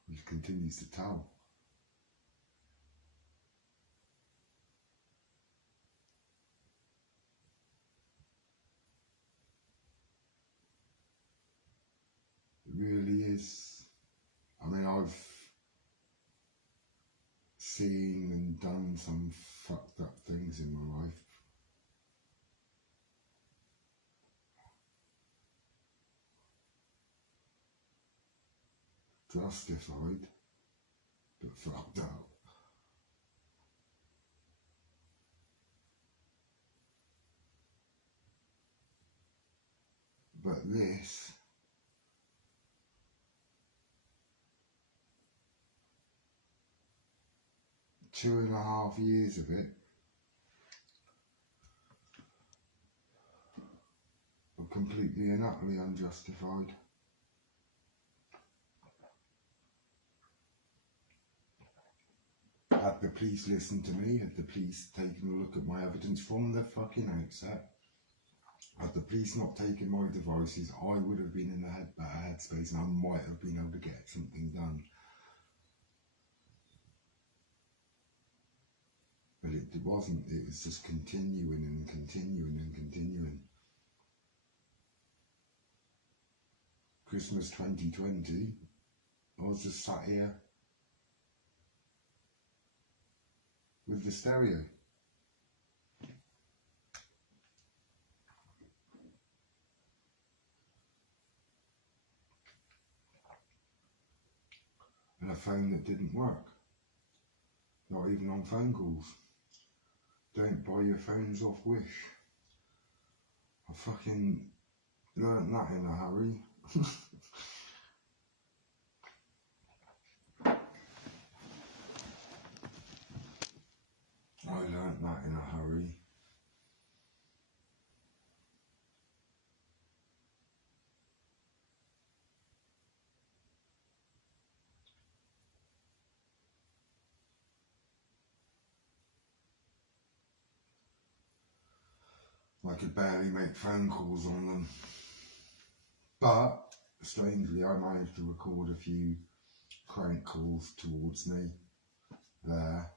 He continues to tell. It really is. I mean, I've seen and done some fucked up things in my life. Justified, but fucked up. But this, two and a half years of it, are completely and utterly unjustified. Had the police listened to me, had the police taken a look at my evidence from the fucking outset, had the police not taken my devices, I would have been in a better headspace and I might have been able to get something done. But it wasn't, it was just continuing and continuing and continuing. Christmas 2020, I was just sat here with the stereo. And a phone that didn't work. Not even on phone calls. Don't buy your phones off Wish. I fucking learnt that in a hurry. I learnt that in a hurry. I could barely make phone calls on them. But, strangely, I managed to record a few crank calls towards me there.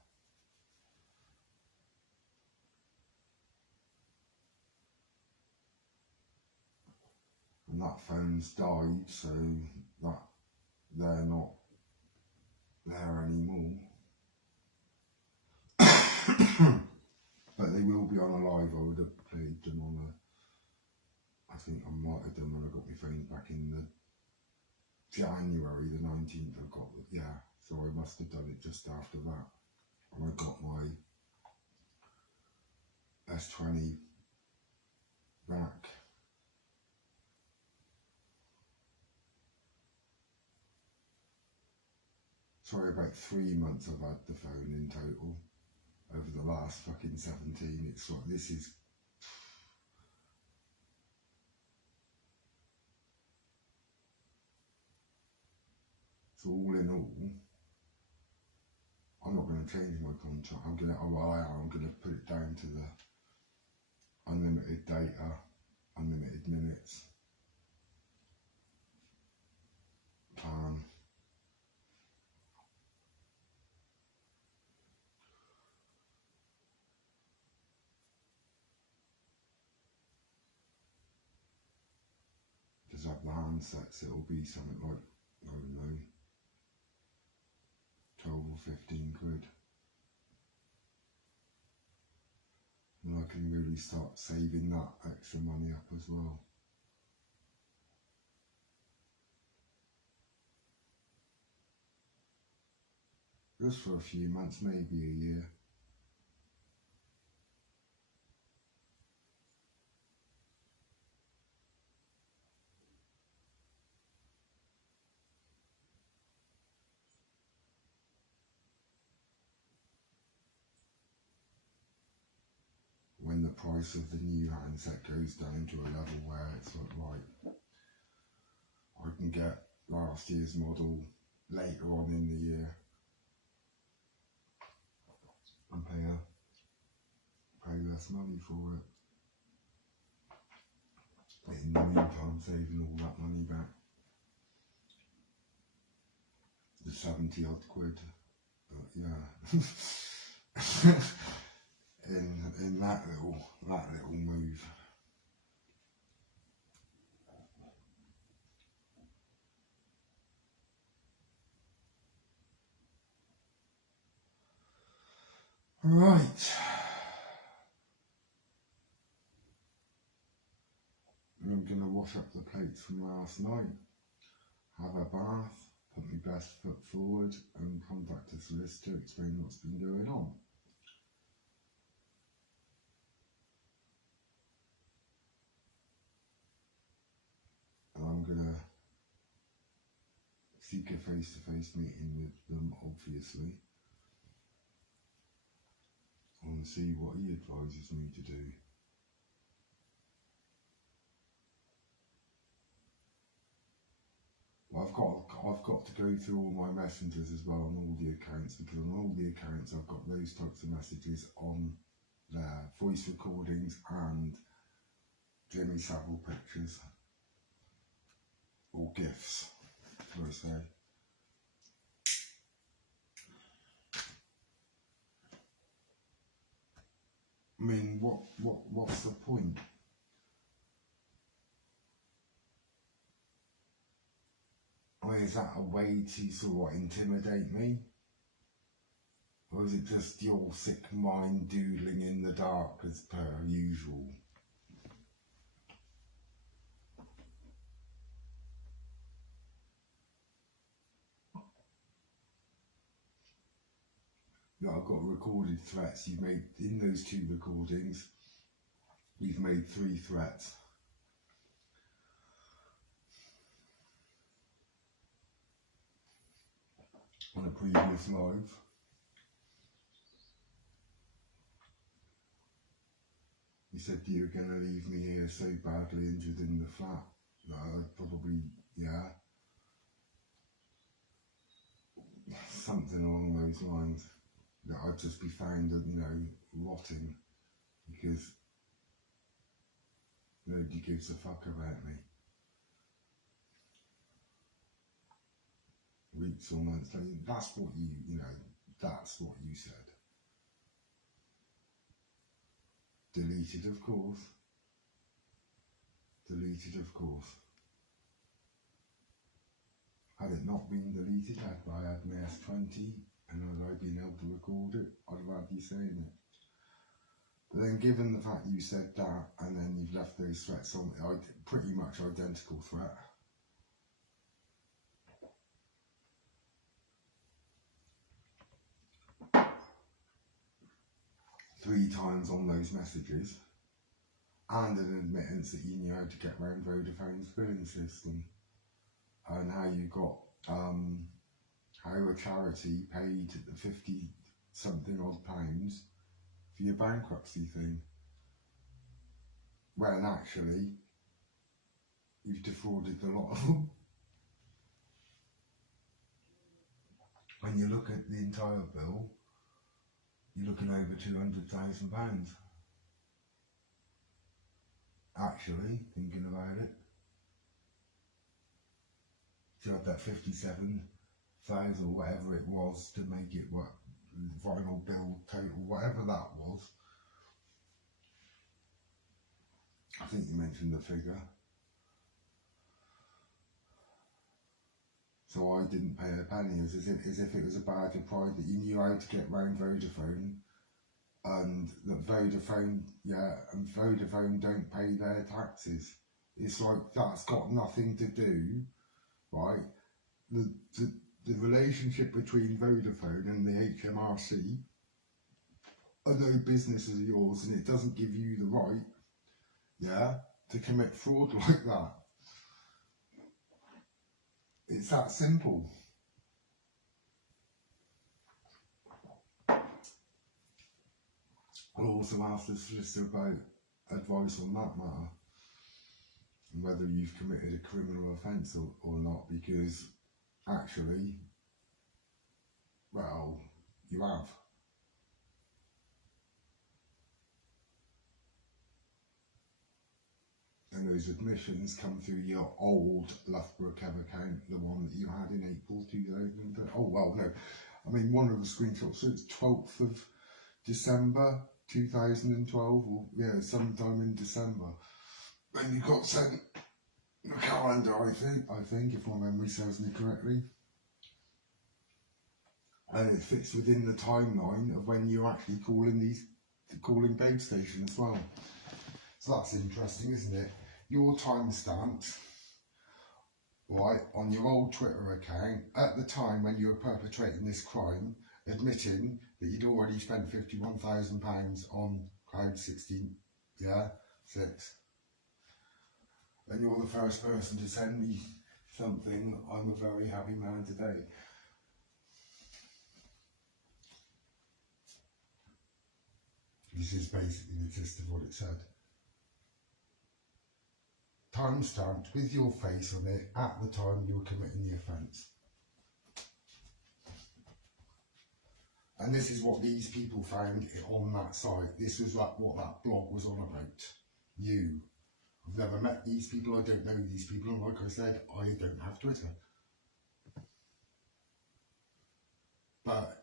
And that phone's died, so that they're not there anymore. But they will be on a live. I would have played them on a, I think I might have done when I got my phone back in the January the 19th. I got it, yeah, so I must have done it just after that. And I got my S20 back. Sorry, about 3 months I've had the phone in total. Over the last fucking 17, it's like, this is, so all in all, I'm not going to change my contract. I'm going to put it down to the unlimited data, unlimited minutes plan. Just have the handsets, it'll be something like, I don't know, 12 or 15 quid. And I can really start saving that extra money up as well. just for a few months, maybe a year. When the price of the new handset goes down to a level where it's like, right, I can get last year's model later on in the year and pay less money for it. But in the meantime, saving all that money back. The 70 odd quid. But yeah. in that little move. Right. I'm going to wash up the plates from last night, have a bath, put my best foot forward and contact a solicitor to explain what's been going on. And I'm going to seek a face-to-face meeting with them, obviously, and see what he advises me to do. Well, I've got to go through all my messengers as well on all the accounts, because on all the accounts I've got those types of messages on there, voice recordings and Jimmy Savile pictures or GIFs, shall I say. I mean, what's the point? I mean, is that a way to sort of intimidate me? Or is it just your sick mind doodling in the dark as per usual? Yeah, I've got recorded threats. You've made, in those 2 recordings, you've made 3 threats. On a previous live. You said you were going to leave me here so badly injured in the flat that I'd probably, yeah. Something along those lines. That I'd just be found, you know, rotting because nobody gives a fuck about me. Weeks or months later, that's what you know, that's what you said. Deleted, of course. Deleted, of course. Had it not been deleted, had I had my S20 and had I been able to record it, I'd have had you saying it. But then given the fact you said that and then you've left those threats on, pretty much identical threat. Three times on those messages, and an admittance that you knew how to get around Vodafone's billing system, and how you got, how a charity paid the 50-something odd pounds for your bankruptcy thing, when actually you've defrauded a lot of them. When you look at the entire bill, you're looking over £200,000. Actually, thinking about it, to have that 57,000 or whatever it was to make it what final bill total, whatever that was. I think you mentioned the figure. So I didn't pay a penny, as if it was a badge of pride that you knew how to get round Vodafone, and that Vodafone, and Vodafone don't pay their taxes. It's like, that's got nothing to do, right? The the relationship between Vodafone and the HMRC are no business of yours, and it doesn't give you the right, yeah, to commit fraud like that. It's that simple. I'll also ask the solicitor about advice on that matter, and whether you've committed a criminal offence or not, because actually, well, you have. And those admissions come through your old Loughborough Kev account, the one that you had in April 2000. Oh, well, no. I mean, one of the screenshots, so it's 12th of December 2012, or yeah, sometime in December. When you got sent the calendar, I think, if my memory serves me correctly. And it fits within the timeline of when you're actually calling Babe Station as well. So that's interesting, isn't it? Your timestamp, right, on your old Twitter account at the time when you were perpetrating this crime, admitting that you'd already spent £51,000 on Cloud 16, yeah, 6. And you're the first person to send me something. I'm a very happy man today. This is basically the gist of what it said. Timestamped with your face on it at the time you were committing the offence. And this is what these people found on that site. This was like what that blog was on about. You. I've never met these people, I don't know these people, and like I said, I don't have Twitter. But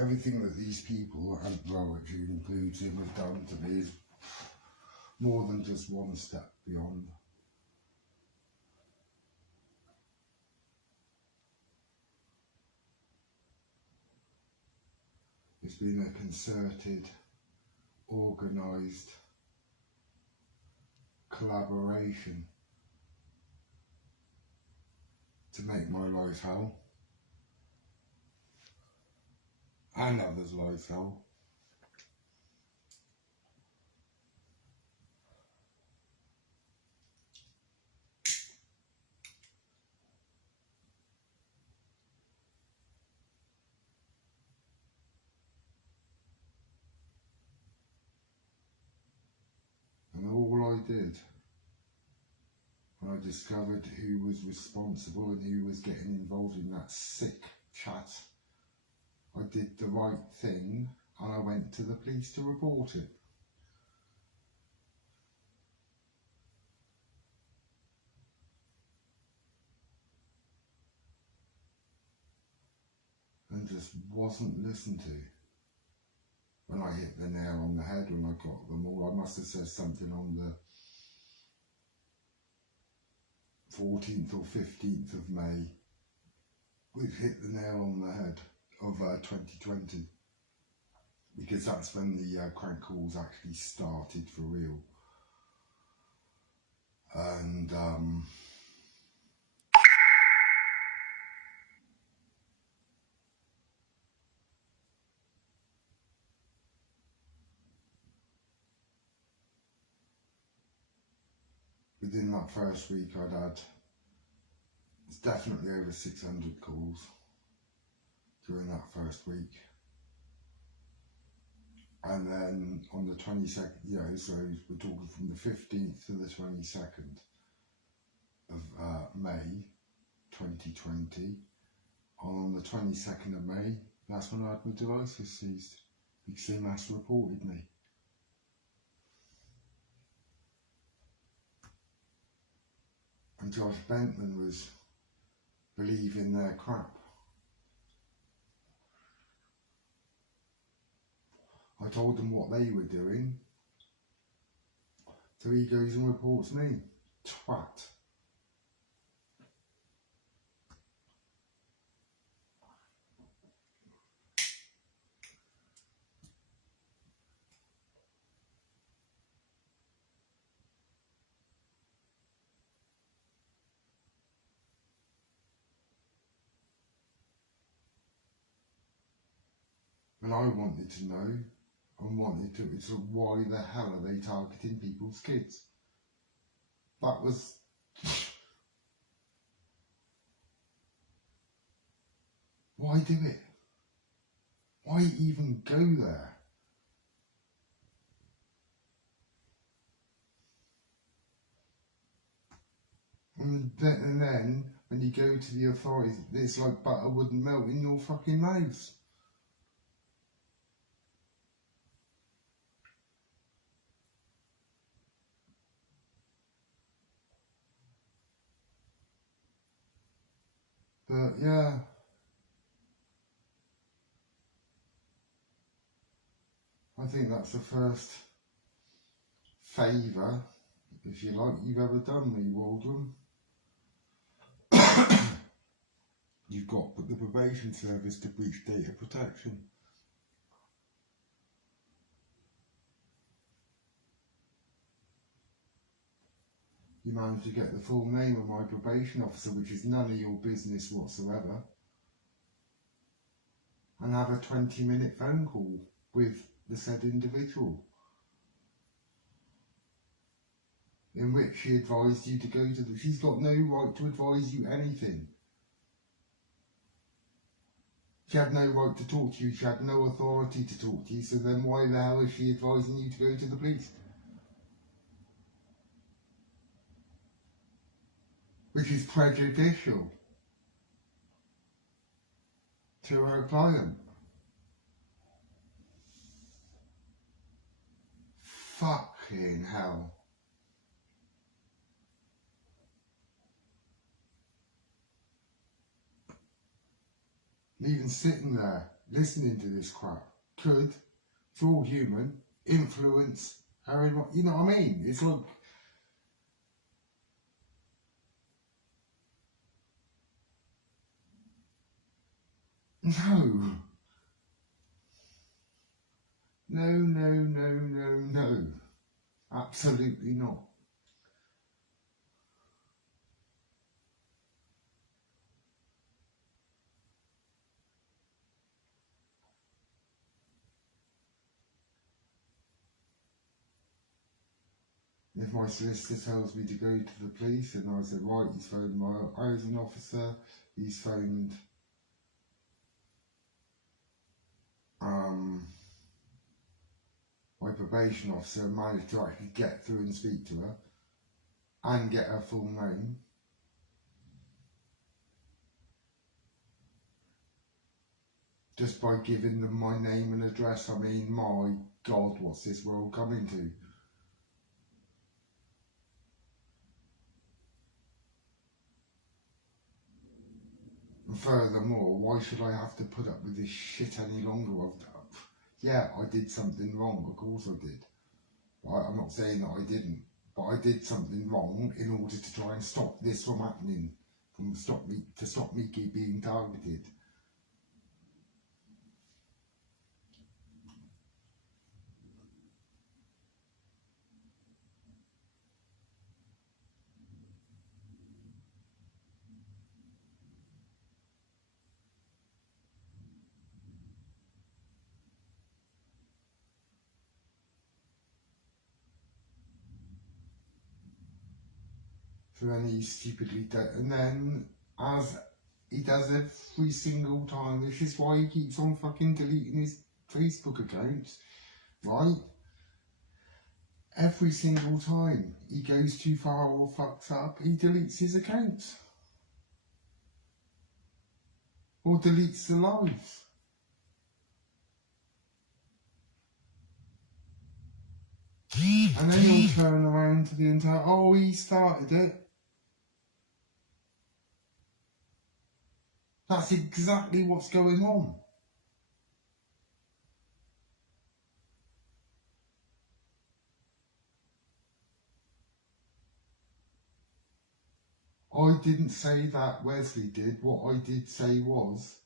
everything that these people, and well, which includes him, have done to me is more than just one step beyond. It's been a concerted, organised collaboration to make my life hell and others' lives hell. And all I did when I discovered who was responsible and who was getting involved in that sick chat, I did the right thing and I went to the police to report it. and just wasn't listened to. When I hit the nail on the head when I got them all, I must have said something on the 14th or 15th of May, which hit the nail on the head of 2020, because that's when the crank calls actually started for real. And within that first week I'd had, it's definitely over 600 calls during that first week. And then on the 22nd, so we're talking from the 15th to the 22nd of May 2020. On the 22nd of May, that's when I had my devices seized, because they mass reported me. And Josh Bentman was believing their crap. I told them what they were doing, so he goes and reports me. Twat. And I wanted to know, and wanted to, so why the hell are they targeting people's kids? That was... Why do it? Why even go there? And then, when you go to the authorities, it's like butter wouldn't melt in your fucking mouth. But yeah, I think that's the first favour, if you like, you've ever done me, Waldron. You've got the probation service to breach data protection. You managed to get the full name of my probation officer, which is none of your business whatsoever, and have a 20-minute phone call with the said individual, in which she advised you to go to the... She's got no right to advise you anything. She had no right to talk to you, she had no authority to talk to you, so then why the hell is she advising you to go to the police? Which is prejudicial to her client. Fucking hell. Even sitting there listening to this crap could, for all human, influence her, you know what I mean? It's like, no, absolutely not. If my solicitor tells me to go to the police, and I said, right, he's phoned my housing officer, he's phoned my probation officer, and managed to actually get through and speak to her and get her full name. Just by giving them my name and address, I mean, my God, what's this world coming to? furthermore, why should I have to put up with this shit any longer? Yeah, I did something wrong, of course I did. Right? I'm not saying that I didn't, but I did something wrong in order to try and stop this from happening, to stop me keep being targeted. So then he stupidly and then as he does every single time, this is why he keeps on fucking deleting his Facebook accounts, right? Every single time he goes too far or fucks up, he deletes his accounts. Or deletes the lives. And then he'll turn around to the entire, oh, he started it. That's exactly what's going on. I didn't say that, Wesley did. What I did say was,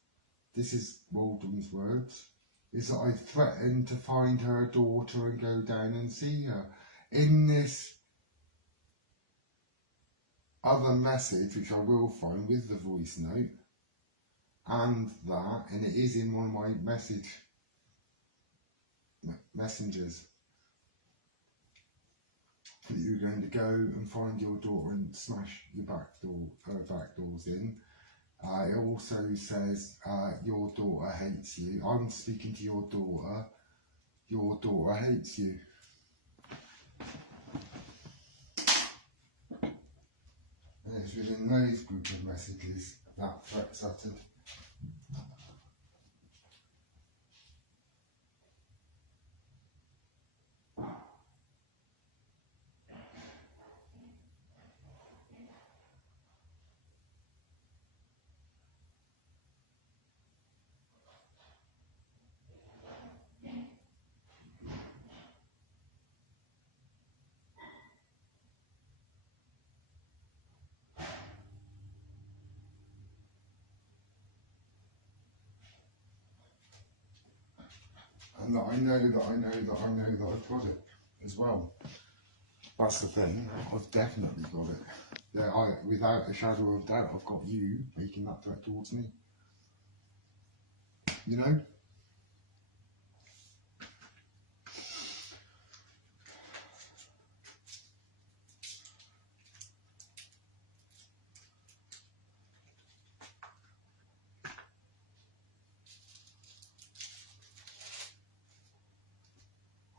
this is Walden's words, is that I threatened to find her daughter and go down and see her. In this other message, which I will find with the voice note, and it is in one of my messengers, that you're going to go and find your daughter and smash her back doors in. It also says your daughter hates you. I'm speaking to your daughter hates you. And it's within those group of messages that threat's uttered. And that I know that I've got it as well. That's the thing, I've definitely got it. Yeah, without a shadow of doubt, I've got you making that threat towards me. You know?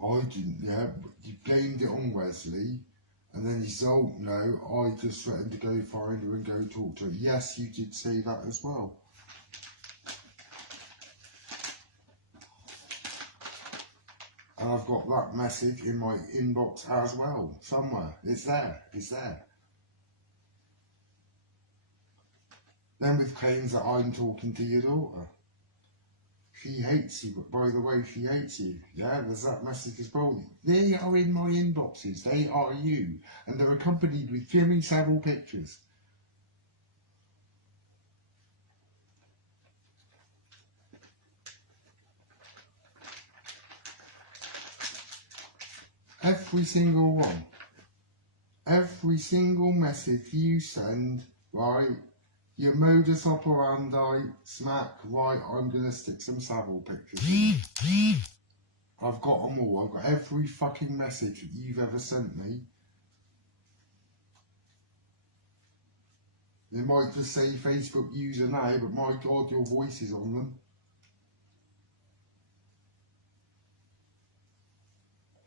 I didn't, yeah, but you blamed it on Wesley, and then you said, oh no, I just threatened to go find her and go talk to her. Yes, you did say that as well. And I've got that message in my inbox as well, somewhere. It's there. Then with claims that I'm talking to your daughter. She hates you, but by the way, she hates you. Yeah, there's that message as well. They are in my inboxes. They are you. And they're accompanied with Jimmy Savile pictures. Every single one. Every single message you send, right? Your modus operandi, smack, right, I'm going to stick some Savile pictures in. I've got them all. I've got every fucking message that you've ever sent me. They might just say Facebook user now, but my God, your voice is on them.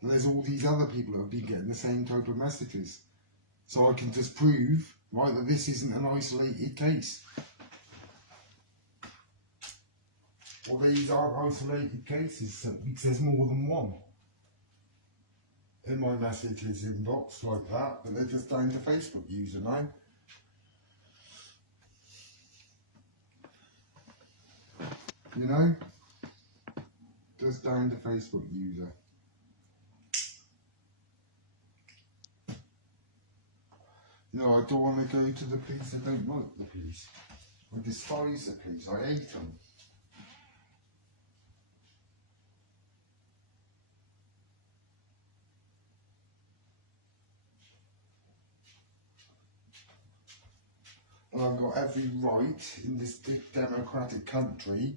And there's all these other people who have been getting the same type of messages. So I can just prove, right, that this isn't an isolated case. Well, these aren't isolated cases, because there's more than one in my messages inbox like that, but they're just down to Facebook user now. you know? Just down to Facebook user. You know, I don't want to go to the police. I don't like the police. I despise the police. I hate them. And I've got every right in this big democratic country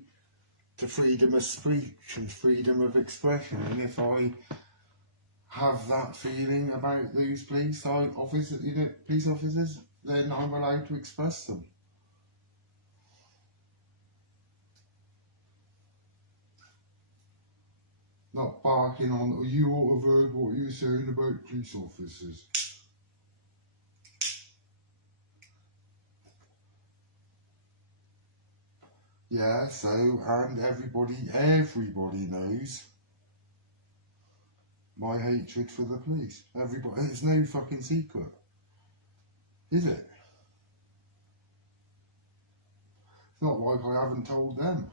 to freedom of speech and freedom of expression. And if I have that feeling about those police officers, then I'm allowed to express them. Not barking on, you ought to have heard what you're saying about police officers. Yeah, so, and everybody knows my hatred for the police. Everybody, it's no fucking secret, is it? It's not like I haven't told them.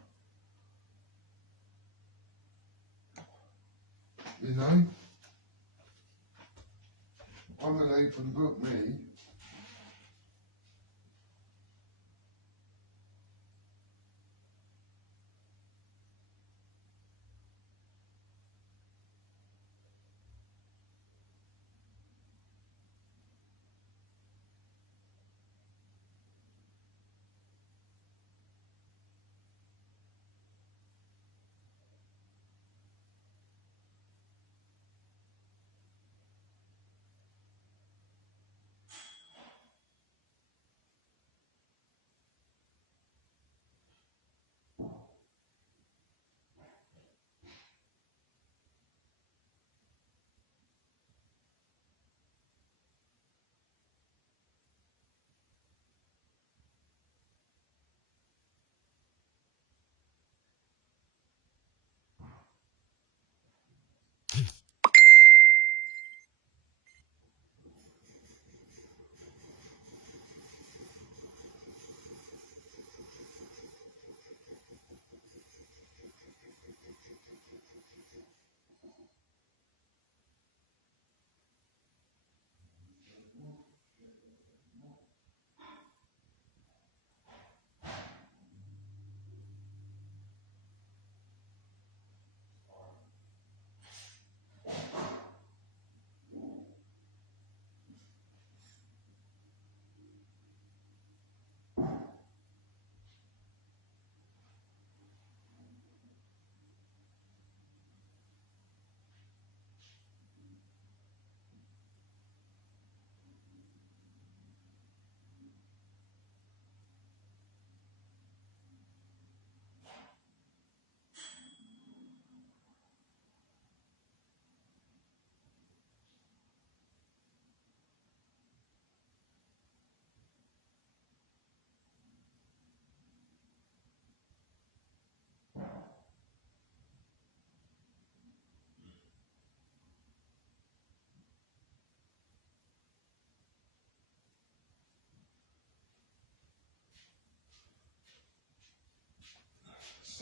You know? I'm an open book, me.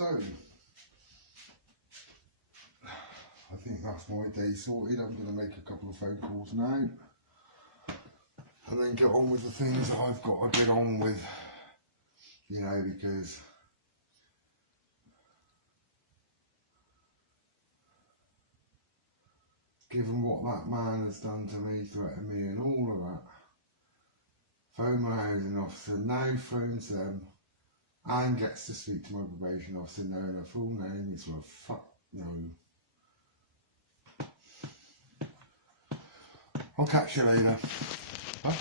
So, I think that's my day sorted. I'm going to make a couple of phone calls now and then get on with the things that I've got to get on with, you know, because given what that man has done to me, threatened me and all of that, phone my housing officer, now phones them and gets to speak to my probation officer knowing her full name. It's like, fuck no. I'll catch you later. Bye.